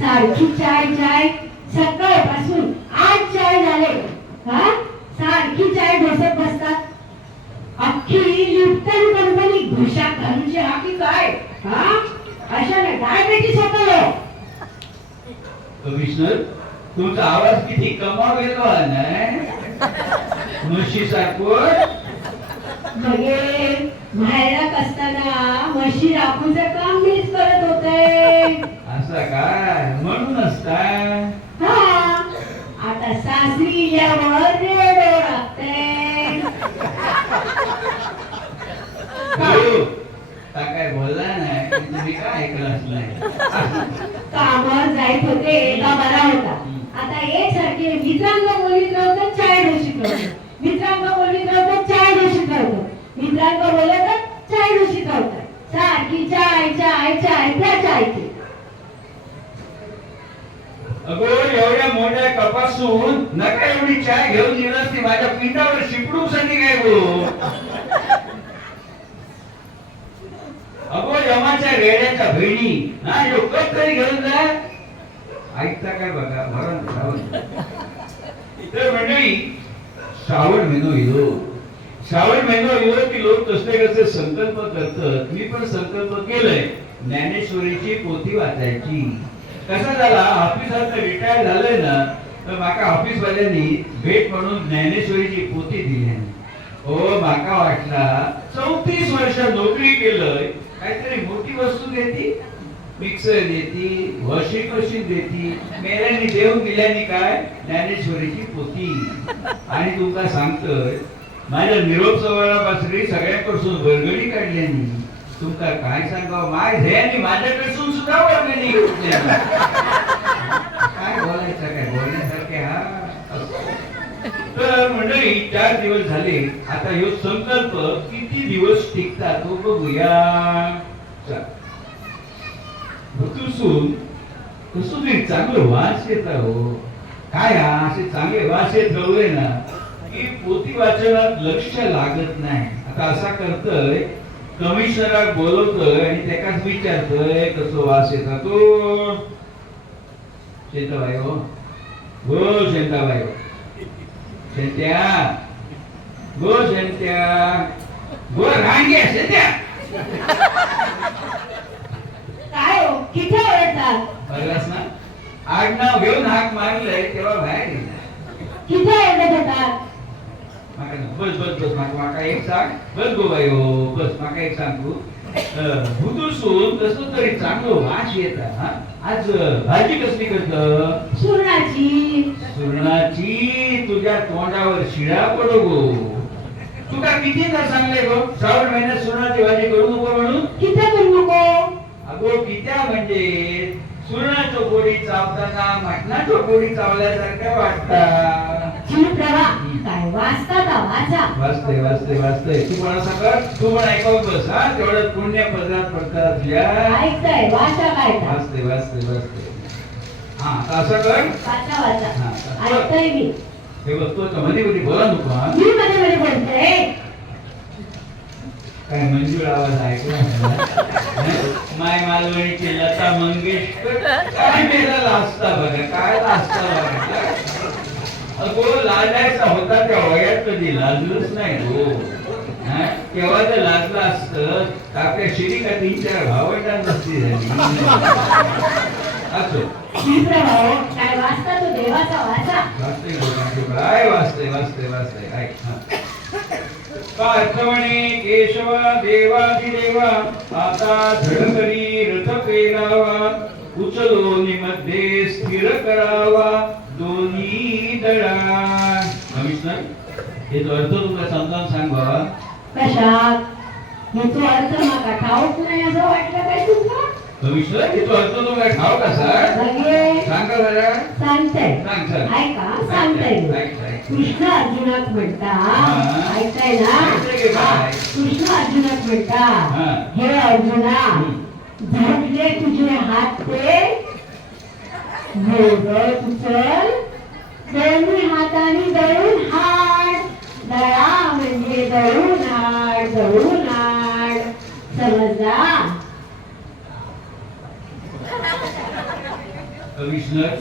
सारखी चाय चाय सकाळपासून 8 चाय झाले. हा, सारखी चाय ढोसत बसतात. अख्खी लिप्टन कंपनी घुशात घालूची हा की काय? हा, अशाने डायबिटीस होतो. कमिशनर, तुमचा आवाज किती कमाल येतो नाही, म्हशी सारखं. मगे माहेरात असताना म्हशी राखूचं काम मीच करत होते. असं काय? म्हणून असता. हा, आता सासरी यावर रेडो लागते. काय बोलला नाही, तुम्ही काय ऐकलंच नाही. कामावर जायत होते का बरा होता. आता एकसारखे मित्रांना बोलीत राहतात, चाय ढोशीत राहतात. मित्रांना बोलीत राहतात, चाय ढोशीत राहतात. मित्रांना बोलतात, चाय ढोशीत राहतात. सारखी चाय चाय चाय त्या चायची. अगो, एवढ्या मोठ्या कपासून नका एवढी चाय घेऊन येणार ती माझ्या पिंडावर शिपडूक साठी काय गो. अगो, यमाच्या रेड्याच्या बहिणी, हा यो कप तरी घेऊन जा. ऐकता काय बघा, भरण. तर मंडळी, श्रावण महिनो येतो. श्रावण महिनो येतो की लोक कसले कसे संकल्प करतात. मी पण संकल्प केलंय ज्ञानेश्वरीची पोथी वाचायची. कसा झाला, ऑफिसात रिटायर झालंय ना, तर माका ऑफिस वाल्यांनी भेट म्हणून ज्ञानेश्वरीची पोथी दिली. हो, माका वाटला 34 वर्ष नोकरी केलंय, काहीतरी मोठी वस्तू देती, मिक्सर देती, वॉशिंग मशीन देती. मेल्यांनी देऊन दिल्यानी काय, ज्ञानेश्वरीची पोथी. आणि तुमका सांगतोय, माझ्या निरोप सवारापासून सगळ्यांपासून वर्गणी काढल्यानी. तुमका काय सांगावं, माय ध्येयाने माझ्याकडसून सुद्धा वर्गणी काय बोलायचं, काय बोलण्यासारखे. हा, तर मंडळी 4 दिवस झाले. आता ह्यो संकल्प किती दिवस टिकता तो बघूया. ऋतूसून कसं तरी चांगलं वास येत हो. काय हा, असे चांगले वास येत राहले ना की पोथी वाचनात लक्ष लागत नाही. आता असा करतोय, कमिशनराक बोलवतोय आणि त्याकाच विचारतोय कसं वास येता तो. शेंताबाई हो, हो शेंताबाई हो, शेंत्या गो, शेंत्या गो, रांगे शेंत्या. काय हो, किती ओरडतात? बघलास ना, आडनाव घेऊन हाक मारलंय तेव्हा बाहेर गेला. किती ओरडत होतात? बस बस बस, माका एक सांग. बस गो बाई हो, बस माका एक सांग तू. भुतूसून कसं तरी चांगलं वास येता. हा, आज भाजी कसली करत? सुरणाची. सुरणाची. तुझ्या तोंडावर शिळा पडो गो. तुका कितीदा सांगले गो, श्रावण महिन्यात सुरणाची भाजी करू नको म्हणून. किती करू नको? अगो, कित्या म्हणजे सुरणाचं पोळी चावताना मटणाचं पोळी चावल्यासारखं वाटतं. शिवप्रभा, काय वाचता का? वाचा. वाचते वाचते वाचते. तू पण असं कर, तू पण ऐकावं बस. हा, तेवढं पुण्य पदरात पडतात. ऐकताय, वाचा काय? वाचते वाचते वाचते. हा आता असं कर. वाचा हा, वाचा आता- ऐकतोय मी. हे बघतो मध्ये मध्ये बोला नको हा. मी मध्ये मध्ये बोलते. काय मंजूळ आवाज ऐकला माय मालवणीची लता मंगेशकर काय मेला लाजता बघा, काय लाजता बघा. अगो लाजायचा होता त्या वयात कधी लाजलोच नाही हो. तेव्हा जर लाजला असतं तर आपल्या शिरीका 3-4 भावंडां नसती झाली. असो शिवप्रभाव काय वाचता तो देवाचा वाचा. वाचते काय वाचते वाचते वाचते ऐक. पार्थवणे केशवा देवादिदेवा आता धडकरी रथ पेरावा उचलो मध्ये स्थिर करावा दोन्ही दळा. कमिशनर हे जो अर्थ तुला समजावून सांग बाबा. कशात याचा अर्थ माका ठाऊक नाही असं वाटलं काय तुमका. कमिशनर हे जो अर्थ तुला ठाऊक असा लगे सांग का जरा. सांगताय सांग सर. ऐका सांगताय. कृष्ण अर्जुनात म्हणता ऐकताय ना. कृष्ण अर्जुनात म्हणता हे अर्जुना झटले तुझे हात ते भोगत उचल दोन्ही हाताने दळून हाड. दळा म्हणजे दळून हाड दळून हाड. समजला. कमिशनर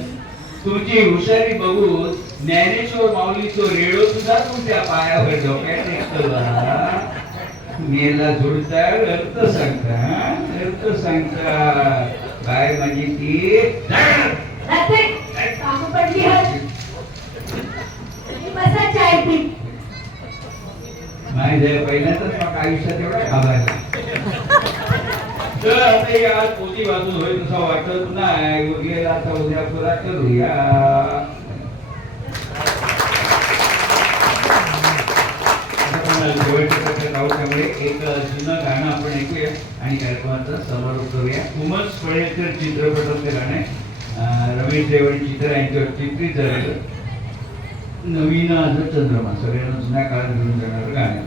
तुमची हुशारी बघून ज्ञानेश्वर माऊलीचो रेडो सुद्धा तुमच्या पायावर डोक्यात टेकला. मेला जोडता अर्थ सांगता अर्थ सांगता काय म्हणजे ती कामं पडली होत. बसा चाय पी. नाही जर पहिल्यांदाच मग आयुष्यात एवढा घालायला. तर आता हे आज पोती वाचून होईल तसं वाटत नाही. उरलेला आता उद्या पुरा करूया. त्यामुळे एक जुनं गाणं आपण ऐकूया आणि कार्यक्रमाचा समारोप करूया. उमस फळेकर चित्रपटातले गाणे रमेश देवणी चित्र यांच्यावर चित्रित झालेलं नवीन आज चंद्रमा सगळ्यांना जुन्या काळात घेऊन जाणारं गाणं.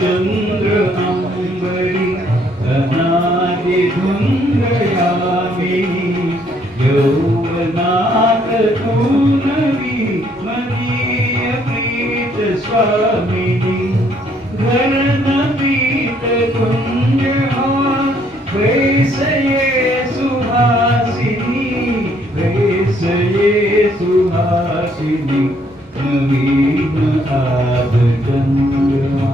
चंद्र अंबरी अनादि धुंद्रयामिनी यौवनात तू नवी मदीय प्रीत स्वामिनी घरन पीत कुंज वैसये सुहासिनी वैसये सुहासिनी नवीन आज चंद्रमा.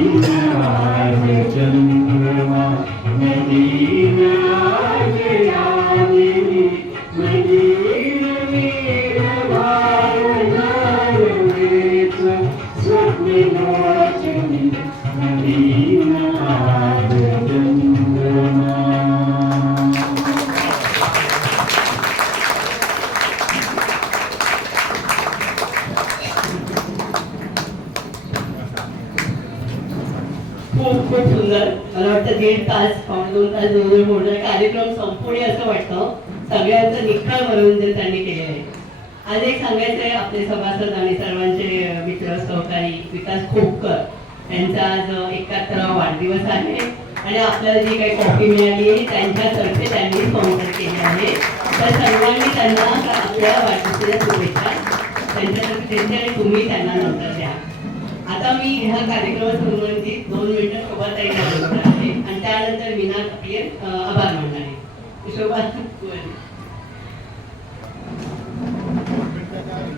आज चंद्रमा नदीन आज यावी नदीन वीर भावनार वेच स्वप्नलोचनी नदीन आज चंद्रमा. खूप खूप सुंदर. मला वाटतं 1.5 तास 2 तास जवळ बोलणार कार्यक्रम संपवणे असं वाटतं. सगळ्यांचं निखळ मनोरंजन त्यांनी केलेलं आहे. आज एक सांगायचं आहे, आपले सभासद आणि सर्वांचे मित्र सहकारी विकास खोपकर यांचा आज 71वा वाढदिवस आहे आणि आपल्याला जी काही कॉफी मिळाली आहे त्यांच्यातर्फे त्यांनी स्पॉन्सर केली आहे. तर सर्वांनी त्यांना आपल्या वाढदिवसाच्या शुभेच्छा त्यांच्यातर्फे त्यांच्या आणि तुम्ही त्यांना नंतर द्या. आता मी ह्या कार्यक्रमासंबंधी 2 मिनिटं शोभाताईंना बोलणार आहे आणि त्यानंतर मीना आपले आभार मानणार आहे. शोभा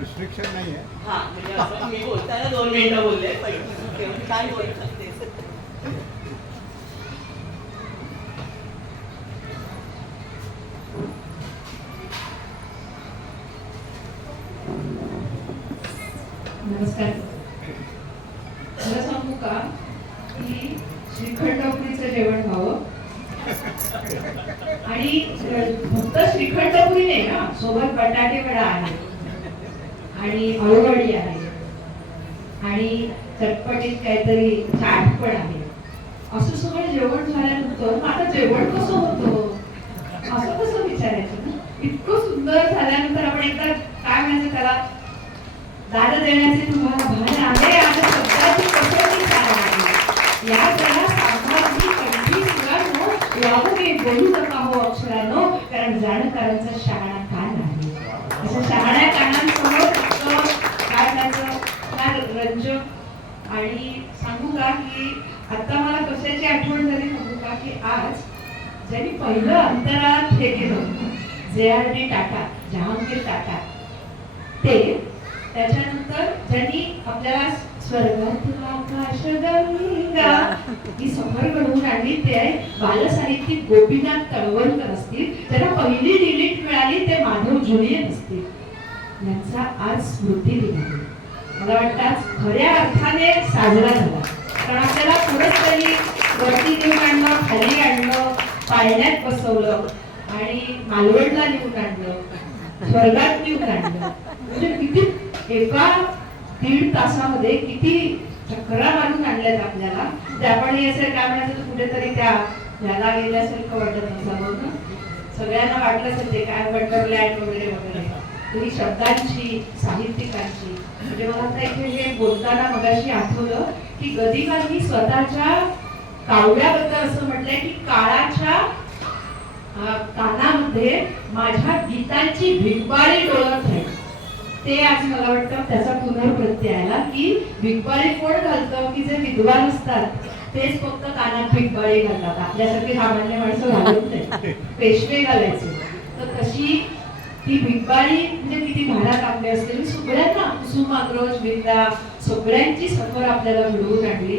रिस्ट्रिक्शन नाही आहे. हा म्हणजे असं मी बोलताना 2 मिनिटं बोलले काय बोलू शकते. नमस्कार. मला सांगू का की श्रीखंडपुरीचं जेवण खावं आणि फक्त श्रीखंडपुरी नाही ना, सोबत बटाटे वडा आहे आणि अळूवडी आहे आणि चटपटीत काहीतरी चाट पण आहे. असं सगळं जेवण झाल्यानंतर आता जेवण कसं होतं असं कसं विचारायचं ना. इतकं सुंदर झाल्यानंतर आपण एकदा काय म्हणायचं त्याला, दाद देण्याचे तुम्हाला भान आहे आणि शब्दाची कसोटी छान आहे. या जरा सामनाची कंठी सुद्धा यावं मी बोलू नका हो अक्षरानो, कारण जाणकारांचा शहाणा कान आहे. अशा शहाण्या कानांसमोर काय त्याचं फार रंजक. आणि सांगू का की आता मला कशाची आठवण झाली सांगू का की आज ज्यांनी पहिलं अंतराळात हे केलं JRD टाटा, जहांगीर टाटा, ते त्याच्यानंतर ज्यांनी आपल्याला स्वर्गातला आकाशगंगा ही सफर घडवून आणली ते बालसाहित्यिक गोपीनाथ तळवलकर असतील. त्यांना पहिली डिलीट मिळाली ते माधव जुलियन असतील. यांचा आज स्मृती दिन आहे. मला वाटतं आज खऱ्या अर्थाने साजरा झाला, कारण आपल्याला पुढेच तरी वरती नेऊन आणलं, खाली आणलं, पाळण्यात बसवलं आणि मालवणला नेऊन आणलं, स्वर्गात नेऊन आणलं. म्हणजे किती एका 1.5 तासामध्ये किती चक्रा मारून आणल्यात आपल्याला. ते आपण हे असेल काय म्हणायचं कुठेतरी त्या ह्याला गेल्यासारखं वाटत नसावं ना. सगळ्यांना वाटलं असेल ते काय वंडरलँड वगैरे वगैरे. तरी शब्दांची, साहित्यिकांची म्हणजे मला आता इथे हे बोलताना मगाशी आठवलं की गदिमांनी स्वतःच्या काव्याबद्दल असं म्हटलंय की काळाच्या कानामध्ये माझ्या गीतांची भिगबाळी डोळत आहे. ते आज मला वाटतं त्याचा पुनर्प्रत्यय आला की भिगबाळी कोण घालतं की जे विद्वान असतात तेच फक्त कानात भिगबाळी घालतात. आपल्यासारखी सामान्य माणसं घालत नाही, पेशवे घालायचे. तर तशी ती भिगबाळी म्हणजे किती भाड्यात आपले असलेली सगळ्यांना कुसुमाग्रज विद्या सगळ्यांची सफर आपल्याला मिळवून आणली.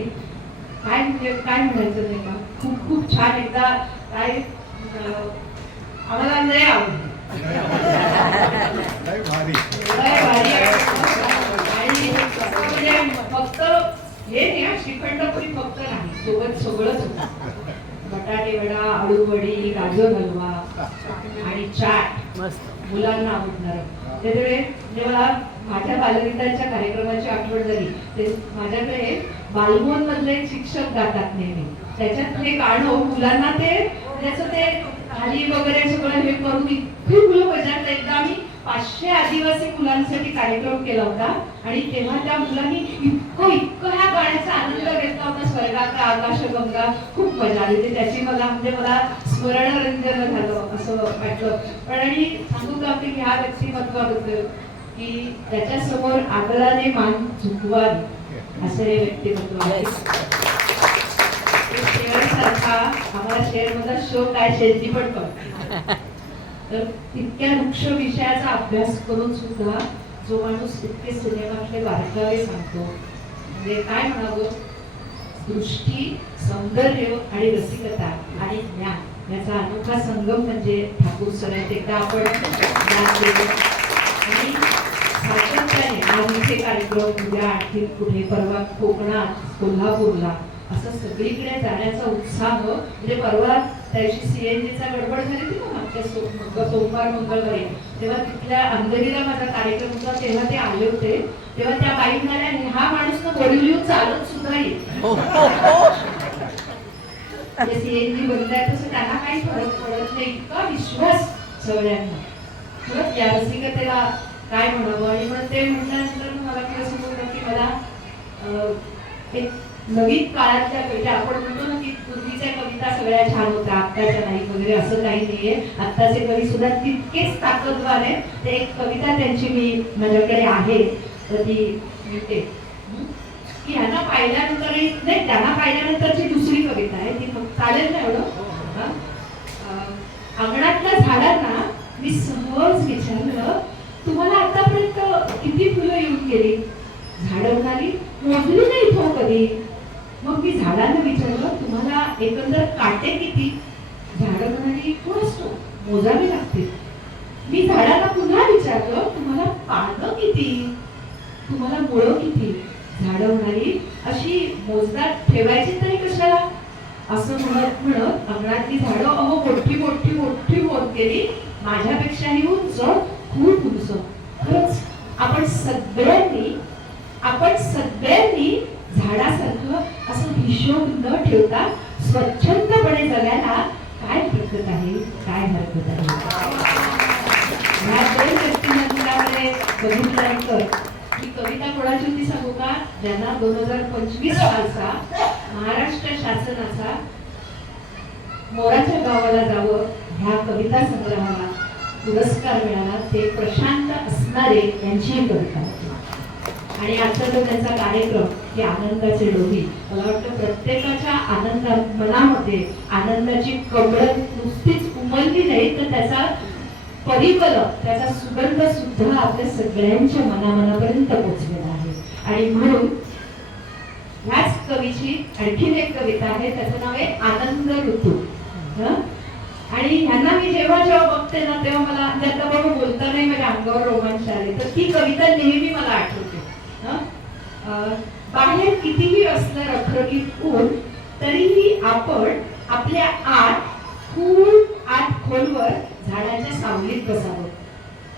काय म्हणजे काय म्हणायचं नाही का. खूप खूप छान. एकदा काय आम्हाला लय आवडलं आणि फक्त हे नाही श्रीखंडपुरी फक्त नाही, सोबत सगळंच होतं. बटाटे वडा, आळूवडी, गाजर हलवा आणि चाट मुलांना आवडणार. त्यामुळे म्हणजे मला माझ्या बालगीतांच्या कार्यक्रमाची आठवण झाली. ते माझ्याकडे बालमोहन मधले शिक्षक गातात नेहमी. त्याच्यात हे गाणं मुलांना ते त्याचं ते खाली वगैरे सगळं हे करून इतकी मुलं बजावतात. एकदा आम्ही 500 आदिवासी मुलांसाठी कार्यक्रम केला होता आणि तेव्हा त्या मुलांनी इतकं ह्या गाण्याचा आनंद घेतला होता. स्वर्गातला आकाशगंगा खूप मजा आली. त्याची मला स्मरणरंजन झालं असं वाटलं. पण आणि सांगू का की ह्या व्यक्तिमत्वाबद्दल की त्याच्या समोर आदराने मान झुकवावी असं हे व्यक्तिमत्व आहे. शेअरसारखा आम्हाला शेअरमधला शो काय शेती पण करतो. तर इतक्या वृक्ष विषयाचा अभ्यास करून सुद्धा जो माणूस इतके सिनेमातले बारकावे सांगतो म्हणजे काय म्हणावं. दृष्टी, सौंदर्य आणि रसिकता आणि ज्ञान याचा अनोखा संगम म्हणजे ठाकूर सर आहेत. एकदा आपण ज्ञान दिलं आणि सातत्याने आज इथे कार्यक्रम, उद्या आणखी कुठे, परवा कोकणात, कोल्हापूरला असं सगळीकडे जाण्याचा उत्साह. म्हणजे परवा त्याची सीएनजीचा गडबड झाली होती ना मागच्या सोमवार मंगळवारी, तेव्हा तिथल्या अंधेरीला माझा कार्यक्रम होता, तेव्हा ते आले होते. तेव्हा त्या बाई म्हणाल्या, हा माणूस ना बोरिवलीहून चालत सुद्धा येईल. सीएनजी बदलाय तसं त्यांना काही फरक पडत नाही, इतका विश्वास सगळ्यांना. खरंच या रसिकतेला काय म्हणावं. आणि मग ते म्हटल्यानंतर मला खरं समजलं की मला एक नवीन काळातल्या कविता, आपण म्हणतो ना की पूर्वीच्या कविता सगळ्या छान होत्या, आत्ताच्या नाही वगैरे, असं काही नाहीये. आत्ताचे कवी सुद्धा तितकेच ताकदवार आहेत. ते एक कविता त्यांची मी माझ्याकडे आहे, तर ती मिळते की ह्यांना पाहिल्यानंतरही नाही, त्यांना पाहिल्यानंतरची दुसरी कविता आहे ती. मग चालेल ना एवढं. अंगणातल्या झाडांना मी सहज विचारलं, तुम्हाला आतापर्यंत किती फुलं येऊन गेली? झाडं म्हणाली, मोजली नाही तो कधी. मग मी झाडांना विचारलं, तुम्हाला एकंदर काटे किती? झाडं म्हणाली, कोण असतो, मोजावी लागते. मी झाडाला पुन्हा विचारलं, तुम्हाला पानं किती? तुम्हाला मुळं किती? झाडं म्हणाली, अशी मोजदात ठेवायची तरी कशाला? असं म्हणत म्हणत अंगणातली झाडं अहो मोठी मोठी मोठी होत गेली, माझ्यापेक्षाही उंच, खूप उंच. खरंच आपण सगळ्यांनी झाडासारखं असं हिशोब न ठेवता स्वच्छंदपणे जगायला काय हरकत आहे, काय हरकत आहे. ह्या दोन व्यक्तिमत्वामध्ये बघितल्यानंतर ही कविता कोणाची होती सांगू का? ज्यांना 2025 सालचा महाराष्ट्र शासनाचा मोराच्या गावाला जावं ह्या कविता संग्रहाला पुरस्कार मिळाला, ते प्रशांत असणारे यांची कविता होती. आणि आजचा जो त्यांचा कार्यक्रम की आनंदाचे डोही, मला वाटतं प्रत्येकाच्या मनामध्ये आनंदाची कमळं नुसतीच उमलली नाही, तर त्याचा परिमल, त्याचा सुगंध सुद्धा आपल्या सगळ्यांच्या मनामनापर्यंत पोहोचलेला आहे. आणि म्हणून ह्याच कवीची आणखीन एक कविता आहे, त्याचं नाव आहे आनंद ऋतू. आणि ह्यांना मी जेव्हा जेव्हा बघते ना तेव्हा मला आता बाबा बोलता नाही, माझ्या अंगावर रोमांच आले, तर ती कविता नेहमी मला आठवते. बाहेर कितीही असलं रखरखीत ऊन, तरीही आपण आपल्या आत खोलवर झाडाच्या सावलीत बसावं.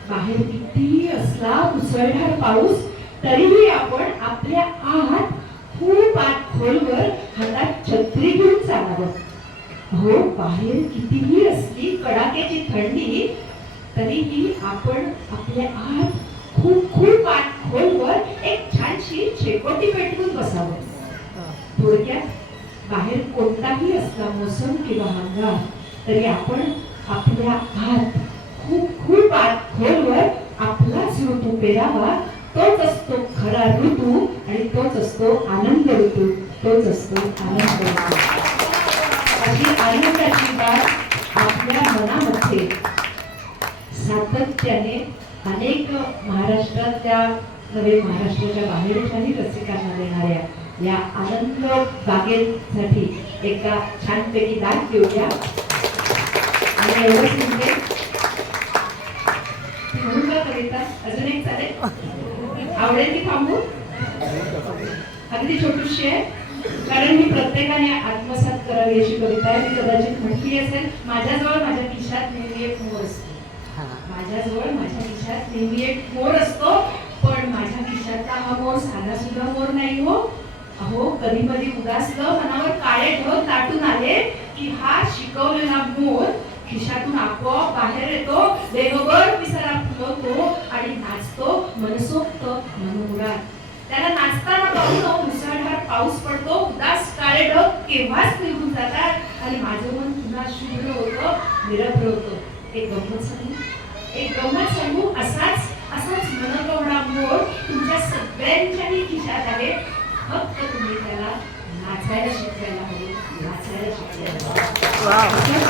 बाहेर कितीही असला मुसळधार पाऊस, तरीही आपण आपल्या आत खोलवर हातात छत्री घेऊन चालावं. हो, बाहेर कितीही असली कडाक्याची थंडी, तरीही आपण आपल्या आत खूप आत खोलवर एक छानशी शेकोटी पेटवून बसावं. थोडक्यात बाहेर कोणताही असला मोसम किंवा हंगाम, तरी आपण आपल्या आत खूप आत खोलवर आपलाच ऋतू पेरावा. तोच असतो खरा ऋतू आणि तोच असतो आनंद ऋतू, तोच असतो आनंद ऋतू. अशी आनंदाची बात आपल्या मनामध्ये सातत्याने अनेक महाराष्ट्रातल्या नवे महाराष्ट्राच्या बाहेरच्याही रसिकांना देणाऱ्या या आनंद बागेसाठी एका छानपैकी दाद देऊया. आणि एवढंच म्हणजे म्हणून का कविता अजून एक चालेल, आवडेल की थांबू? अगदी छोटीशी आहे, कारण ही प्रत्येकाने आत्मसात करावी अशी कविता आहे. मी कदाचित म्हटली असेल, माझ्याजवळ माझ्या खिशात नेहमी एक मोर असतो. माझ्याजवळ माझ्या खिशात नेहमी एक मोर असतो, पण माझ्या खिशातला हा मोर साधा सुद्धा मोर नाही हो. अहो, कधी कधी उदासलं, मनावर काळे ढग दाटून आले की हा शिकवलेला मोर खिशातून आपोआप बाहेर येतो, वेगवेगळ पिसारा फुलवतो आणि नाचतो मनसोक्त मनोमुराद. त्याला नाचताना पाहून मुसळधार पाऊस पडतो, उदास काळे ढग केव्हाच निघून जातात आणि माझं मन पुन्हा शुभ्र होतं, निरभ्र होतं. एक गंमत सांगू, असाच मनकवडा मोर तुमच्या सगळ्यांच्याही खिशात आहे. फक्त तुम्ही त्याला नाचायला शिकवायला हवं, नाचायला शिकवायला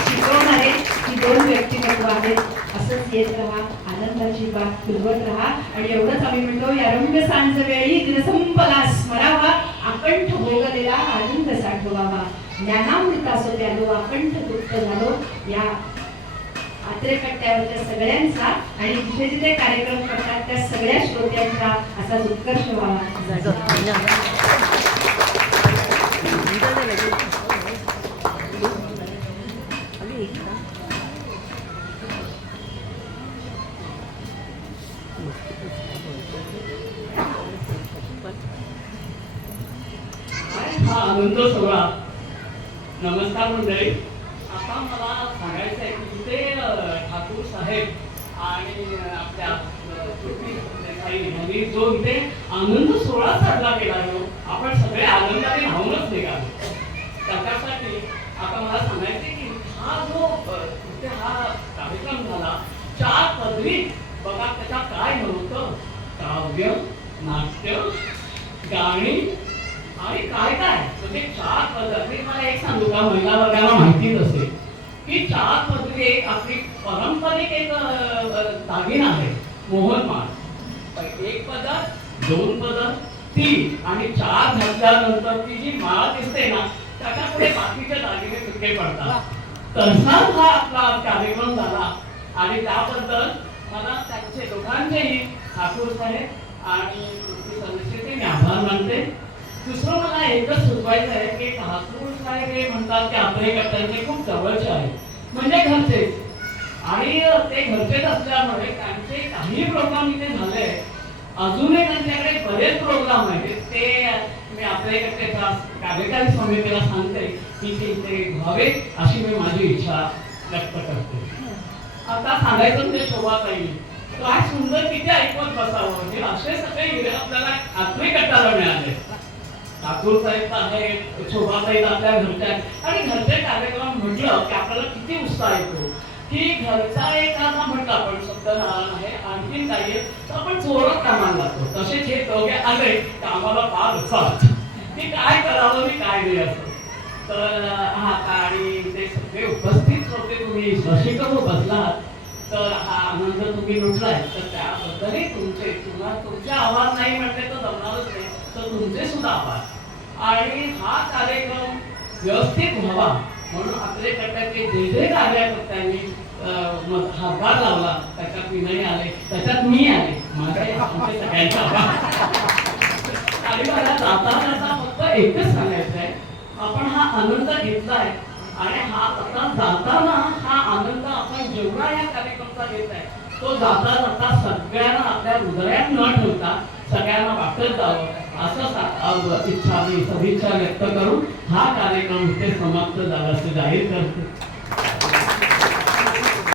शिकवणारे ही दोन व्यक्तिमत्व आहेत. असंच येत राहा, आनंदाची बात फुलवत राहा. आणि एवढंच आम्ही म्हणतो, या रम्य सांज वेळी दिनसंपला स्मरावा अकंठ भोगलेला आनंद साठवावा, ज्ञानामृतासो त्यालो अकंठ तृप्त झालो. या आत्रे कट्ट्यावरच्या सगळ्यांचा आणि जिथे जिथे कार्यक्रम करतात त्या सगळ्या श्रोत्यांचा असा उत्कर्ष व्हावा. हा आनंद सोहळा. नमस्कार मंडळी. आता मला सांगायचं आहे की इथे ठाकूर साहेब आणि आपल्या यांनी जो इथे आनंद सोहळा साजरा केला आपण सगळे आनंदाने धावूनच निघालो. त्याच्यासाठी आता मला सांगायचं की हा जो इथे हा कार्यक्रम झाला 4 पदवी बघा त्याच्यात काय नव्हतं. काव्य, नाट्य, गाणी आणि काय काय म्हणजे 4 पदवी. मला एक सांगू का, महिला वर्गाला माहितीच असेल की 4 पदवी एक आपली पारंपरिक एक दागिना आहे, मोहनमाळ. 1 पदर, 2 पदर, 3 आणि 4 घातल्यानंतर ती जी माळ दिसते ना त्याच्या पुढे बाकीचे दागिने सुट्टे पडतात. तसाच हा आपला कार्यक्रम झाला आणि त्याबद्दल मला त्यांचे दोघांचेही ठाकूर साहेब आणि सदस्याचे मी आभार मानते. दुसरं मला एकच सुचवायचं आहे की ठाकूर साहेब हे म्हणतात की आपले कट्ट्यांचे खूप जवळचे आहे, म्हणजे घरचेच. आणि ते घरचेच असल्यामुळे त्यांचे काही प्रोग्राम इथे झाले, अजूनही त्यांच्याकडे बरेच प्रोग्राम आहेत. ते मी आपल्या कट्ट्याच्या कार्यकारी समितीला सांगते की ते इथे व्हावे अशी मी माझी इच्छा व्यक्त करते. आता सांगायचं म्हणजे शोभाताई काय सुंदर तिथे ऐकत बसावं, म्हणजे असे सगळे हिरे आपल्याला आत्मे कट्टाला मिळाले. ठाकूर साहेब आहेत, शोभाताई आपल्या घरच्या आणि घरचे कार्यक्रम म्हटलं की आपल्याला किती उत्साह येतो की घरचा एखादा म्हटलं आपण शब्द लहान आहे आणखीन काही आहे तर आपण जोरात कामाला लागतो. तसेच हे दोघे आले की आम्हाला फार उत्साह की काय करावं मी काय नाही असं. तर हा आणि ते सगळे उपस्थित होते, तुम्ही सशिकम बसलात तर हा आनंद तुम्ही लुटलाय तर त्याबद्दलही तुमचे आभार नाही म्हटले तर जमणारच नाही, तर तुमचे सुद्धा आभार. आणि हा कार्यक्रम व्यवस्थित व्हावा म्हणून आपले कट्ट्याचे जे जे कार्यकर्त्यांनी हातभार लावला त्याच्यात विनय आले, त्याच्यात मी आले, माझे आमचे सगळ्यांचे आभार. आणि मला जाता फक्त एकच सांगायचं आहे, आपण हा आनंद घेतलाय आणि हा आता जाताना हा आनंद आपण जेवढा या कार्यक्रमाचा घेत आहे तो जाता जाता सगळ्यांना आपल्या हृदयात न ठेवता सगळ्यांना वाटत जावं असं इच्छा मी सदिच्छा व्यक्त करून हा कार्यक्रम इथे समाप्त झाला असं जाहीर करते.